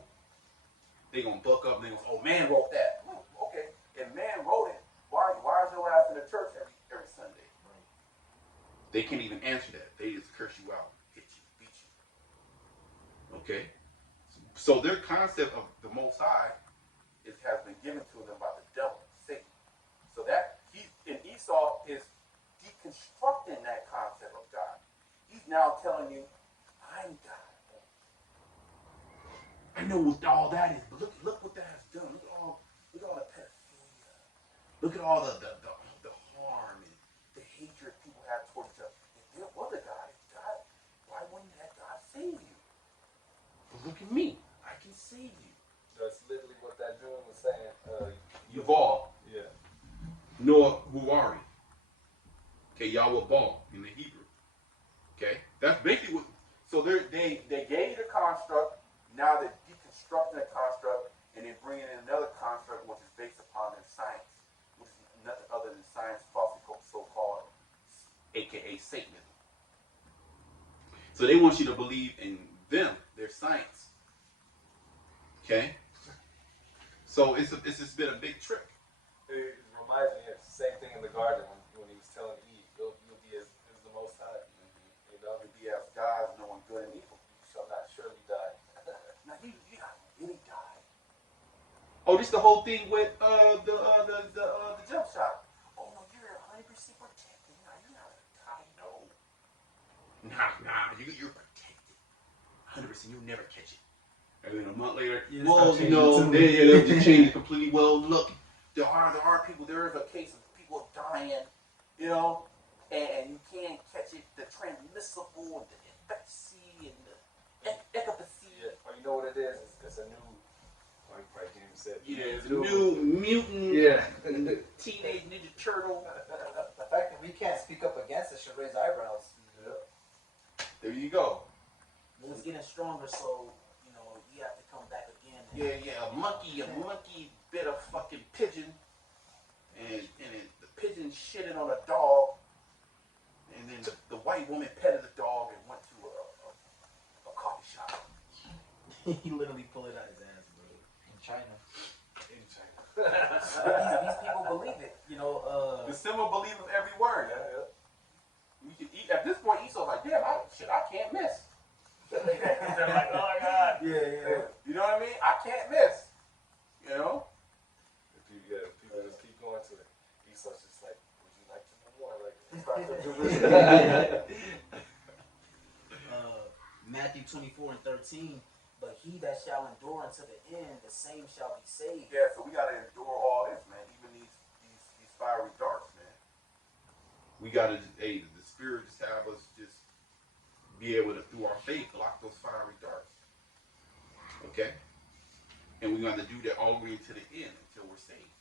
They're gonna buck up and they're gonna say, oh, man wrote that. Okay, if man wrote it, why is your ass in the church every Sunday? They can't even answer that. They just curse you out, hit you, beat you. Okay? So their concept of the Most High has been given to them by the devil, Satan. So that Esau is deconstructing that concept of God. He's now telling you, I'm God. I know what all that is, but look what that has done. Look at all the pedophilia. Look at all the harm and the hatred people have towards each other. If there was a God, why wouldn't that God save you? But look at me. I can save you. That's literally what that dude was saying. Yuval Yeah. Noah Harari. Okay, Yahweh Baal in the Hebrew. Okay, that's basically what. So they gave you the construct. Now they're deconstructing the construct and they're bringing in another construct which is based upon their science, which is nothing other than science falsely so-called, aka Satanism. So they want you to believe in them, their science. Okay. So it's just been a big trick. It reminds me of the same thing in the garden when he was telling Eve, you'll be as the Most High. this is the whole thing with the jump shot. Oh no, you're 100% protected. I know. Nah, you're protected. 100%, you'll never catch it. And then a month later, Yeah, well, start you know, changing they'll just change it completely. Well, look, there are people. There is a case of people dying, you know, and you can't catch it. The transmissible, the infectious, and the efficacy. Yeah. Or you know what it is? It's a new. Oh, you probably can't even say it. Yeah, it's a new mutant. Yeah. Teenage Ninja Turtle. The fact that we can't speak up against it should raise eyebrows. There you go. It's getting stronger, so you know you have to come back again. Yeah, a monkey bit a fucking pigeon, and the pigeon shitted on a dog, and then the white woman petted the dog and went to a coffee shop He literally pulled it out his ass, bro. In China. in China. These people believe it, you know. The symbol believes every word. You can eat at this point. Esau's like, damn, I can't miss. They're like, oh my god. Yeah. You know what I mean? I can't miss. You know? If people just keep going to it. Esau's just like, would you like to know more? Like, Matthew 24:13. But he that shall endure unto the end, the same shall be saved. Yeah, so we gotta endure all this, man. Even these fiery darts, man. We gotta, the Spirit just have us just be able to, through our faith, block those fiery darts. Okay? And we're gonna do that all the way to the end until we're saved.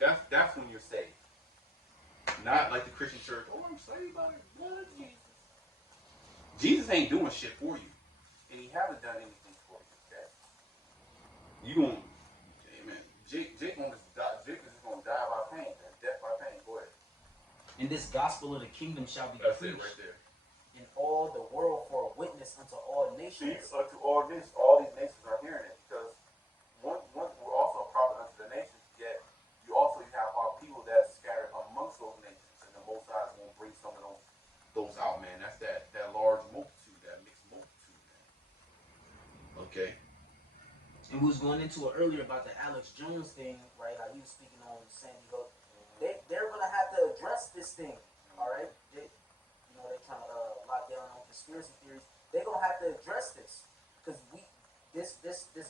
That's when you're saved. Not like the Christian church, oh, I'm saved by the blood of Jesus. Jesus ain't doing shit for you. And he hasn't done anything for you, okay? You don't, amen. Jake is just gonna die by pain, man. Death by pain. Go ahead. And this gospel of the kingdom shall be That's preached it right there. in all the world for a witness unto all See, nations. unto all these nations are hearing it, because one we're also a prophet unto the nations, yet you have our people that are scattered amongst those nations, and the Most High is going to bring some of those out, man. That's that large multitude, that mixed multitude, man. Okay. And we was going into it earlier about the Alex Jones thing, right? How he was speaking on Sandy Hook. They're gonna have to address this thing, all right? They're trying to lock down on conspiracy theories. They're gonna have to address this, because this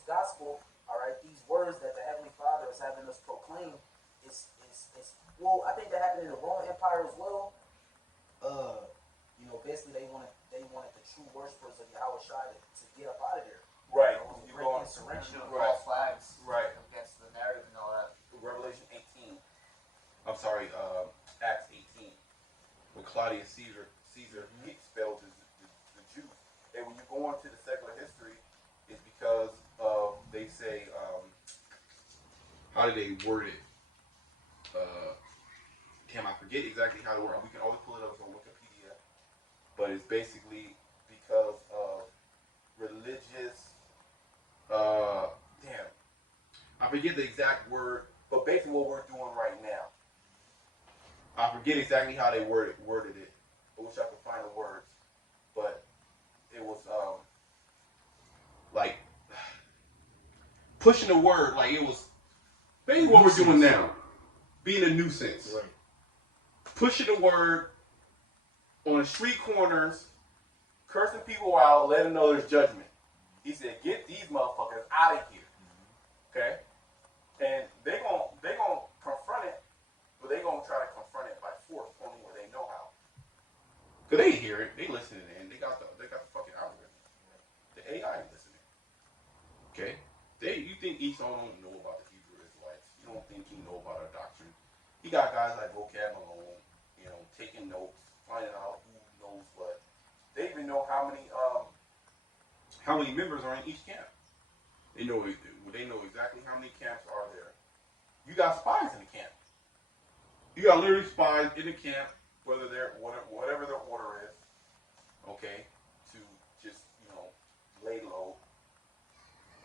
gospel, all right, these words that the Heavenly Father is having us proclaim is well, I think that happened in the Roman Empire as well. Basically they wanted the true worshipers of Yahweh Shai to get up out of there. Right. You You're going insurrection of right. false flags Right. against the narrative and all that. Revelation 18. I'm sorry, Acts 18. When Claudius Caesar expelled the Jews. And when you go into the secular history, it's because they say, how did they word it? I forget exactly how to word it. We can always pull it up on Wikipedia. But it's basically because of religious, I forget the exact word, but basically what we're doing right now. I forget exactly how they worded it. I wish I could find the words, but it was like pushing the word, like it was basically what we're doing now, being a nuisance, Right. pushing the word on the street corners, cursing people out, letting them know there's judgment. He said, "Get these motherfuckers out of here." Okay, and they gonna confront it, but they gonna try to confront it by force, only where they know how. Cause they hear it, they listening, and they got the fucking algorithm. The AI is listening. Okay, you think Esau don't know about the Hebrew Israelites? You don't think he know about our doctrine? He got guys like Vocab Malone, taking notes, finding out who knows what. They even know how many members are in each camp. They know exactly how many camps are there. You got spies in the camp. You got literally spies in the camp, whether they're whatever their order is, okay, to just lay low,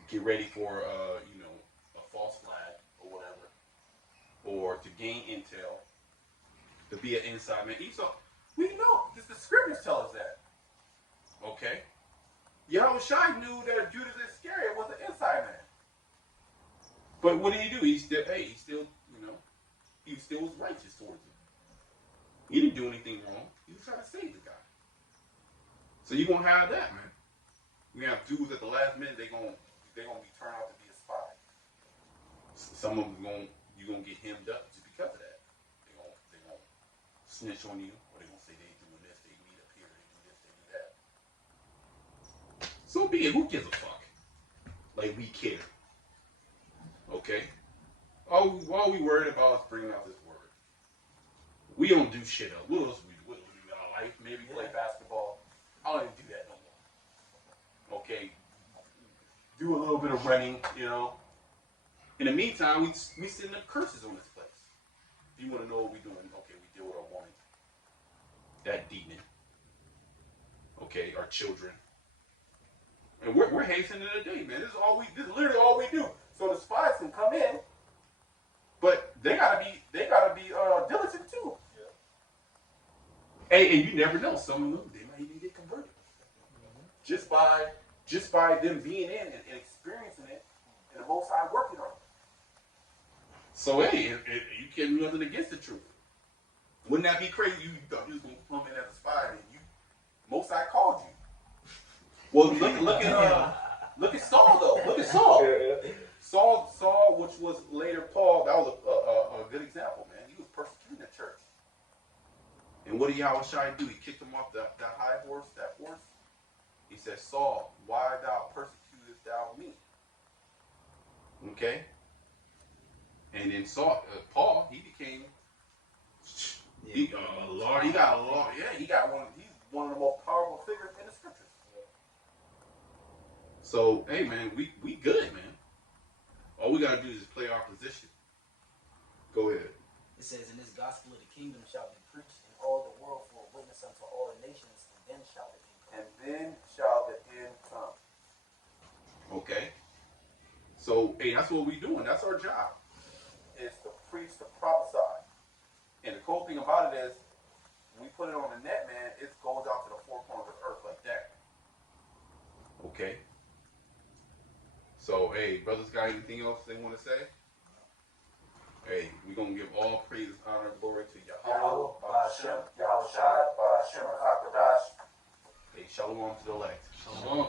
get ready for a false flag or whatever, or to gain intel, to be an inside man. Esau, we know the scriptures tell us that. Okay, Yahweh Shai knew that Judas Iscariot was an inside man. But what did he do? He still, you know, he still was righteous towards him. He didn't do anything wrong. He was trying to save the guy. So you're gonna have that, man. We have dudes at the last minute. They're gonna be turned out to be a spy. Some of them you're gonna get hemmed up just because of that. They gonna snitch on you, or they gonna say they doing this, they meet up here, they do this, they do that. So be it. Who gives a fuck? Like we care. Okay. All we worried about is bringing out this word. We don't do shit else. What else we do? What do we do in our life? Maybe play basketball. I don't even do that no more. Okay. Do a little bit of running, you know. In the meantime, we send up curses on this place. If you want to know what we're doing, okay, we deal with our woman. That demon. Okay, our children. And we're hastening the day, man. This is literally all we do. So the spies can come in, but they gotta be diligent too. Yeah. Hey, and you never know. Some of them they might even get converted just by them being in and experiencing it, and the Most High working on it. So hey, you can't do nothing against the truth. Wouldn't that be crazy? You thought you was gonna come in as a spy, and Most High called you. Well, look at Saul though. Look at Saul. Saul, which was later Paul, that was a good example, man. He was persecuting the church. And what did Yahushua do? He kicked him off that horse. He said, Saul, why thou persecutest thou me? Okay? And then Paul, he became he's one of the most powerful figures in the scriptures. So, hey man, we good, man. All we gotta do is just play our position. Go ahead. It says, "In this gospel of the kingdom shall be preached in all the world for a witness unto all the nations, and then shall the end come." And then shall the end come. Okay. So, hey, that's what we're doing. That's our job. Is to preach, to prophesy. And the cool thing about it is, when we put it on the net, man, it goes out to the four corners of the earth like that. Okay. So, hey, brothers got anything else they want to say? Hey, we're going to give all praise, honor, and glory to Yahweh, Ba'ashem, Yahushua, Ba'ashem, HaKadosh. Hey, shalom to the elect. Shalom.